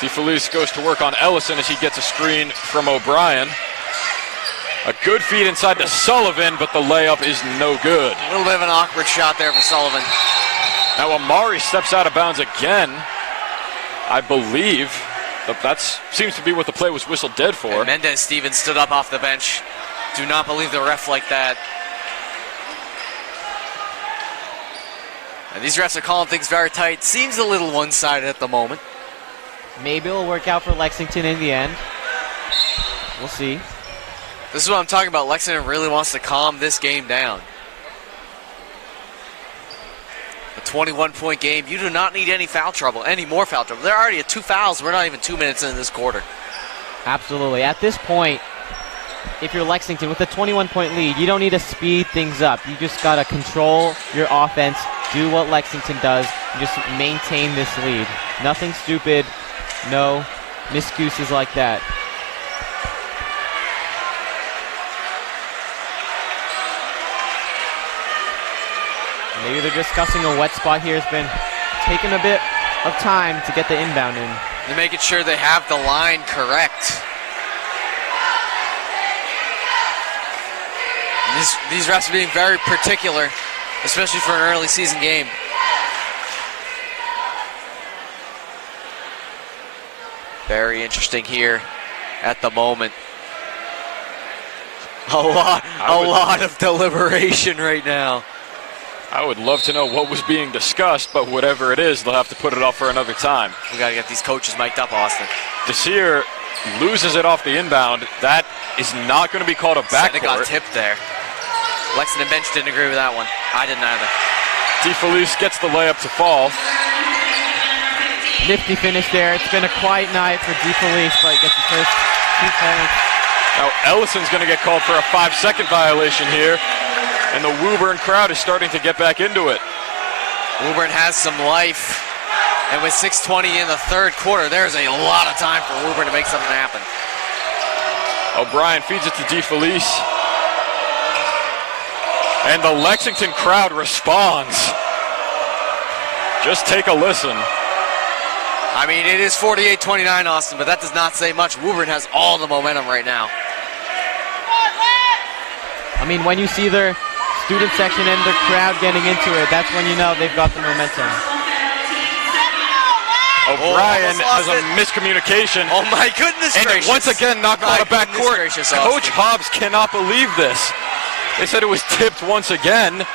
DeFelice goes to work on Ellison as he gets a screen from O'Brien. A good feed inside to Sullivan, but the layup is no good. A little bit of an awkward shot there for Sullivan. Now Amari steps out of bounds again. I believe that seems to be what the play was whistled dead for. And Mendez Stevens stood up off the bench. Do not believe the ref like that. And these refs are calling things very tight. Seems a little one-sided at the moment. Maybe it'll work out for Lexington in the end. We'll see. This is what I'm talking about. Lexington really wants to calm this game down. A 21-point game. You do not need any foul trouble, any more foul trouble. They're already at 2 fouls. We're not even 2 minutes into this quarter. Absolutely. At this point, if you're Lexington with a 21-point lead, you don't need to speed things up. You just got to control your offense, do what Lexington does, and just maintain this lead. Nothing stupid, no excuses like that. Maybe they're discussing a wet spot here. It's been taking a bit of time to get the inbound in. They're making sure they have the line correct. These refs are being very particular, especially for an early season game. Very interesting here at the moment. A lot of deliberation right now. I would love to know what was being discussed, but whatever it is, they'll have to put it off for another time. We got to get these coaches mic'd up, Austin. Desir loses it off the inbound. That is not going to be called a backcourt. It got tipped there. Lexington bench didn't agree with that one. I didn't either. DeFelice gets the layup to fall. Nifty finish there. It's been a quiet night for DeFelice, but he gets the first 2 points. Now Ellison's going to get called for a 5-second violation here, and the Woburn crowd is starting to get back into it. Woburn has some life, and with 6:20 in the third quarter, there's a lot of time for Woburn to make something happen. O'Brien feeds it to DeFelice, and the Lexington crowd responds. Just take a listen. I mean, it is 48-29, Austin, but that does not say much. Woburn has all the momentum right now. I mean, when you see their student section and their crowd getting into it, that's when you know they've got the momentum. O'Brien has a miscommunication. Oh my goodness and gracious. Once again, not called a backcourt. Coach Austin. Hobbs cannot believe this. They said it was tipped once again.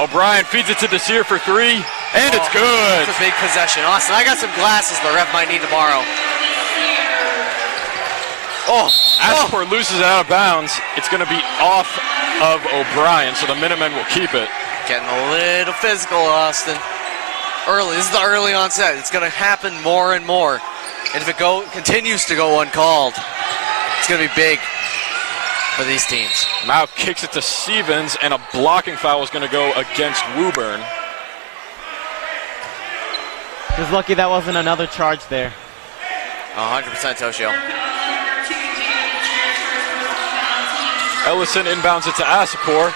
O'Brien feeds it to Desir for 3, and it's good. It's a big possession. Austin, I got some glasses the ref might need to borrow. Ashport loses it out of bounds. It's going to be off of O'Brien, so the Minutemen will keep it. Getting a little physical, Austin. Early. This is the early onset. It's going to happen more and more. And if it continues to go uncalled, it's going to be big for these teams. Mao kicks it to Stevens, and a blocking foul is going to go against Woburn. Just lucky that wasn't another charge there. 100% Toshio. Ellison inbounds it to Asapor.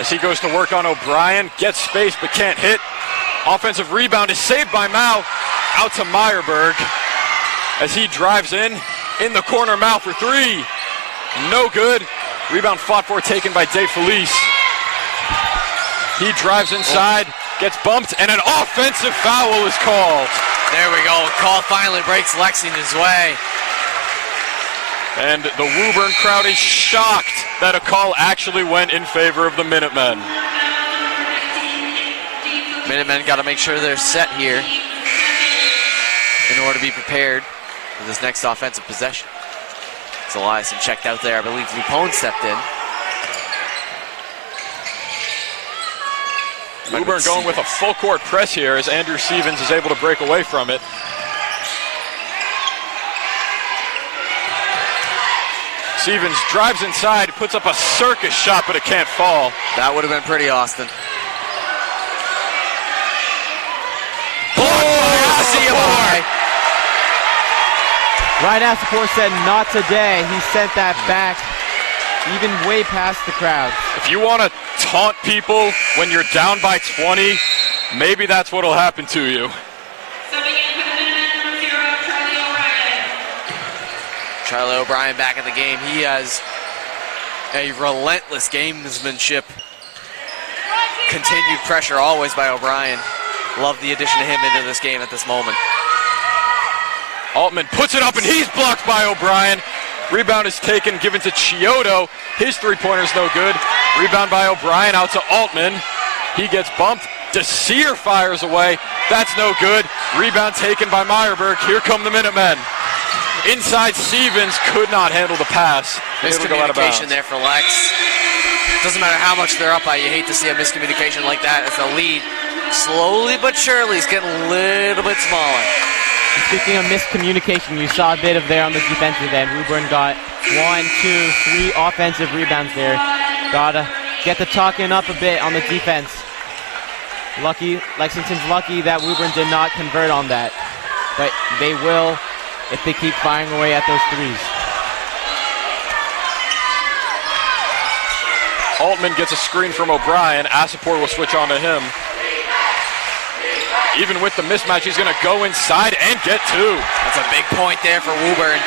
As he goes to work on O'Brien, gets space but can't hit. Offensive rebound is saved by Mao. Out to Meyerberg as he drives in the corner. Mao for 3. No good. Rebound fought for, taken by DeFelice. He drives inside, gets bumped, and an offensive foul is called. There we go. Call finally breaks Lexington's way. And the Woburn crowd is shocked that a call actually went in favor of the Minutemen. Minutemen got to make sure they're set here in order to be prepared for this next offensive possession. So Eliason checked out there. I believe Lupone stepped in. Woburn going with a full court press here as Andrew Stevens is able to break away from it. Stevens drives inside, puts up a circus shot, but it can't fall. That would have been pretty, Austin. Ryan Asapor said not today. He sent that back even way past the crowd. If you want to taunt people when you're down by 20, maybe that's what will happen to you. Charlie O'Brien back in the game. He has a relentless gamesmanship. Continued pressure always by O'Brien. Love the addition of him into this game at this moment. Altman puts it up, and he's blocked by O'Brien. Rebound is taken, given to Chiodo. His three-pointer's no good. Rebound by O'Brien out to Altman. He gets bumped. Desir fires away. That's no good. Rebound taken by Meyerberg. Here come the Minutemen. Inside, Stevens could not handle the pass. Miscommunication there for Lex. Doesn't matter how much they're up by, you hate to see a miscommunication like that as the lead slowly but surely is getting a little bit smaller. Speaking of miscommunication, you saw a bit of there on the defensive end. Woburn got 1, 2, 3 offensive rebounds there. Gotta get the talking up a bit on the defense. Lexington's lucky that Woburn did not convert on that. But they will if they keep firing away at those threes. Altman gets a screen from O'Brien. Asapor will switch on to him. Even with the mismatch, he's going to go inside and get 2. That's a big point there for Woburn.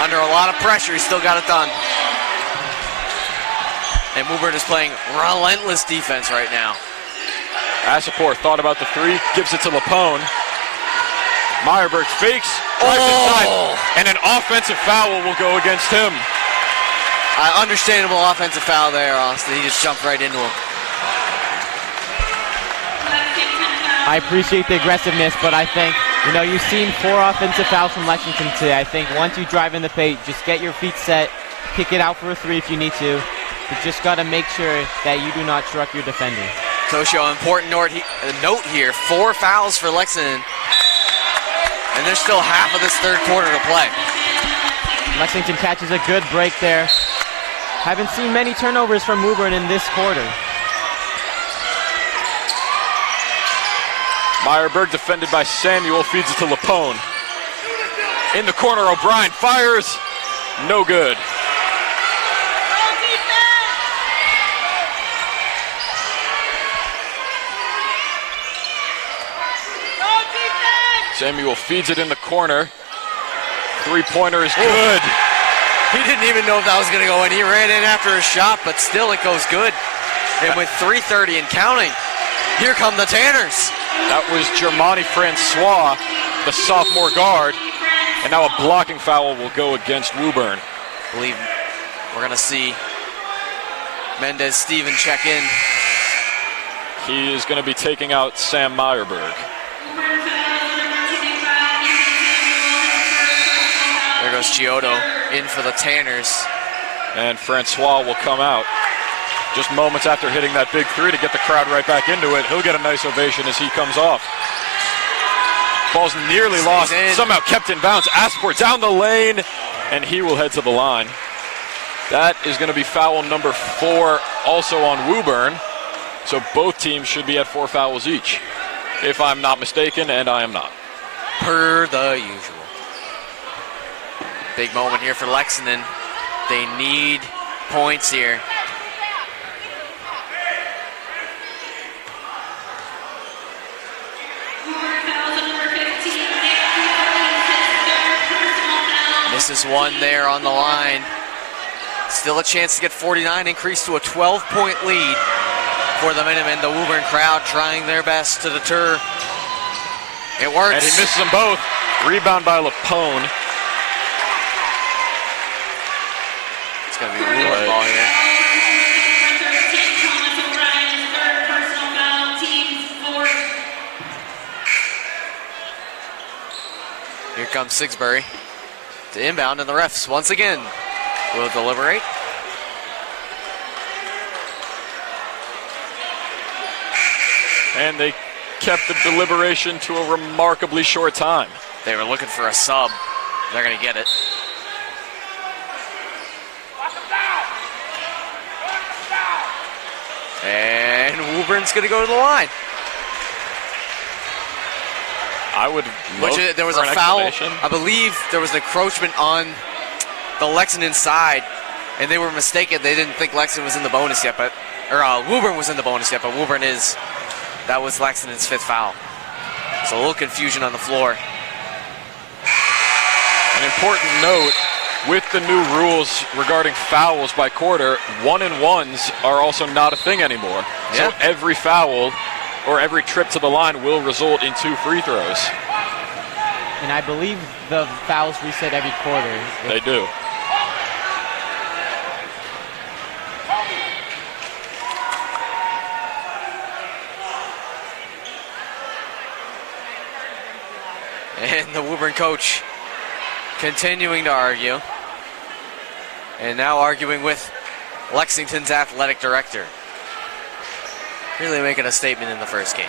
Under a lot of pressure, he still got it done. And Woburn is playing relentless defense right now. Asapor thought about the 3, gives it to Lapone. Meyerberg fakes, drives inside, and an offensive foul will go against him. Understandable offensive foul there, Austin. He just jumped right into him. I appreciate the aggressiveness, but I think, you've seen 4 offensive fouls from Lexington today. I think once you drive in the paint, just get your feet set, kick it out for a 3 if you need to. You just got to make sure that you do not truck your defender. Toshio, important note here, 4 fouls for Lexington. And there's still half of this third quarter to play. Lexington catches a good break there. Haven't seen many turnovers from Woburn in this quarter. Meyerberg defended by Samuel, feeds it to Lapone. In the corner, O'Brien fires. No good. Samuel feeds it in the corner. 3-pointer is good. He didn't even know if that was going to go in. He ran in after a shot, but still it goes good. And with 3:30 and counting, here come the Tanners. That was Germani Francois, the sophomore guard. And now a blocking foul will go against Woburn. I believe we're going to see Mendez Steven check in. He is going to be taking out Sam Meyerberg. There goes Chiodo in for the Tanners. And Francois will come out. Just moments after hitting that big 3 to get the crowd right back into it. He'll get a nice ovation as he comes off. Ball's nearly lost, somehow kept in bounds. Asapor down the lane, and he will head to the line. That is going to be foul number 4 also on Woburn. So both teams should be at 4 fouls each, if I'm not mistaken, and I am not. Per the usual. Big moment here for Lexington. They need points here. Misses one there on the line. Still a chance to get 49, increase to a 12-point lead for the Minutemen. The Woburn crowd trying their best to deter. It works. And he misses them both. Rebound by Lapone. It's going to be a Woburn ball here. Here comes Sigsbury to inbound, and the refs once again will deliberate. And they kept the deliberation to a remarkably short time. They were looking for a sub. They're going to get it. And Woburn's going to go to the line. I would there was a foul. I believe there was an encroachment on the Lexington side, and they were mistaken. They didn't think Lexington was in the bonus yet, Woburn was in the bonus yet, but Woburn is. That was Lexington's 5th foul. So a little confusion on the floor. An important note, with the new rules regarding fouls by quarter, 1-and-1s are also not a thing anymore. Yeah. So every foul or every trip to the line will result in 2 free throws. And I believe the fouls reset every quarter. They do. And the Woburn coach continuing to argue. And now arguing with Lexington's athletic director. Really making a statement in the first game.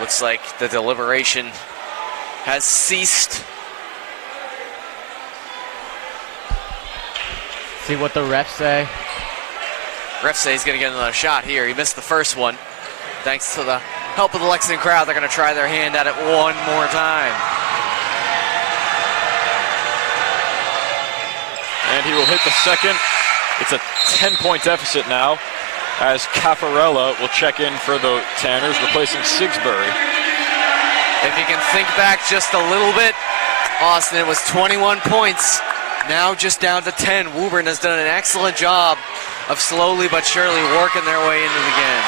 Looks like the deliberation has ceased. See what the refs say. Ref say he's going to get another shot here. He missed the first one. Thanks to the help of the Lexington crowd, they're going to try their hand at it one more time. And he will hit the second. It's a 10-point deficit now, as Caffarella will check in for the Tanners, replacing Sigsbury. If you can think back just a little bit, Austin, it was 21 points. Now just down to 10. Woburn has done an excellent job of slowly but surely working their way into the game.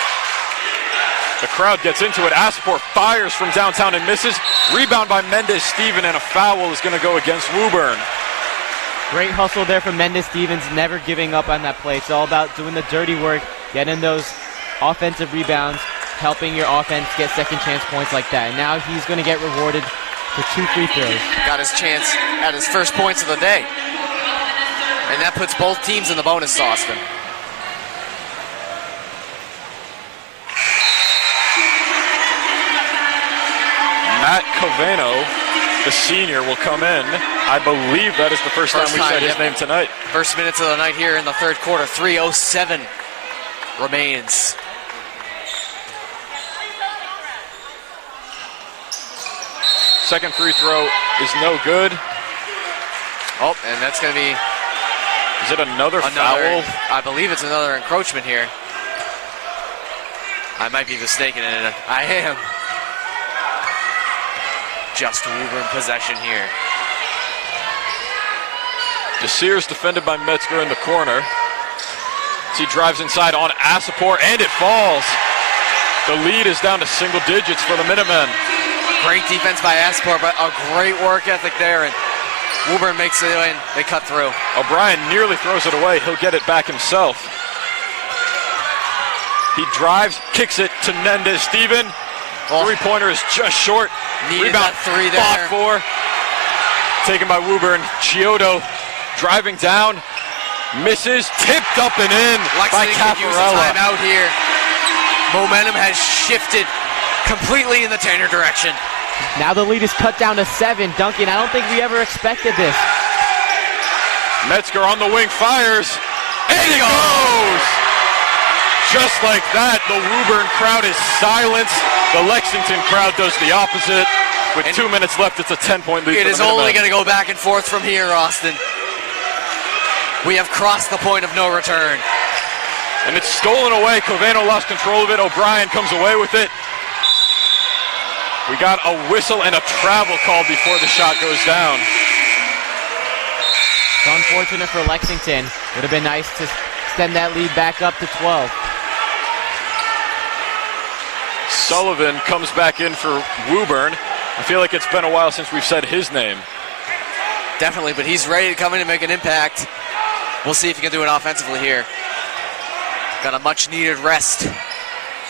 The crowd gets into it. Asport fires from downtown and misses. Rebound by Mendez-Steven, and a foul is going to go against Woburn. Great hustle there from Mendez-Stevens, never giving up on that play. It's all about doing the dirty work, getting those offensive rebounds, helping your offense get second chance points like that. And now he's going to get rewarded for 2 free throws. Got his chance at his first points of the day. And that puts both teams in the bonus, Austin. Matt Coveno, the senior, will come in. I believe that is the first time we've said his name tonight. First minutes of the night here in the third quarter. 3:07 remains. Second free throw is no good. Oh, and that's going to be Is it another foul? I believe it's another encroachment here. I might be mistaken in it. I am. Just Woburn possession here. Desir's defended by Metzger in the corner. As he drives inside on Asapor, and it falls. The lead is down to single digits for the Minutemen. Great defense by Asapor, but a great work ethic there. And Woburn makes it in. They cut through. O'Brien nearly throws it away. He'll get it back himself. He drives, kicks it to Mendez-Steven. Three-pointer is just short. Needed Rebound, that three there. fought for. Taken by Woburn. Chiodo driving down. Misses. Tipped up and in by Lexington could use a Caffarella. timeout here. Momentum has shifted completely in the Tanner direction. Now the lead is cut down to 7. Duncan, I don't think we ever expected this. Metzger on the wing fires. And it goes! Just like that, the Woburn crowd is silenced. The Lexington crowd does the opposite. With 2 minutes left, it's a 10-point lead. It is only going to go back and forth from here, Austin. We have crossed the point of no return. And it's stolen away. Coveno lost control of it. O'Brien comes away with it. We got a whistle and a travel call before the shot goes down. It's unfortunate for Lexington. Would have been nice to extend that lead back up to 12. Sullivan comes back in for Woburn. I feel like it's been a while since we've said his name. Definitely, but he's ready to come in and make an impact. We'll see if he can do it offensively here. Got a much-needed rest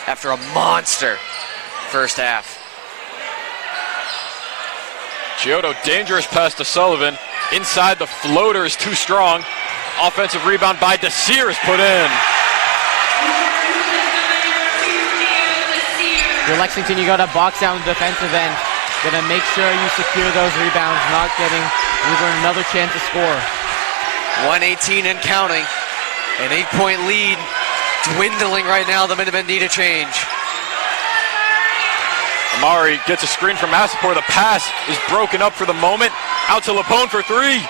after a monster first half. Chiodo, dangerous pass to Sullivan. Inside, the floater is too strong. Offensive rebound by Desir is put in. For Lexington, you got to box down the defensive end. Gonna make sure you secure those rebounds, not getting Woburn another chance to score. 118 and counting. An 8-point lead dwindling right now. The Minutemen need a change. Amari gets a screen from Asapor. The pass is broken up for the moment. Out to Lapone for 3.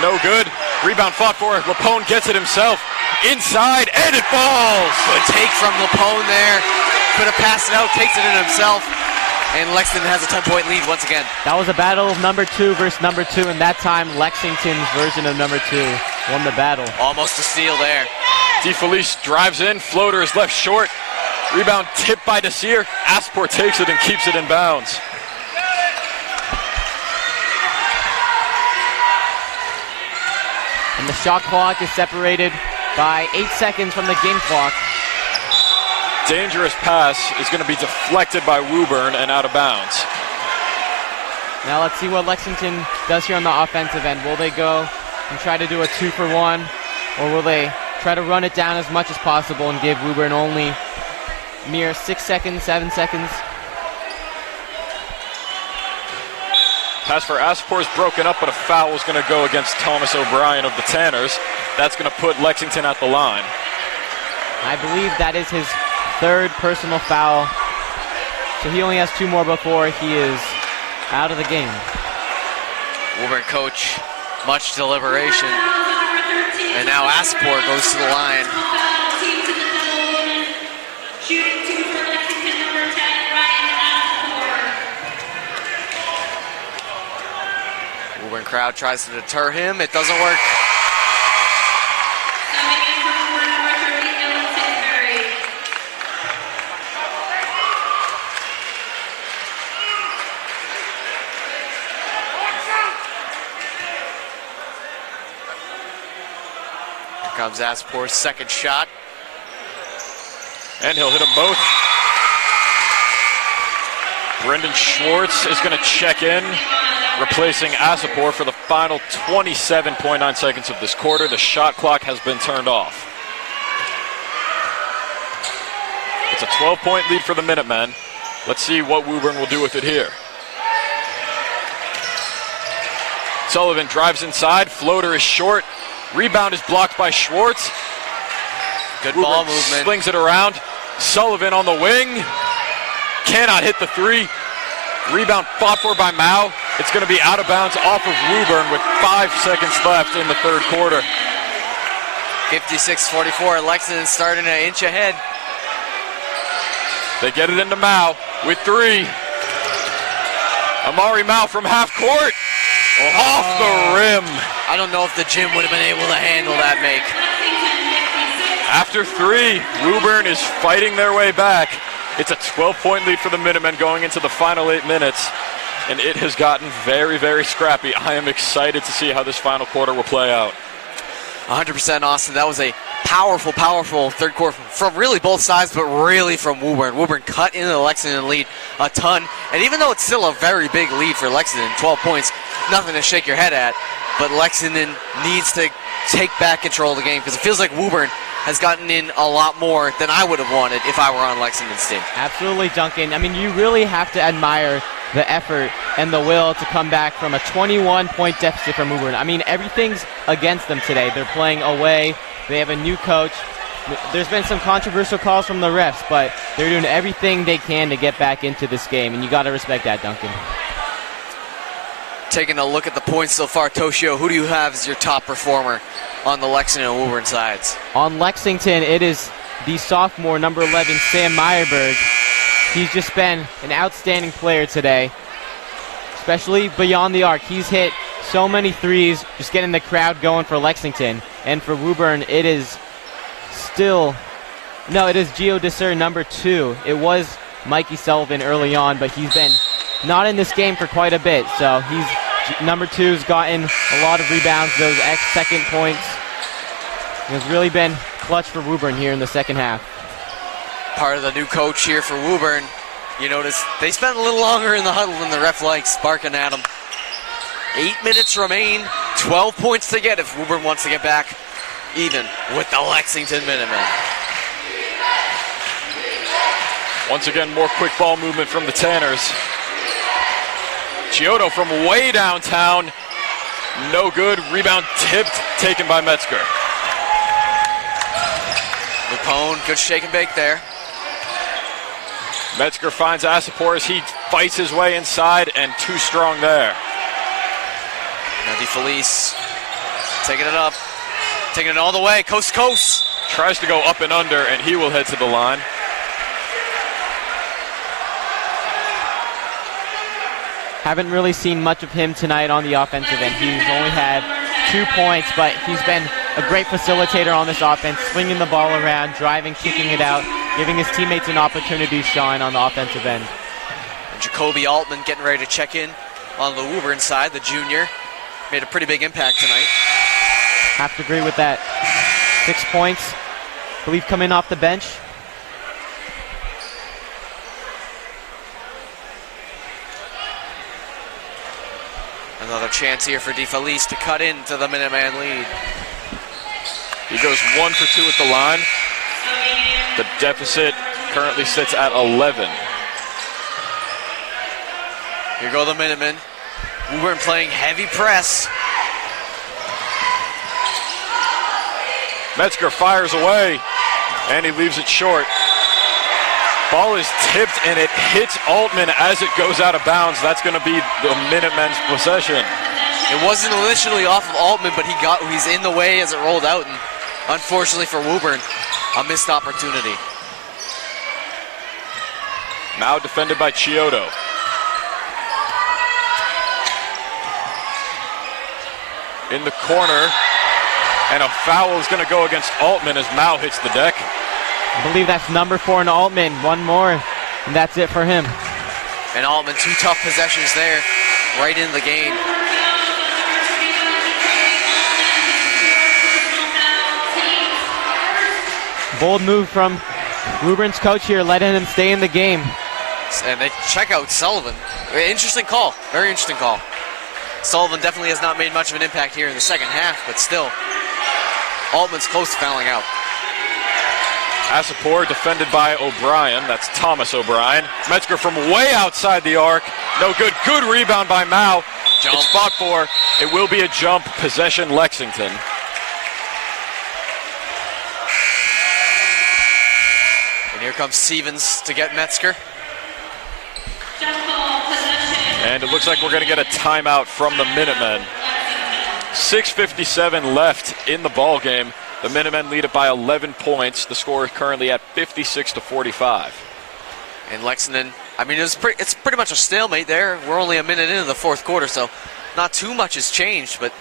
No good. Rebound fought for. Lapone gets it himself. Inside, and it falls. Good take from Lapone there. Could have passed it out, takes it in himself. And Lexington has a 10-point lead once again. That was a battle of number 2 versus number 2, and that time Lexington's version of number 2 won the battle. Almost a steal there. DeFelice drives in. Floater is left short. Rebound tipped by Desir. Aspor takes it and keeps it in bounds. And the shot clock is separated by 8 seconds from the game clock. Dangerous pass is going to be deflected by Woburn and out of bounds. Now let's see what Lexington does here on the offensive end. Will they go and try to do a 2-for-1, or will they try to run it down as much as possible and give Woburn only mere 6 seconds, 7 seconds? Pass for Aspor is broken up, but a foul is going to go against Thomas O'Brien of the Tanners. That's going to put Lexington at the line. I believe that is his third personal foul. So he only has 2 more before he is out of the game. Woburn coach, much deliberation. And now Aspor goes to the line. Woburn crowd tries to deter him. It doesn't work. Here comes Aspor's second shot. And he'll hit them both. Brendan Schwartz is going to check in, replacing Asapor for the final 27.9 seconds of this quarter. The shot clock has been turned off. It's a 12-point lead for the Minutemen. Let's see what Woburn will do with it here. Sullivan drives inside. Floater is short. Rebound is blocked by Schwartz. Good Woburn ball movement. Slings it around. Sullivan on the wing. Cannot hit the three. Rebound fought for by Mao. It's going to be out of bounds off of Woburn with 5 seconds left in the third quarter. 56-44. Lexington starting an inch ahead. They get it into Mao with 3. Amari Mao from half court. Off the rim. I don't know if the gym would have been able to handle that make. After 3, Woburn is fighting their way back. It's a 12-point lead for the Minutemen going into the final 8 minutes, and it has gotten very, very scrappy. I am excited to see how this final quarter will play out. 100% Austin. That was a powerful, powerful third quarter from really both sides, but really from Woburn. Woburn cut into the Lexington lead a ton, and even though it's still a very big lead for Lexington, 12 points, nothing to shake your head at, but Lexington needs to take back control of the game because it feels like Woburn has gotten in a lot more than I would have wanted if I were on Lexington's team. Absolutely, Duncan. I mean, you really have to admire the effort and the will to come back from a 21-point deficit from Woburn. I mean, everything's against them today. They're playing away. They have a new coach. There's been some controversial calls from the refs, but they're doing everything they can to get back into this game, and you got to respect that, Duncan. Taking a look at the points so far, Toshio, who do you have as your top performer on the Lexington and Woburn sides? On Lexington, it is the sophomore, number 11, Sam Meyerberg. He's just been an outstanding player today, especially beyond the arc. He's hit so many threes, just getting the crowd going for Lexington. And for Woburn, it is still, no, it is Gio Desir, number 2. It was Mikey Sullivan early on, but he's been not in this game for quite a bit. So he's number 2's gotten a lot of rebounds, those second points. It's really been clutch for Woburn here in the second half. Part of the new coach here for Woburn. You notice they spent a little longer in the huddle than the ref likes, barking at them. 8 minutes remain, 12 points to get if Woburn wants to get back even with the Lexington Minutemen. Once again, more quick ball movement from the Tanners. Chiodo from way downtown. No good. Rebound tipped, taken by Metzger. Lupone, good shake and bake there. Metzger finds Asapor as he fights his way inside, and too strong there. Now DeFelice taking it up. Taking it all the way, coast to coast. Tries to go up and under, and he will head to the line. Haven't really seen much of him tonight on the offensive end. He's only had 2 points, but he's been a great facilitator on this offense, swinging the ball around, driving, kicking it out, giving his teammates an opportunity to shine on the offensive end. And Jacoby Altman getting ready to check in on the Woburn side, the junior. Made a pretty big impact tonight. Have to agree with that. 6 points, I believe, coming off the bench. Another chance here for DeFelice to cut into the Minuteman lead. He goes 1 for 2 at the line. The deficit currently sits at 11. Here go the Minutemen. Woburn playing heavy press. Metzger fires away, and he leaves it short. Ball is tipped, and it hits Altman as it goes out of bounds. That's going to be the Minutemen's possession. It wasn't initially off of Altman, but he's in the way as it rolled out, and unfortunately for Woburn, a missed opportunity. Now defended by Chiodo. In the corner, and a foul is going to go against Altman as Mao hits the deck. I believe that's number 4 in Altman. One more, and that's it for him. And Altman, 2 tough possessions there, right in the game. Bold move from Woburn's coach here, letting him stay in the game. And they check out Sullivan. Interesting call, very interesting call. Sullivan definitely has not made much of an impact here in the second half, but still, Altman's close to fouling out. Asapor defended by O'Brien. That's Thomas O'Brien. Metzger from way outside the arc. No good. Good rebound by Mao. Jump. It's fought for. It will be a jump. Possession Lexington. And here comes Stevens to get Metzger. And it looks like we're going to get a timeout from the Minutemen. 6:57 left in the ball game. The Minutemen lead it by 11 points. The score is currently at 56-45. And Lexington, I mean, it's pretty much a stalemate there. We're only a minute into the fourth quarter, so not too much has changed, but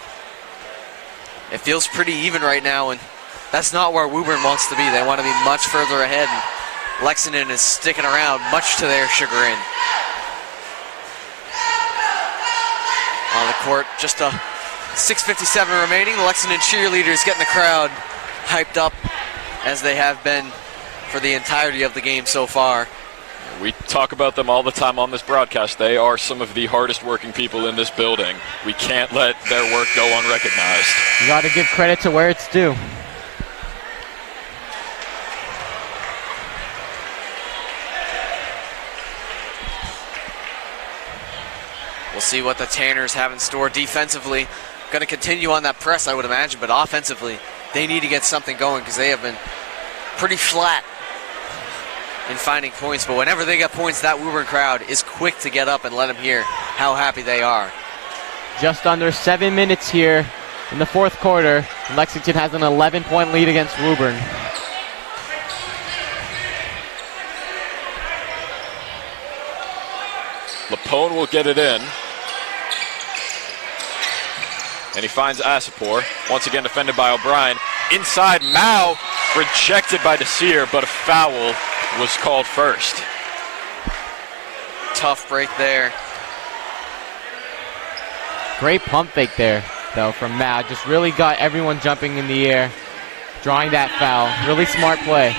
it feels pretty even right now, and that's not where Woburn wants to be. They want to be much further ahead, and Lexington is sticking around much to their chagrin. On the court, just a 6:57 remaining. The Lexington cheerleaders getting the crowd hyped up as they have been for the entirety of the game so far. We talk about them all the time on this broadcast. They are some of the hardest working people in this building. We can't let their work go unrecognized. You got to give credit to where it's due. We'll see what the Tanners have in store defensively. Going to continue on that press, I would imagine, but offensively, they need to get something going because they have been pretty flat in finding points. But whenever they get points, that Woburn crowd is quick to get up and let them hear how happy they are. Just under 7 minutes here in the fourth quarter. Lexington has an 11-point lead against Woburn. Lapone will get it in. And he finds Asapor. Once again defended by O'Brien. Inside, Mao rejected by Desir, but a foul was called first. Tough break there. Great pump fake there, though, from Mao. Just really got everyone jumping in the air, drawing that foul. Really smart play.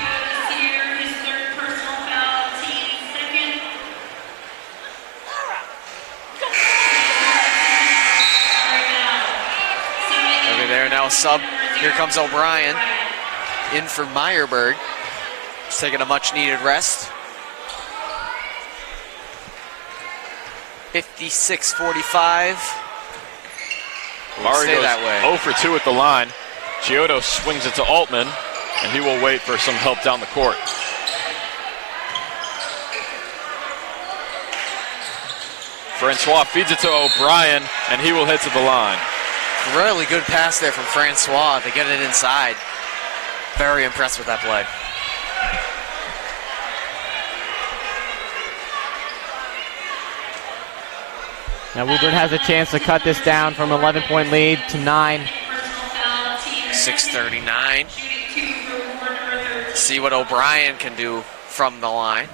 Now sub, here comes O'Brien in for Meyerberg. He's taking a much needed rest. 56-45. Mari Stay goes that way. 0 for 2 at the line. Chiodo swings it to Altman, and he will wait for some help down the court. Francois feeds it to O'Brien, and he will head to the line. Really good pass there from Francois to get it inside. Very impressed with that play. Now Woburn has a chance to cut this down from 11-point lead to 9. 6:39. See what O'Brien can do from the line.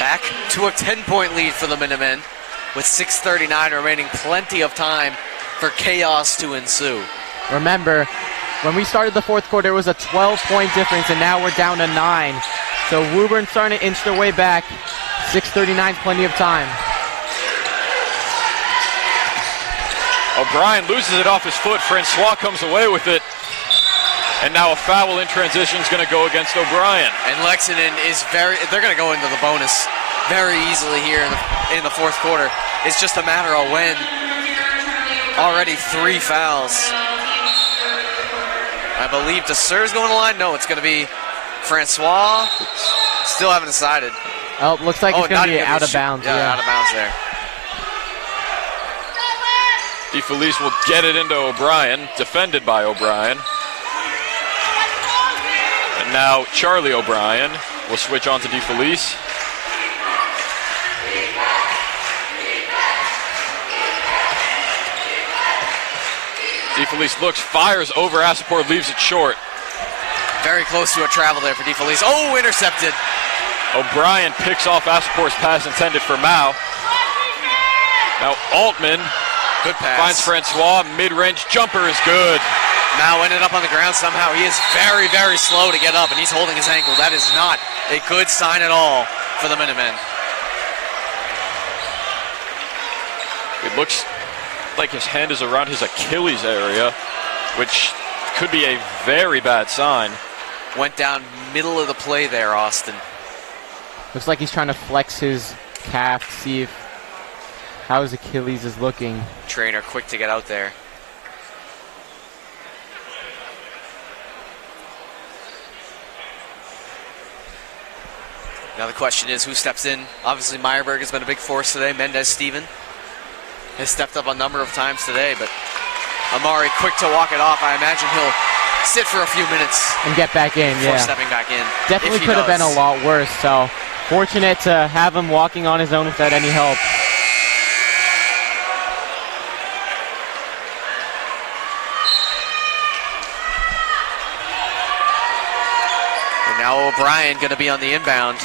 Back to a 10-point lead for the Minutemen. with 6:39 remaining. Plenty of time for chaos to ensue. Remember, when we started the fourth quarter, it was a 12-point difference, and now we're down to 9. So Woburn starting to inch their way back. 6:39 is plenty of time. O'Brien loses it off his foot. Francois comes away with it. And now a foul in transition is going to go against O'Brien. And Lexington is they're going to go into the bonus very easily here in the fourth quarter. It's just a matter of when. Already 3 fouls. I believe Deser's going to the line. No, it's going to be Francois. Still haven't decided. Oh, looks like it's going to be out of bounds. Yeah, out of bounds there. DeFelice will get it into O'Brien, defended by O'Brien. And now Charlie O'Brien will switch on to DeFelice. DeFelice looks, fires over Assaport, leaves it short. Very close to a travel there for DeFelice. Oh, intercepted. O'Brien picks off Assaport's pass intended for Mao. Now Altman good pass. Finds Francois, mid-range jumper is good. Mao ended up on the ground somehow. He is very, very slow to get up, and he's holding his ankle. That is not a good sign at all for the Minutemen. It looks like his hand is around his Achilles area, which could be a very bad sign. Went down middle of the play there, Austin. Looks like he's trying to flex his calf, see if how his Achilles is looking. Trainer quick to get out there. Now the question is, who steps in? Obviously, Meyerberg has been a big force today. Mendez Steven has stepped up a number of times today, but Amari quick to walk it off. I imagine he'll sit for a few minutes and get back in. Before stepping back in. Definitely could have been a lot worse. So fortunate to have him walking on his own without any help. And now O'Brien going to be on the inbound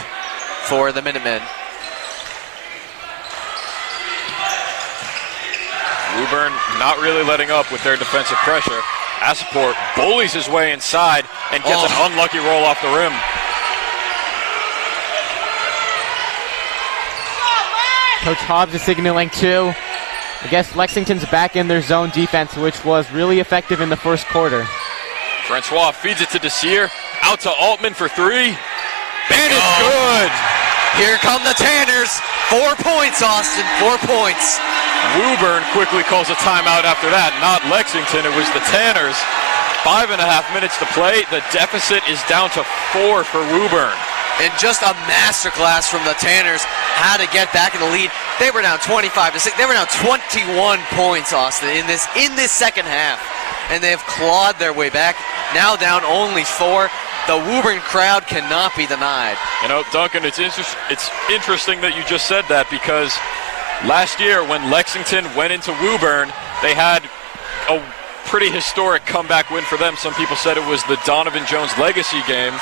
for the Minutemen. Woburn not really letting up with their defensive pressure. Assaport bullies his way inside and gets an unlucky roll off the rim. Coach Hobbs is signaling too. I guess Lexington's back in their zone defense, which was really effective in the first quarter. Francois feeds it to Desir. Out to Altman for 3. And it's good. Here come the Tanners. 4 points, Austin. 4 points. Woburn quickly calls a timeout after that. Not Lexington, it was the Tanners. 5.5 minutes to play. The deficit is down to 4 for Woburn. And just a masterclass from the Tanners how to get back in the lead. They were down 25-6. They were down 21 points, Austin, in this second half. And they have clawed their way back. Now down only 4. The Woburn crowd cannot be denied. You know, Duncan, it's interesting that you just said that, because last year when Lexington went into Woburn, they had a pretty historic comeback win for them. Some people said it was the Donovan Jones legacy game.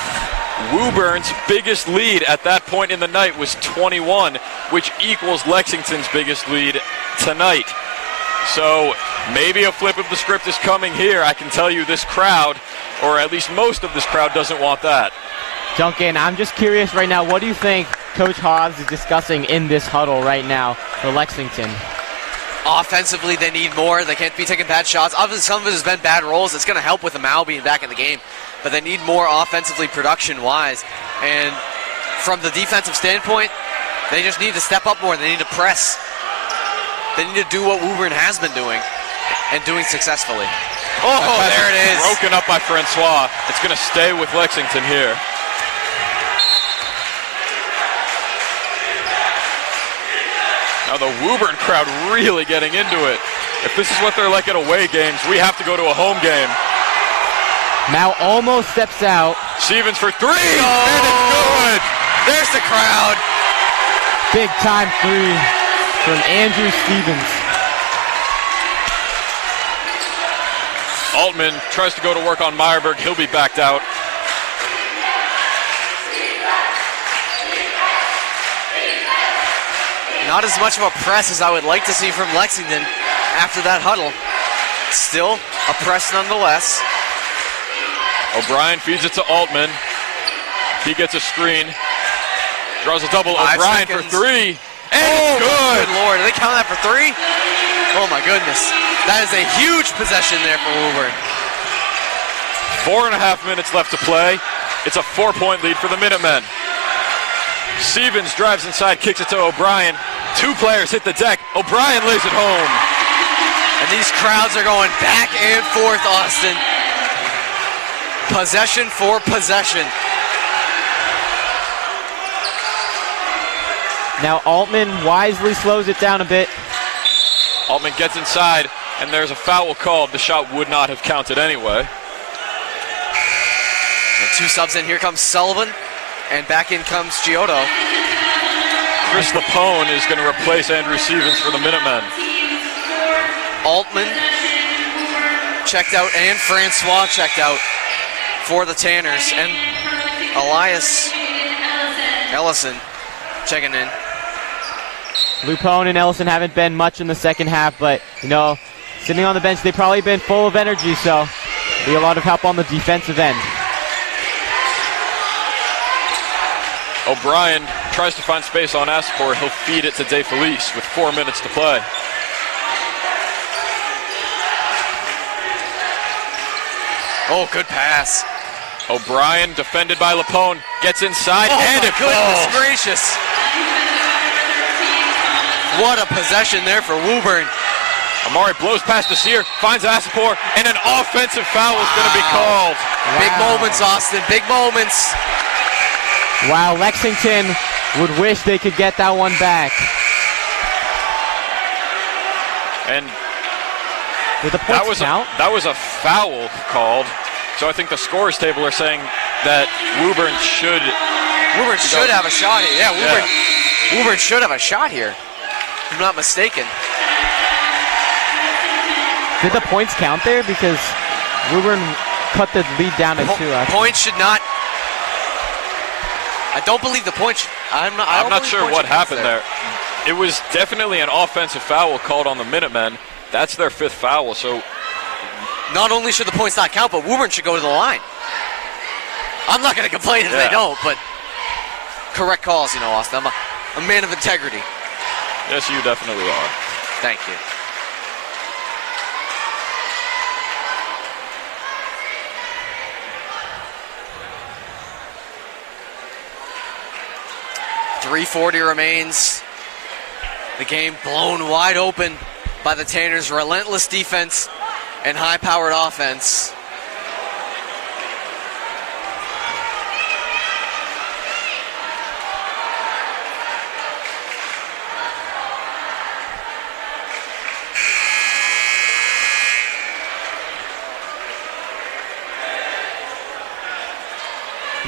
Woburn's biggest lead at that point in the night was 21, which equals Lexington's biggest lead tonight. So maybe a flip of the script is coming here. I can tell you this crowd, or at least most of this crowd, doesn't want that. Duncan, I'm just curious right now, what do you think Coach Hobbs is discussing in this huddle right now for Lexington? Offensively, they need more. They can't be taking bad shots. Obviously, some of it has been bad rolls. It's going to help with the Mao being back in the game. But they need more offensively production-wise. And from the defensive standpoint, they just need to step up more. They need to press. They need to do what Woburn has been doing and doing successfully. Oh, there it is. Broken up by Francois. It's going to stay with Lexington here. Now the Woburn crowd really getting into it. If this is what they're like at away games, we have to go to a home game. Now almost steps out. Stevens for 3, and it's good. There's the crowd. Big time 3 from Andrew Stevens. Altman tries to go to work on Meyerberg. He'll be backed out. Not as much of a press as I would like to see from Lexington after that huddle. Still a press nonetheless. O'Brien feeds it to Altman. He gets a screen. Draws a double. 5 O'Brien seconds. for 3. And good. Good Lord. Are they counting that for 3? Oh my goodness. That is a huge possession there for Woburn. 4.5 minutes left to play. It's a 4-point lead for the Minutemen. Stevens drives inside, kicks it to O'Brien. 2 players hit the deck. O'Brien lays it home. And these crowds are going back and forth, Austin. Possession for possession. Now Altman wisely slows it down a bit. Altman gets inside, and there's a foul called. The shot would not have counted anyway. And 2 subs in. Here comes Sullivan, and back in comes Giotto. Chris Lapone is going to replace Andrew Stevens for the Minutemen. Altman checked out, and Francois checked out for the Tanners, and Elias Ellison checking in. Lupone and Ellison haven't been much in the second half, but, you know, sitting on the bench, they've probably been full of energy, so be a lot of help on the defensive end. O'Brien tries to find space on Aspor. He'll feed it to DeFelice with 4 minutes to play. Oh, good pass. O'Brien, defended by Lapone, gets inside, Oh and my it goodness falls. gracious. What a possession there for Woburn. Amari blows past Nasir, finds Aspor, and an offensive foul is going to be called. Big Wow. moments, Austin, big moments. Wow, Lexington would wish they could get that one back. And Did the points count? that was a foul called. So I think the scores table are saying that Woburn should have a shot here. Yeah, Woburn should have a shot here. If I'm not mistaken. Did the points count there? Because Woburn cut the lead down to 2. Points should not. I don't believe the points. I'm not sure what happened there. It was definitely an offensive foul called on the Minutemen. That's their 5th foul, so Not only should the points not count, but Woburn should go to the line. I'm not going to complain if they don't, but correct calls, you know, Austin. I'm a man of integrity. yes, you definitely are. Thank you. .340 remains. The game blown wide open by the Tanners' relentless defense and high-powered offense.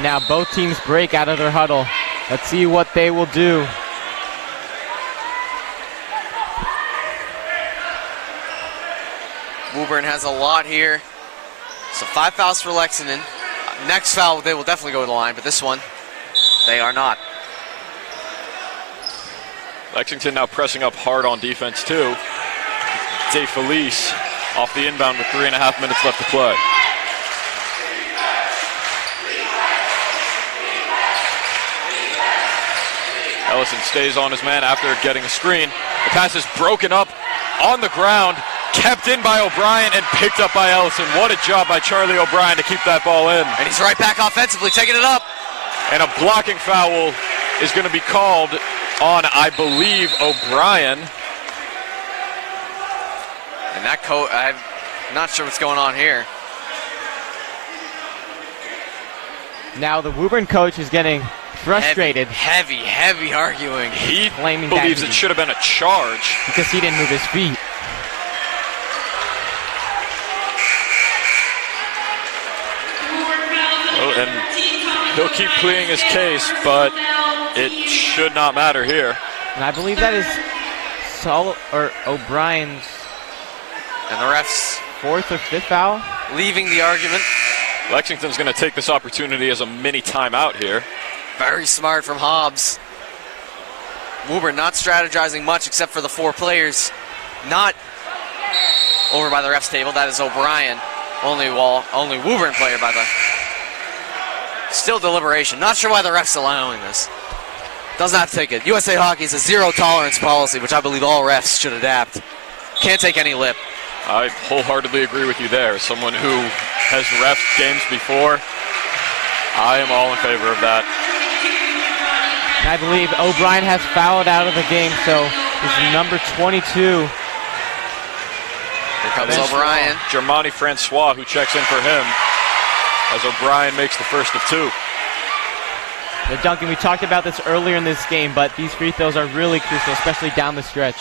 Now both teams break out of their huddle. Let's see what they will do. Woburn has a lot here. So 5 fouls for Lexington. Next foul, they will definitely go to the line, but this one, they are not. Lexington now pressing up hard on defense too. DeFelice off the inbound with 3.5 minutes left to play. Ellison stays on his man after getting a screen. The pass is broken up on the ground, kept in by O'Brien and picked up by Ellison. What a job by Charlie O'Brien to keep that ball in. And he's right back offensively, taking it up. And a blocking foul is going to be called on, I believe, O'Brien. And that I'm not sure what's going on here. Now the Woburn coach is getting frustrated Heavy arguing. He Claiming believes that it should have been a charge. because he didn't move his feet. And he'll keep pleading his case, but it should not matter here. And I believe that is O'Brien's And the refs 4th or 5th foul. leaving the argument. Lexington's going to take this opportunity as a mini timeout here. Very smart from Hobbs. Woburn not strategizing much except for the 4 players not over by the ref's table. That is O'Brien. Only Woburn player by the... Still deliberation. Not sure why the ref's allowing this. Does not take it. USA Hockey is a zero tolerance policy, which I believe all refs should adapt. Can't take any lip. I wholeheartedly agree with you there. As someone who has refed games before, I am all in favor of that. I believe O'Brien has fouled out of the game, so it's number 22. Here comes O'Brien. Germani Francois, who checks in for him, as O'Brien makes the first of 2. Now, Duncan, we talked about this earlier in this game, but these free throws are really crucial, especially down the stretch.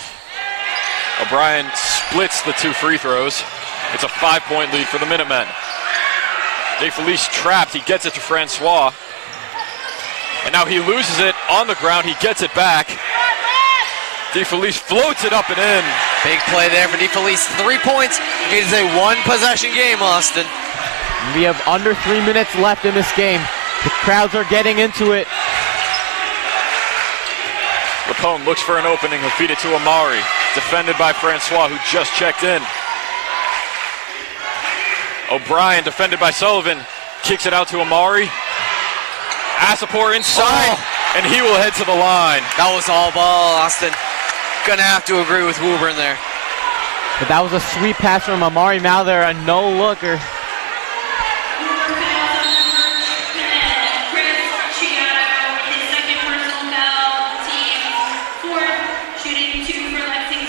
O'Brien splits the 2 free throws. It's a 5-point lead for the Minutemen. DeFelice trapped. He gets it to Francois. And now he loses it on the ground. He gets it back. DeFelice floats it up and in. Big play there for DeFelice. 3 points. It is a 1-possession game, Austin. We have under 3 minutes left in this game. The crowds are getting into it. Lapone looks for an opening. He'll feed it to Amari. Defended by Francois, who just checked in. O'Brien, defended by Sullivan, kicks it out to Amari. Asapor inside, and he will head to the line. That was all ball, Austin. Gonna have to agree with Woburn there. But that was a sweet pass from Amari Mal there, a no-looker.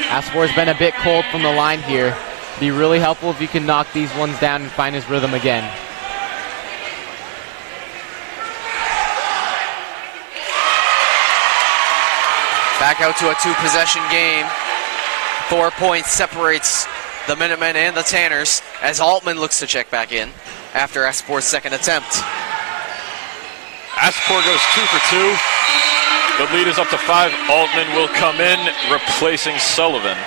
Asapor's been a bit cold from the line here. Be really helpful if you can knock these ones down and find his rhythm again. Back out to a 2-possession game. 4 points separates the Minutemen and the Tanners as Altman looks to check back in after Asapor's second attempt. Asapor goes 2 for 2. The lead is up to 5. Altman will come in, replacing Sullivan.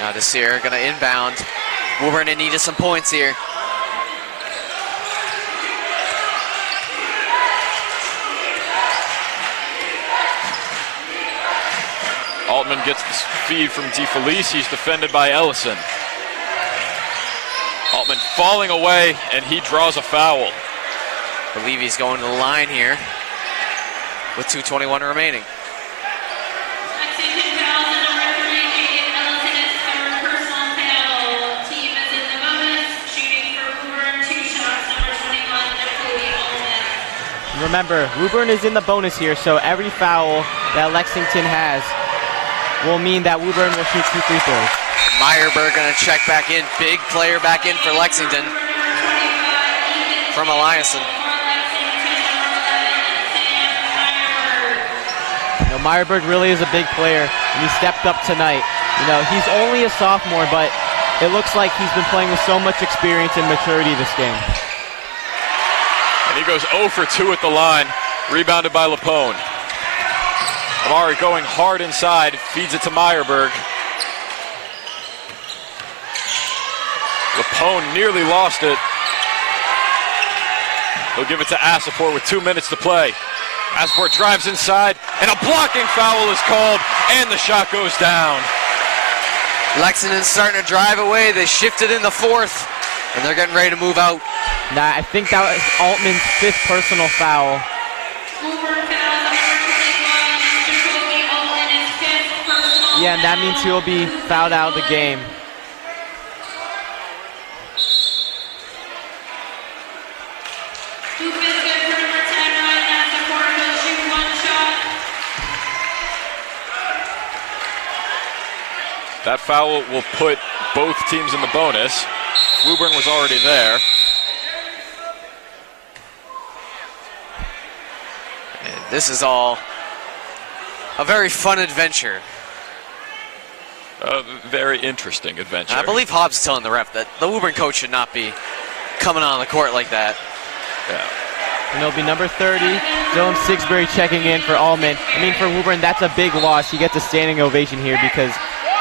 Now Desir gonna inbound. Woburn in need of some points here. Altman gets the feed from DeFelice. He's defended by Ellison. Altman falling away, and he draws a foul. I believe he's going to the line here with 2:21 remaining. Remember, Woburn is in the bonus here, so every foul that Lexington has will mean that Woburn will shoot 2 free throws. Meyerberg gonna check back in. Big player back in for Lexington from Eliason. You know, Meyerberg really is a big player, and he stepped up tonight. You know, he's only a sophomore, but it looks like he's been playing with so much experience and maturity this game. And he goes 0 for 2 at the line, rebounded by Lapone. Amari going hard inside, feeds it to Meyerberg. Lapone nearly lost it. He'll give it to Asapor with 2 minutes to play. Asapor drives inside, and a blocking foul is called, and the shot goes down. Lexington's starting to drive away. They shifted in the 4th, and they're getting ready to move out. Nah, I think that was Altman's 5th personal foul. Yeah, and that means he'll be fouled out of the game. That foul will put both teams in the bonus. Woburn was already there. And this is all a very fun adventure. A very interesting adventure. I believe Hobbs telling the ref that the Woburn coach should not be coming on the court like that. Yeah. And it'll be number 30, Dylan Sigsbury checking in for Allman. I mean, for Woburn, that's a big loss. He gets a standing ovation here because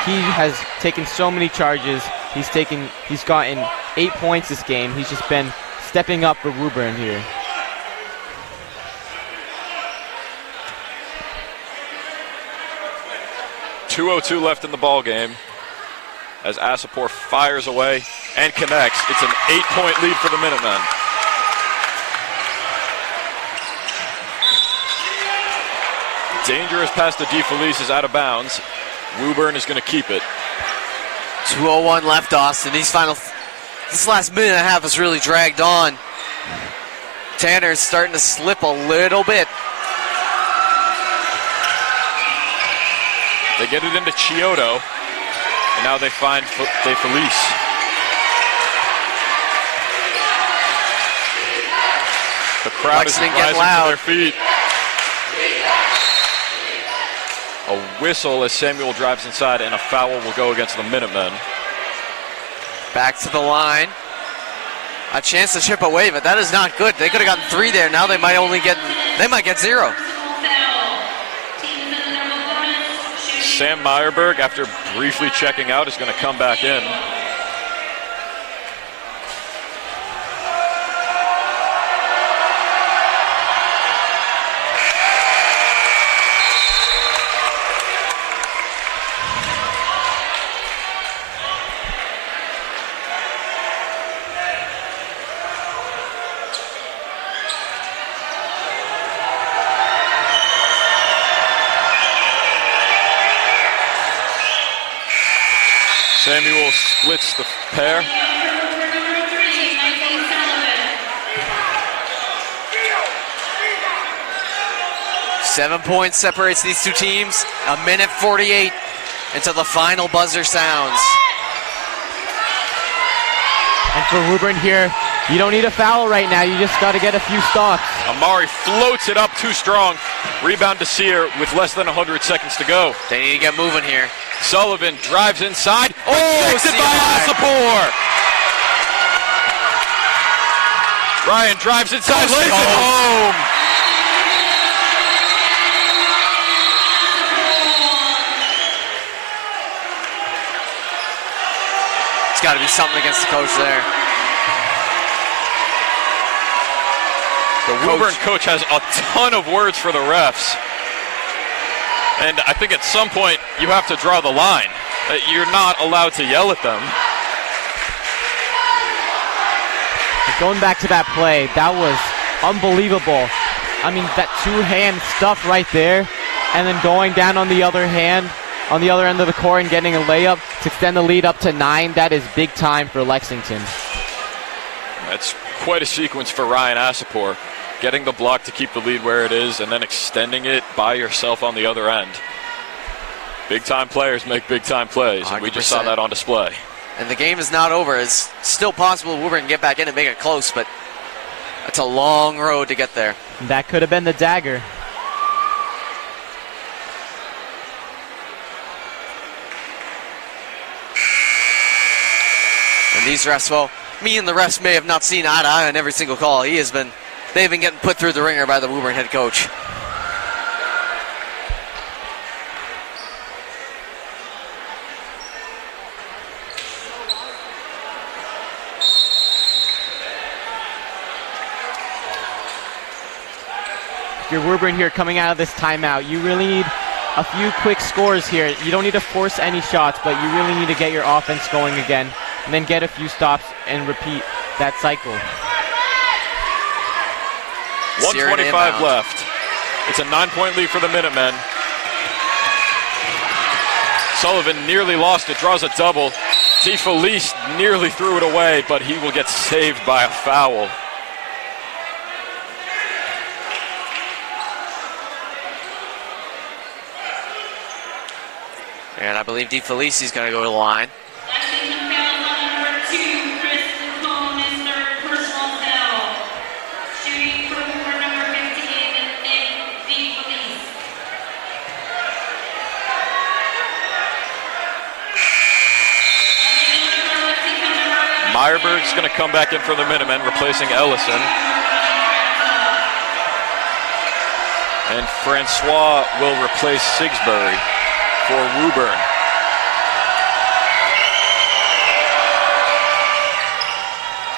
he has taken so many charges. He's gotten 8 points this game. He's just been stepping up for Woburn here. 2:02 left in the ball game as Asapor fires away and connects. It's an 8-point lead for the Minutemen. Dangerous pass to DeFelice is out of bounds. Woburn is going to keep it. 2:01 left, Austin. This last minute and a half has really dragged on. Tanner's starting to slip a little bit. They get it into Chiodo, and now they find DeFelice. The crowd is Lexington rising loud. to their feet. A whistle as Samuel drives inside, and a foul will go against the Minutemen. Back to the line. A chance to chip away, but that is not good. They could have gotten 3 there. Now they might get 0. Sam Meyerberg, after briefly checking out, is going to come back in. Samuel splits the pair. Number 3, 19 Sullivan. 7 points separates these two teams. 1:48 until the final buzzer sounds. And for Woburn here, you don't need a foul right now. You just got to get a few stops. Amari floats it up too strong. Rebound to Sear with less than 100 seconds to go. They need to get moving here. Sullivan drives inside. Rejected by CI. Asapor. Ryan drives inside, lays it home. It's got to be something against the coach there. The Woburn coach has a ton of words for the refs. And I think at some point you have to draw the line. You're not allowed to yell at them. Going back to that play, that was unbelievable. I mean, that two-hand stuff right there, and then going down on the other hand, on the other end of the court and getting a layup to extend the lead up to 9, that is big time for Lexington. That's quite a sequence for Ryan Asapor. Getting the block to keep the lead where it is and then extending it by yourself on the other end. Big-time players make big-time plays, and we just saw 100%. that on display. And the game is not over. It's still possible Woburn can get back in and make it close, but it's a long road to get there. That could have been the dagger. And these refs, well, me and the refs may have not seen eye to eye on every single call. They've been getting put through the ringer by the Woburn head coach. If you're Woburn here coming out of this timeout, you really need a few quick scores here. You don't need to force any shots, but you really need to get your offense going again and then get a few stops and repeat that cycle. 1:25 left. It's a 9-point lead for the Minutemen. Sullivan nearly lost it, draws a double. DeFelice nearly threw it away, but he will get saved by a foul. And I believe DeFelice is going to go to the line. Lexington foul on number 2, Chris Cone is third personal foul. Shooting for Woburn number 15, Nick DeFelice. Meyerberg's going to come back in for the Minutemen, replacing Ellison. And Francois will replace Sigsbury for Woburn.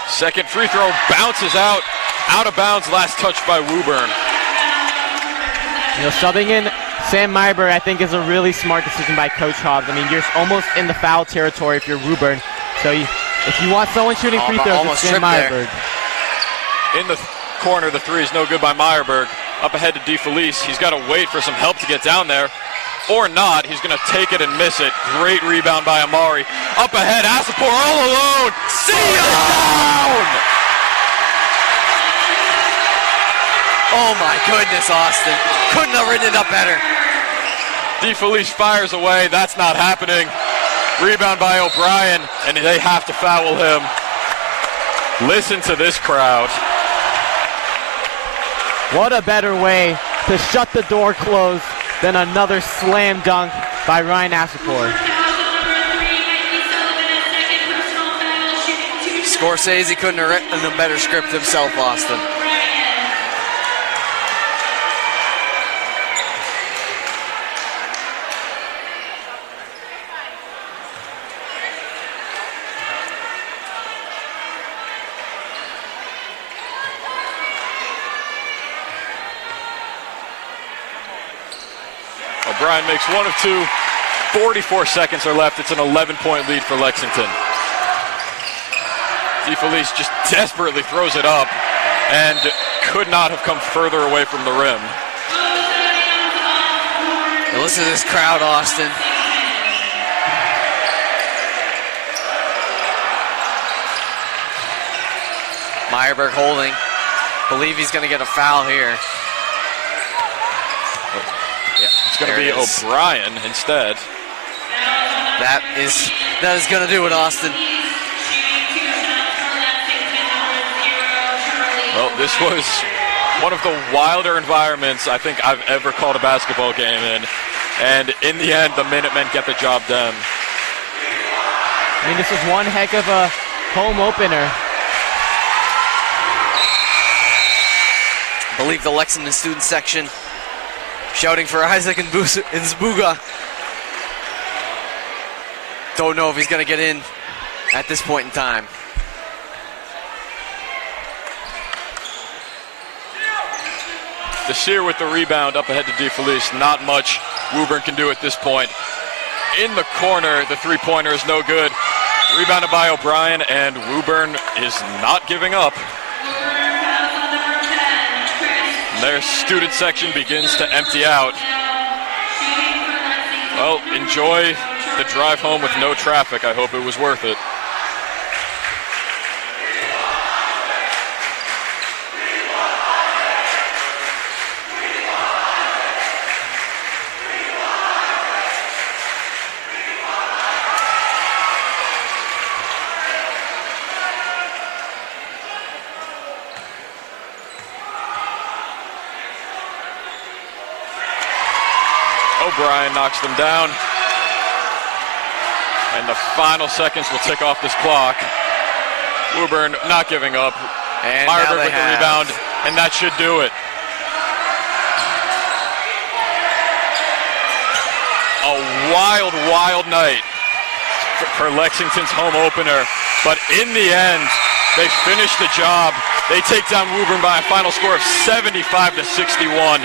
Second free throw bounces out of bounds, last touch by Woburn. You know, Sam Meyerberg, I think, is a really smart decision by Coach Hobbs. I mean, you're almost in the foul territory if you're Woburn. So if you want someone shooting free throws, it's Sam Meyerberg. In the corner, the three is no good by Meyerberg. Up ahead to DeFelice. He's got to wait for some help to get down there. Or not. He's going to take it and miss it. Great rebound by Amari. Up ahead, Asapor all alone. See ya! Down! Oh my goodness, Austin. Couldn't have written it up better. DeFelice fires away. That's not happening. Rebound by O'Brien, and they have to foul him. Listen to this crowd. What a better way to shut the door closed than another slam dunk by Ryan Asapor. Scorsese couldn't have written a better script himself, Austin. O'Brien makes one of two. 44 seconds are left. It's an 11-point lead for Lexington. DeFelice just desperately throws it up and could not have come further away from the rim. Now listen to this crowd, Austin. Meyerberg holding. Believe he's going to get a foul here. It's going to be O'Brien instead. That is going to do it, Austin. Well, this was one of the wilder environments I think I've ever called a basketball game in. And in the end, the Minutemen get the job done. I mean, this was one heck of a home opener. I believe the Lexington student section shouting for Isaac and Zbuga. Don't know if he's going to get in at this point in time. Desir with the rebound up ahead to DeFelice. Not much Woburn can do at this point. In the corner, the three-pointer is no good. Rebounded by O'Brien, and Woburn is not giving up. Their student section begins to empty out. Well, enjoy the drive home with no traffic. I hope it was worth it. O'Brien knocks them down. And the final seconds will tick off this clock. Woburn not giving up. And Meyerberg with the rebound, and that should do it. A wild, wild night for Lexington's home opener. But in the end, they finish the job. They take down Woburn by a final score of 75-61.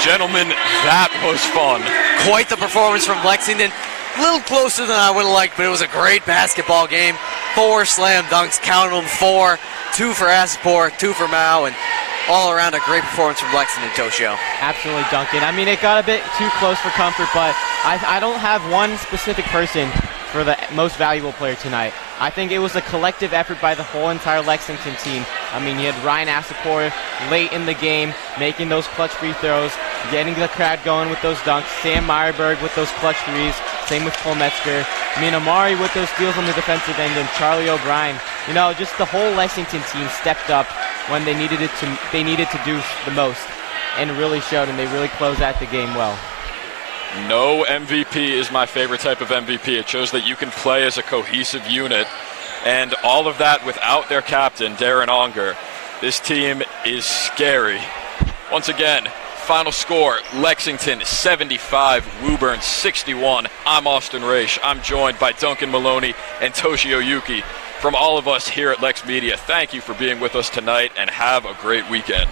Gentlemen, that was fun. Quite the performance from Lexington. A little closer than I would have liked, but it was a great basketball game. 4 slam dunks, counted them 4. 2 for Asapor, 2 for Mao, and all around a great performance from Lexington, Toshio. Absolutely, Duncan. I mean, it got a bit too close for comfort, but I don't have one specific person for the most valuable player tonight. I think it was a collective effort by the whole entire Lexington team. I mean, you had Ryan Asapor late in the game, making those clutch free throws, getting the crowd going with those dunks. Sam Meyerberg with those clutch threes. Same with Cole Metzger. I mean, Amari with those steals on the defensive end, and Charlie O'Brien. You know, just the whole Lexington team stepped up when they needed to do the most, and really showed, and they really closed out the game well. No MVP is my favorite type of MVP. It shows that you can play as a cohesive unit, and all of that without their captain, Darren Onger. This team is scary. Once again, final score, Lexington 75, Woburn 61. I'm Austin Raish. I'm joined by Duncan Maloney and Toshio Yuki. From all of us here at LexMedia, thank you for being with us tonight, and have a great weekend.